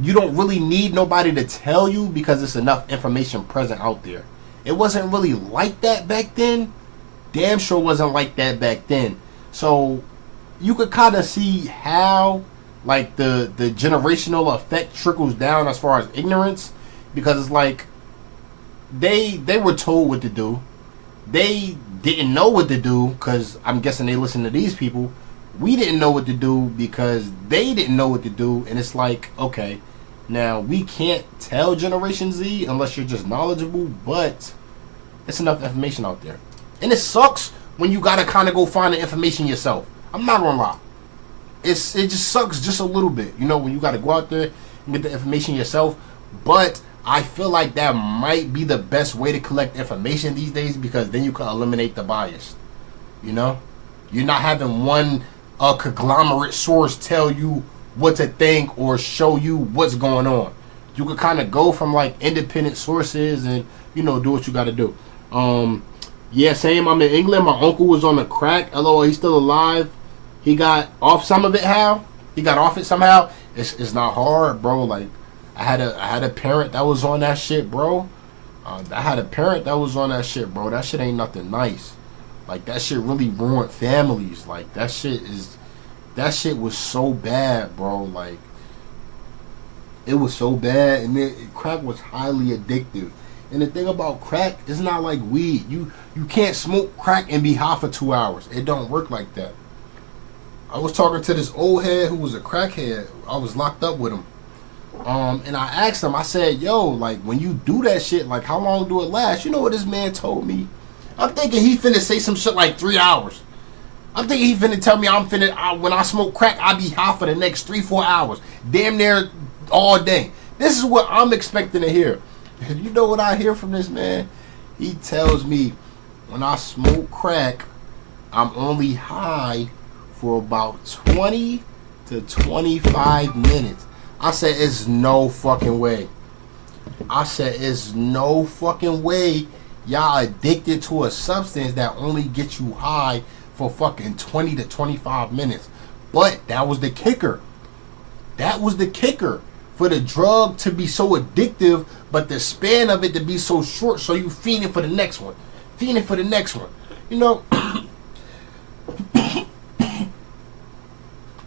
you don't really need nobody to tell you because there's enough information present out there. It wasn't really like that back then. Damn sure wasn't like that back then. So you could kind of see how, like, the generational effect trickles down as far as ignorance, because it's like they were told what to do. They didn't know what to do because I'm guessing they listen to these people. We didn't know what to do because they didn't know what to do. And it's like, okay, now we can't tell Generation Z unless you're just knowledgeable, but it's enough information out there. And it sucks when you gotta kind of go find the information yourself. I'm not gonna lie. It just sucks just a little bit, you know, when you gotta go out there and get the information yourself. But I feel like that might be the best way to collect information these days, because then you can eliminate the bias. You know? You're not having one conglomerate source tell you what to think or show you what's going on. You could kind of go from like independent sources and, you know, do what you got to do. Yeah, same. I'm in England. My uncle was on the crack. LOL, he's still alive. He got off some of it. How? He got off it somehow. It's not hard, bro. Like, I had a parent that was on that shit, bro. I had a parent that was on that shit, bro. That shit ain't nothing nice. Like, that shit really ruined families. Like, that shit was so bad, bro. Like, it was so bad, and crack was highly addictive. And the thing about crack, it's not like weed. You can't smoke crack and be high for 2 hours. It don't work like that. I was talking to this old head who was a crackhead. I was locked up with him. And I asked him, I said, yo, like, when you do that shit, like, how long do it last? You know what this man told me? I'm thinking he finna say some shit like 3 hours. I'm thinking he finna tell me when I smoke crack, I be high for the next 3-4 hours. Damn near all day. This is what I'm expecting to hear. You know what I hear from this man? He tells me when I smoke crack, I'm only high for about 20 to 25 minutes. I said, it's no fucking way. I said, it's no fucking way y'all addicted to a substance that only gets you high for fucking 20 to 25 minutes. But that was the kicker. That was the kicker. For the drug to be so addictive, but the span of it to be so short, so you fiending for the next one. Fiending for the next one. You know,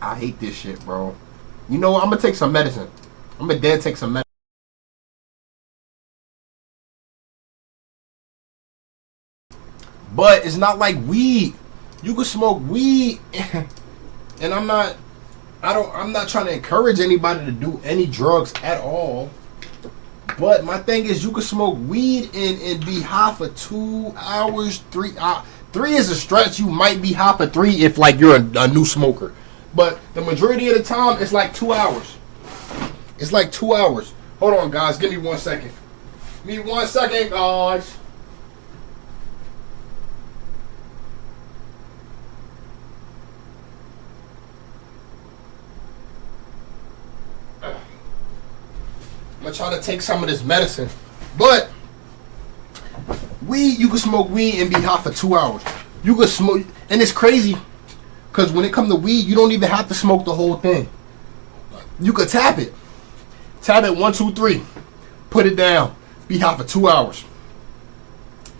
I hate this shit, bro. You know what? I'm going to take some medicine. I'm going to take some medicine. But it's not like weed. You can smoke weed, and I'm not trying to encourage anybody to do any drugs at all. But my thing is, you can smoke weed and be high for 2 hours, 3 hours. 3 is a stretch. You might be high for 3 if, like, you're a new smoker. But the majority of the time, it's like 2 hours. It's like 2 hours. Hold on, guys. Give me 1 second. Give me 1 second, guys. I'm gonna try to take some of this medicine. But weed, you can smoke weed and be high for 2 hours. You can smoke, and it's crazy, because when it comes to weed, you don't even have to smoke the whole thing. You could tap it. Tap it 1, 2, 3. Put it down. Be high for 2 hours.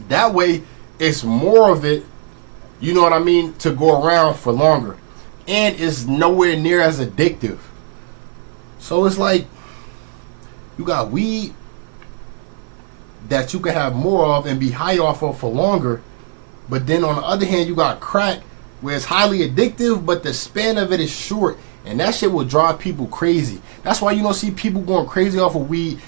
That way, it's more of it, you know what I mean, to go around for longer. And it's nowhere near as addictive. So it's like you got weed that you can have more of and be high off of for longer, but then on the other hand, you got crack where it's highly addictive, but the span of it is short, and that shit will drive people crazy. That's why you don't see people going crazy off of weed.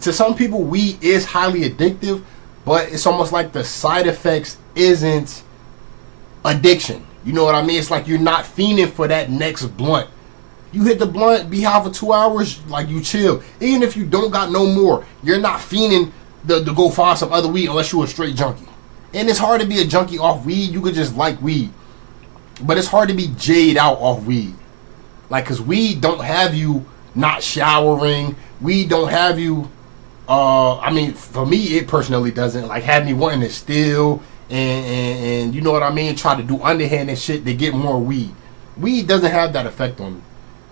To some people, weed is highly addictive, but it's almost like the side effects isn't addiction. You know what I mean? It's like you're not fiending for that next blunt. You hit the blunt, be high for 2 hours, like you chill. Even if you don't got no more, you're not fiending to go find some other weed unless you're a straight junkie. And it's hard to be a junkie off weed. You could just like weed. But it's hard to be jaded out off weed. Like, because weed don't have you not showering. Weed don't have you, I mean, for me, it personally doesn't. Like, have me wanting to steal and you know what I mean? Try to do underhand and shit to get more weed. Weed doesn't have that effect on me.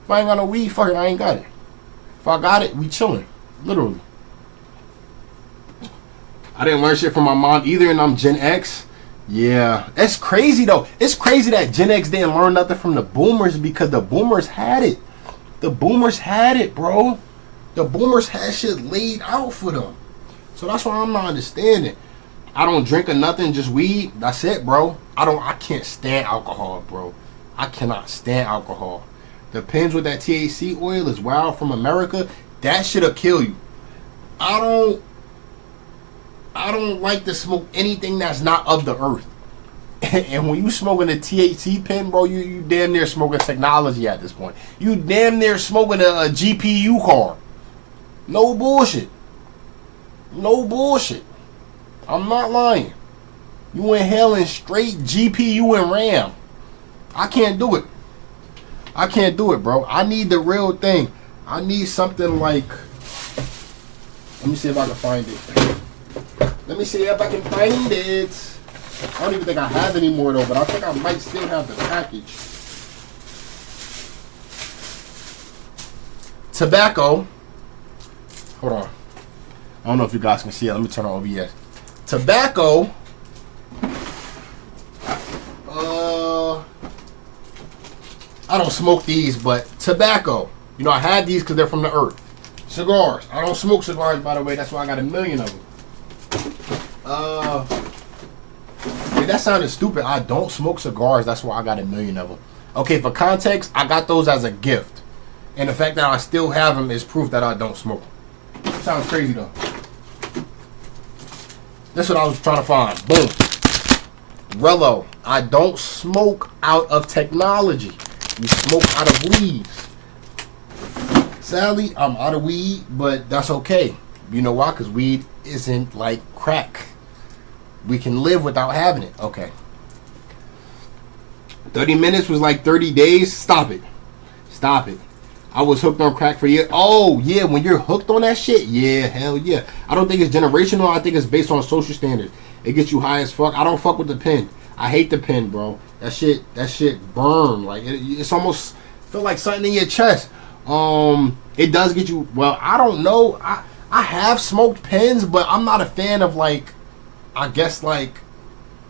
If I ain't got no weed, fuck it, I ain't got it. If I got it, we chilling. Literally. I didn't learn shit from my mom either, and I'm Gen X. Yeah. It's crazy, though. It's crazy that Gen X didn't learn nothing from the boomers because the boomers had it. The boomers had it, bro. The boomers had shit laid out for them. So that's why I'm not understanding. I don't drink or nothing, just weed. That's it, bro. I can't stand alcohol, bro. I cannot stand alcohol. The pens with that THC oil is wild from America. That shit'll kill you. I don't like to smoke anything that's not of the earth. And when you smoking a THC pen, bro, you damn near smoking technology at this point. You damn near smoking a GPU card. No bullshit. No bullshit. I'm not lying. You inhaling straight GPU and RAM. I can't do it. I can't do it, bro. I need the real thing. I need something like... Let me see if I can find it. Let me see if I can find it. I don't even think I have any more, though, but I think I might still have the package. Tobacco. Hold on. I don't know if you guys can see it. Let me turn on OBS. Tobacco. I don't smoke these, but tobacco. You know, I had these because they're from the earth. Cigars. I don't smoke cigars, by the way. That's why I got 1 million of them. Yeah, that sounded stupid. I don't smoke cigars. That's why I got 1 million of them. Okay, for context, I got those as a gift. And the fact that I still have them is proof that I don't smoke them. Sounds crazy, though. That's what I was trying to find. Boom. Rello. I don't smoke out of technology. We smoke out of leaves. Sadly, I'm out of weed, but that's okay. You know why? Because weed isn't like crack. We can live without having it. Okay. 30 minutes was like 30 days. Stop it. Stop it. I was hooked on crack for years. Oh, yeah, when you're hooked on that shit, yeah, hell yeah. I don't think it's generational. I think it's based on social standards. It gets you high as fuck. I don't fuck with the pen. I hate the pen, bro. That shit burn. Like, it's almost feel like something in your chest. It does get you, well, I don't know. I have smoked pens, but I'm not a fan of, like, I guess, like,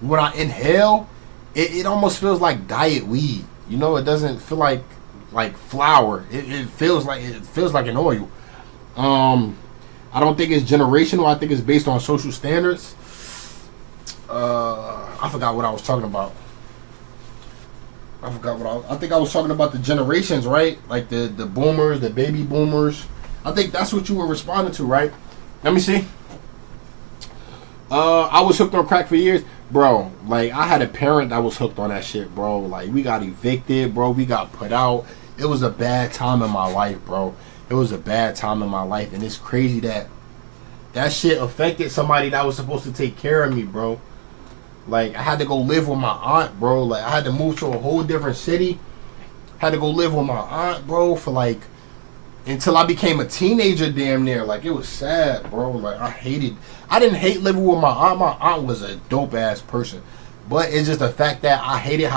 when I inhale, it almost feels like diet weed. You know, it doesn't feel like flour. It feels like an oil. I don't think it's generational. I think it's based on social standards. I forgot what I was talking about. I think I was talking about the generations, right? Like the boomers, the baby boomers. I think that's what you were responding to, right? Let me see. I was hooked on crack for years. Bro, like, I had a parent that was hooked on that shit, bro. Like, we got evicted, bro. We got put out. It was a bad time in my life, bro. It was a bad time in my life. And it's crazy that that shit affected somebody that was supposed to take care of me, bro. Like, I had to go live with my aunt, bro. Like, I had to move to a whole different city. Had to go live with my aunt, bro, for, like, until I became a teenager damn near. Like, it was sad, bro. Like, I didn't hate living with my aunt. My aunt was a dope-ass person. But it's just the fact that I hated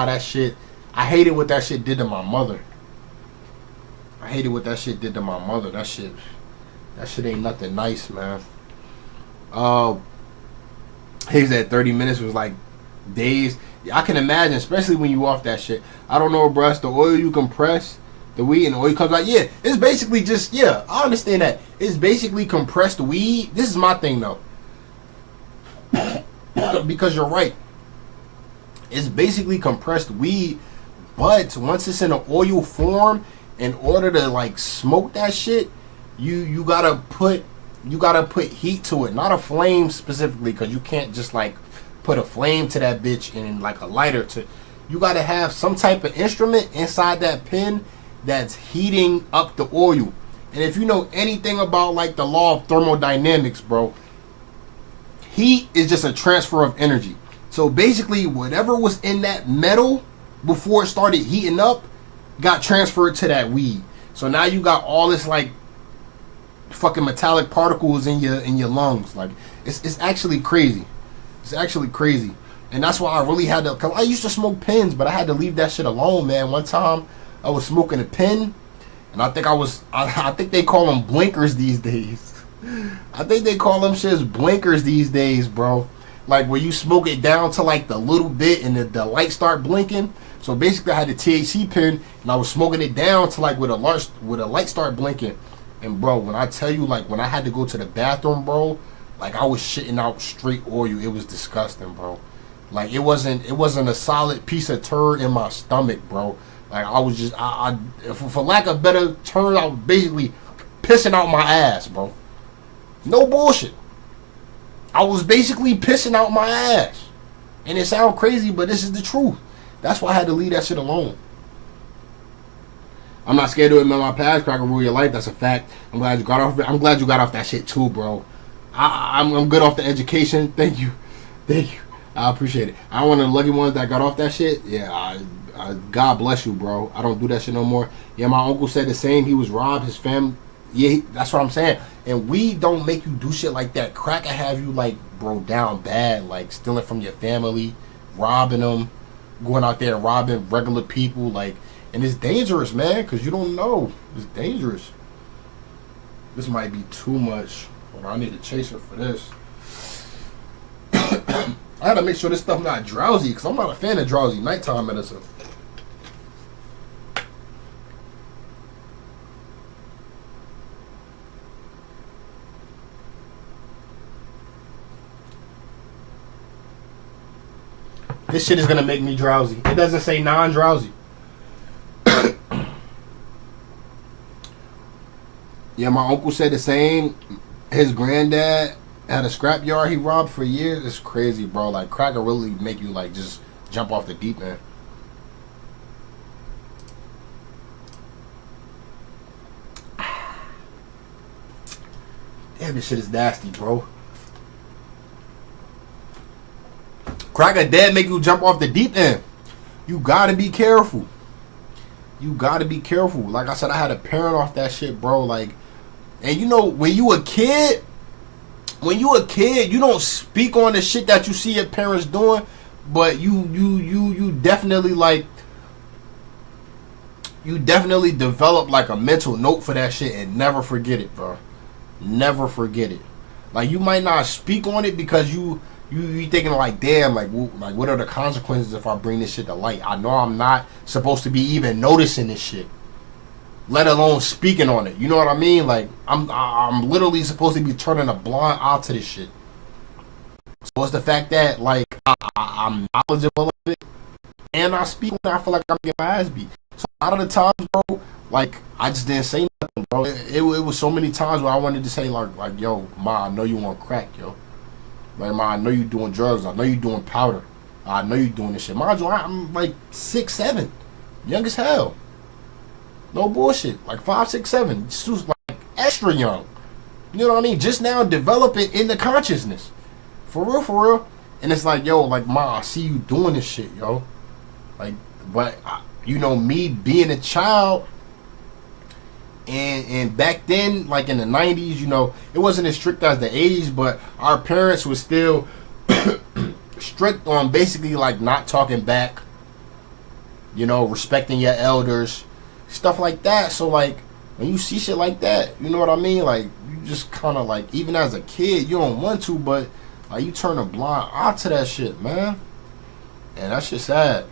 what that shit did to my mother. I hated what that shit did to my mother. That shit ain't nothing nice, man. He said 30 minutes was like days. I can imagine, especially when you off that shit. I don't know, bro. It's the oil you compress. The weed and the oil comes out. Yeah, it's basically just, yeah, I understand that. It's basically compressed weed. This is my thing though. Because you're right. It's basically compressed weed, but once it's in an oil form, in order to like smoke that shit, you gotta put heat to it, not a flame specifically, because you can't just like put a flame to that bitch and like a lighter to. You gotta have some type of instrument inside that pen that's heating up the oil. And if you know anything about like the law of thermodynamics, bro, heat is just a transfer of energy. So basically, whatever was in that metal before it started heating up got transferred to that weed. So now you got all this like fucking metallic particles in your lungs. Like it's actually crazy. It's actually crazy. And that's why I really had to, cause I used to smoke pens, but I had to leave that shit alone, man. One time I was smoking a pen, and I think they call them blinkers these days. I think they call them shits blinkers these days, bro. Like where you smoke it down to like the little bit and the light start blinking. So basically I had the THC pen and I was smoking it down to like with a light start blinking. And bro, when I tell you, like when I had to go to the bathroom, bro, like I was shitting out straight oil. It was disgusting, bro. Like it wasn't a solid piece of turd in my stomach, bro. Like I was just for lack of better term, I was basically pissing out my ass, bro. No bullshit. I was basically pissing out my ass. And it sounds crazy, but this is the truth. That's why I had to leave that shit alone. I'm not scared to admit my past. Crack will rule your life. That's a fact. I'm glad you got off. I'm glad you got off that shit too, bro. I'm good off the education. Thank you. I appreciate it. I'm one of the lucky ones that got off that shit. Yeah, God bless you, bro. I don't do that shit no more. Yeah, my uncle said the same. He was robbed. His family. Yeah, that's what I'm saying. And weed don't make you do shit like that. Crack will have you like, bro, down bad, like stealing from your family, robbing them, going out there robbing regular people, like, and it's dangerous, man, because you don't know. It's dangerous. This might be too much. Hold on, I need a chaser for this. I gotta make sure this stuff not drowsy, because I'm not a fan of drowsy nighttime medicine. This shit is gonna make me drowsy. It doesn't say non-drowsy. Yeah, my uncle said the same. His granddad had a scrapyard he robbed for years. It's crazy, bro. Like crack will really make you like just jump off the deep end. Damn, this shit is nasty, bro. Crack a dead make you jump off the deep end. You gotta be careful. You gotta be careful. Like I said, I had a parent off that shit, bro. Like, and you know, when you a kid, you don't speak on the shit that you see your parents doing, but you definitely like, you definitely develop like a mental note for that shit and never forget it, bro. Never forget it. Like you might not speak on it because you thinking like, damn, like what are the consequences if I bring this shit to light? I know I'm not supposed to be even noticing this shit, let alone speaking on it. You know what I mean? Like I'm literally supposed to be turning a blind eye to this shit. So it's the fact that like I'm knowledgeable of it and I speak on it, I feel like I'm getting my ass beat. So a lot of the times, bro, like I just didn't say nothing, bro. It was so many times where I wanted to say like yo, ma, I know you want crack, yo. Like, ma, I know you doing drugs. I know you doing powder. I know you doing this shit. Mind you, I'm like 6', 7", young as hell. No bullshit. Like 5, 6, 7. Just like extra young. You know what I mean? Just now developing in the consciousness. For real, for real. And it's like, yo, like, ma, I see you doing this shit, yo. Like, but you know, me being a child. And back then, like in the 90s, you know, it wasn't as strict as the 80s, but our parents were still strict on basically like not talking back, you know, respecting your elders, stuff like that. So like when you see shit like that, you know what I mean? Like you just kind of like, even as a kid, you don't want to, but like you turn a blind eye to that shit, man. And that shit's sad.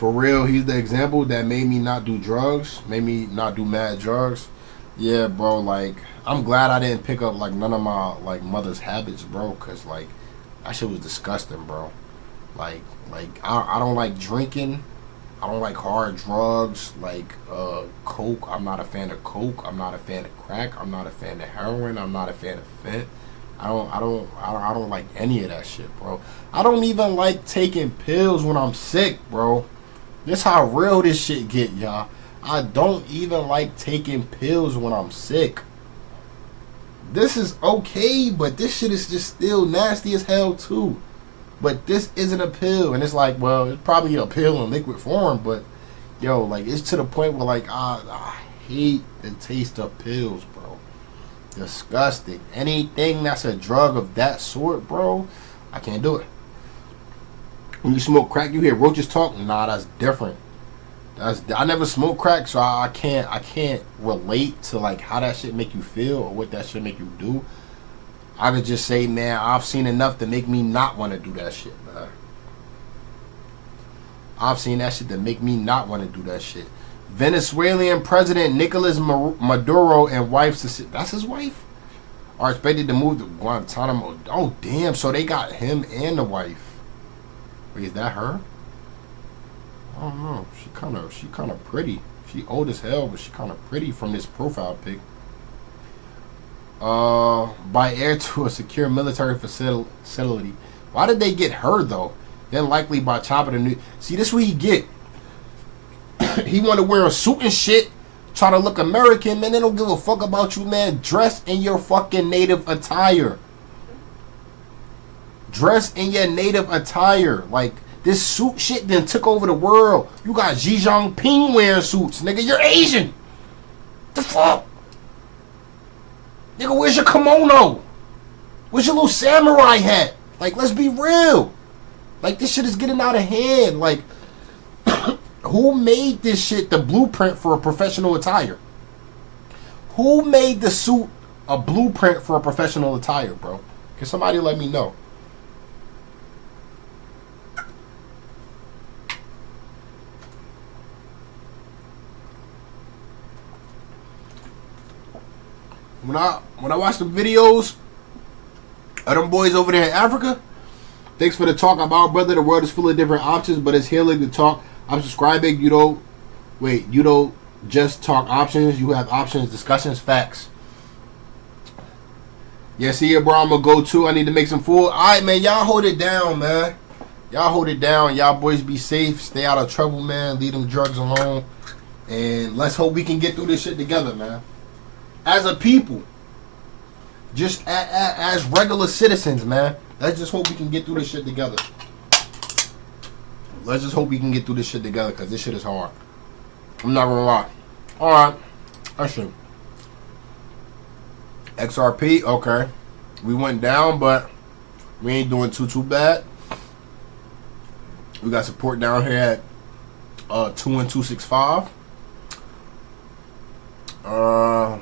For real, he's the example that made me not do drugs, made me not do mad drugs. Yeah, bro, like, I'm glad I didn't pick up, like, none of my, like, mother's habits, bro, because, like, that shit was disgusting, bro. Like, I don't like drinking. I don't like hard drugs, like, coke. I'm not a fan of coke. I'm not a fan of crack. I'm not a fan of heroin. I'm not a fan of fent. I don't like any of that shit, bro. I don't even like taking pills when I'm sick, bro. This how real this shit get, y'all. I don't even like taking pills when I'm sick. This is okay, but this shit is just still nasty as hell too. But this isn't a pill, and it's like, well, it's probably a pill in liquid form, but yo, like, it's to the point where, like, I hate the taste of pills, bro. Disgusting. Anything that's a drug of that sort, bro, I can't do it. When you smoke crack, you hear roaches talk. Nah, that's different. I never smoked crack, so I can't relate to, like, how that shit make you feel or what that shit make you do. I could just say, man, I've seen enough to make me not want to do that shit, man. I've seen that shit to make me not want to do that shit. Venezuelan President Nicolas Maduro and wife, that's his wife, are expected to move to Guantanamo. Oh, damn, so they got him and the wife. Wait, is that her? I don't know. She kind of pretty. She old as hell, but she kind of pretty from this profile pic. By air to a secure military facility. Why did they get her though? Then likely by chopping a new. See, this what he get. He want to wear a suit and shit, try to look American, man. They don't give a fuck about you, man. Dress in your fucking native attire. Dress in your native attire. Like, this suit shit then took over the world. You got Xi Jinping wearing suits, nigga. You're Asian. The fuck? Nigga, where's your kimono? Where's your little samurai hat? Like, let's be real. Like, this shit is getting out of hand. Like, who made this shit the blueprint for a professional attire? Who made the suit a blueprint for a professional attire, bro? Can somebody let me know? When I watch the videos of them boys over there in Africa, thanks for the talk about, brother. The world is full of different options, but it's healing to talk. I'm subscribing. You don't just talk options. You have options, discussions, facts. Yeah, see ya, bro. I'm gonna go too. I need to make some food. All right, man. Y'all hold it down, man. Y'all hold it down. Y'all boys be safe. Stay out of trouble, man. Leave them drugs alone. And let's hope we can get through this shit together, man. As a people, just as regular citizens, man. Let's just hope we can get through this shit together. Let's just hope we can get through this shit together, because this shit is hard. I'm not gonna lie. Alright. That's true. XRP, okay. We went down, but we ain't doing too bad. We got support down here at 2.265.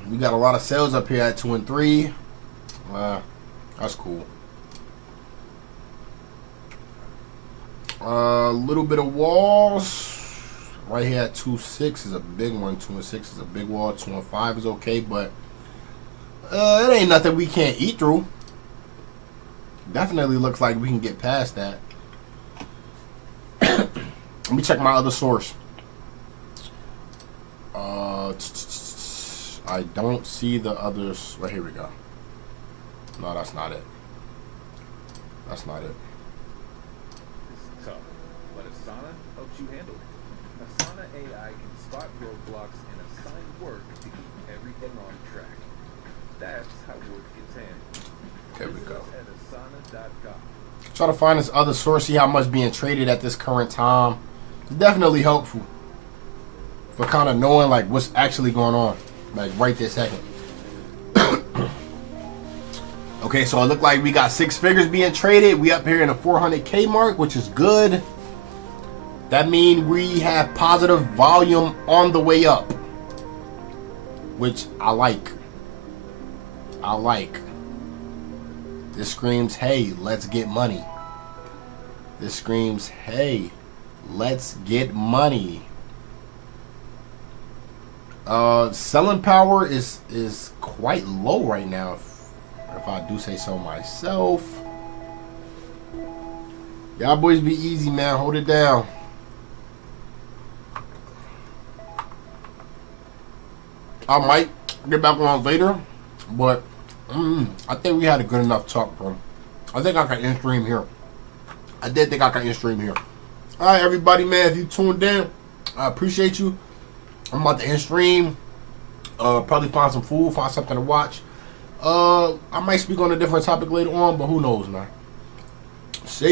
We got a lot of sales up here at 2 and 3. That's cool. A little bit of walls right here at 2.6 is a big one. 2 and 6 is a big wall. 2 and 5 is okay, but it ain't nothing we can't eat through. Definitely looks like we can get past that. Let me check my other source. I don't see the others. Well, here we go. No, that's not it. That's not it. It's tough, but Asana helps you handle it. Asana AI can spot roadblocks and assign work to keep everything on track. That's how work gets handled. There we go. At asana.com. Try to find this other source, see how much being traded at this current time. It's definitely helpful for kind of knowing like what's actually going on, like right this second. Okay, so it looked like we got 6 figures being traded. We up here in the 400K mark, which is good. That means we have positive volume on the way up, which I like. I like. This screams, hey, let's get money. This screams, hey, Let's get money. Selling power is quite low right now, if I do say so myself. Y'all boys be easy, man. Hold it down. I might get back on later, but I think we had a good enough talk, bro. I think I can end stream here. I did think I can end stream here. All right, everybody, man. If you tuned in, I appreciate you. I'm about to end stream. Probably find some food, find something to watch. I might speak on a different topic later on, but who knows, man. See ya.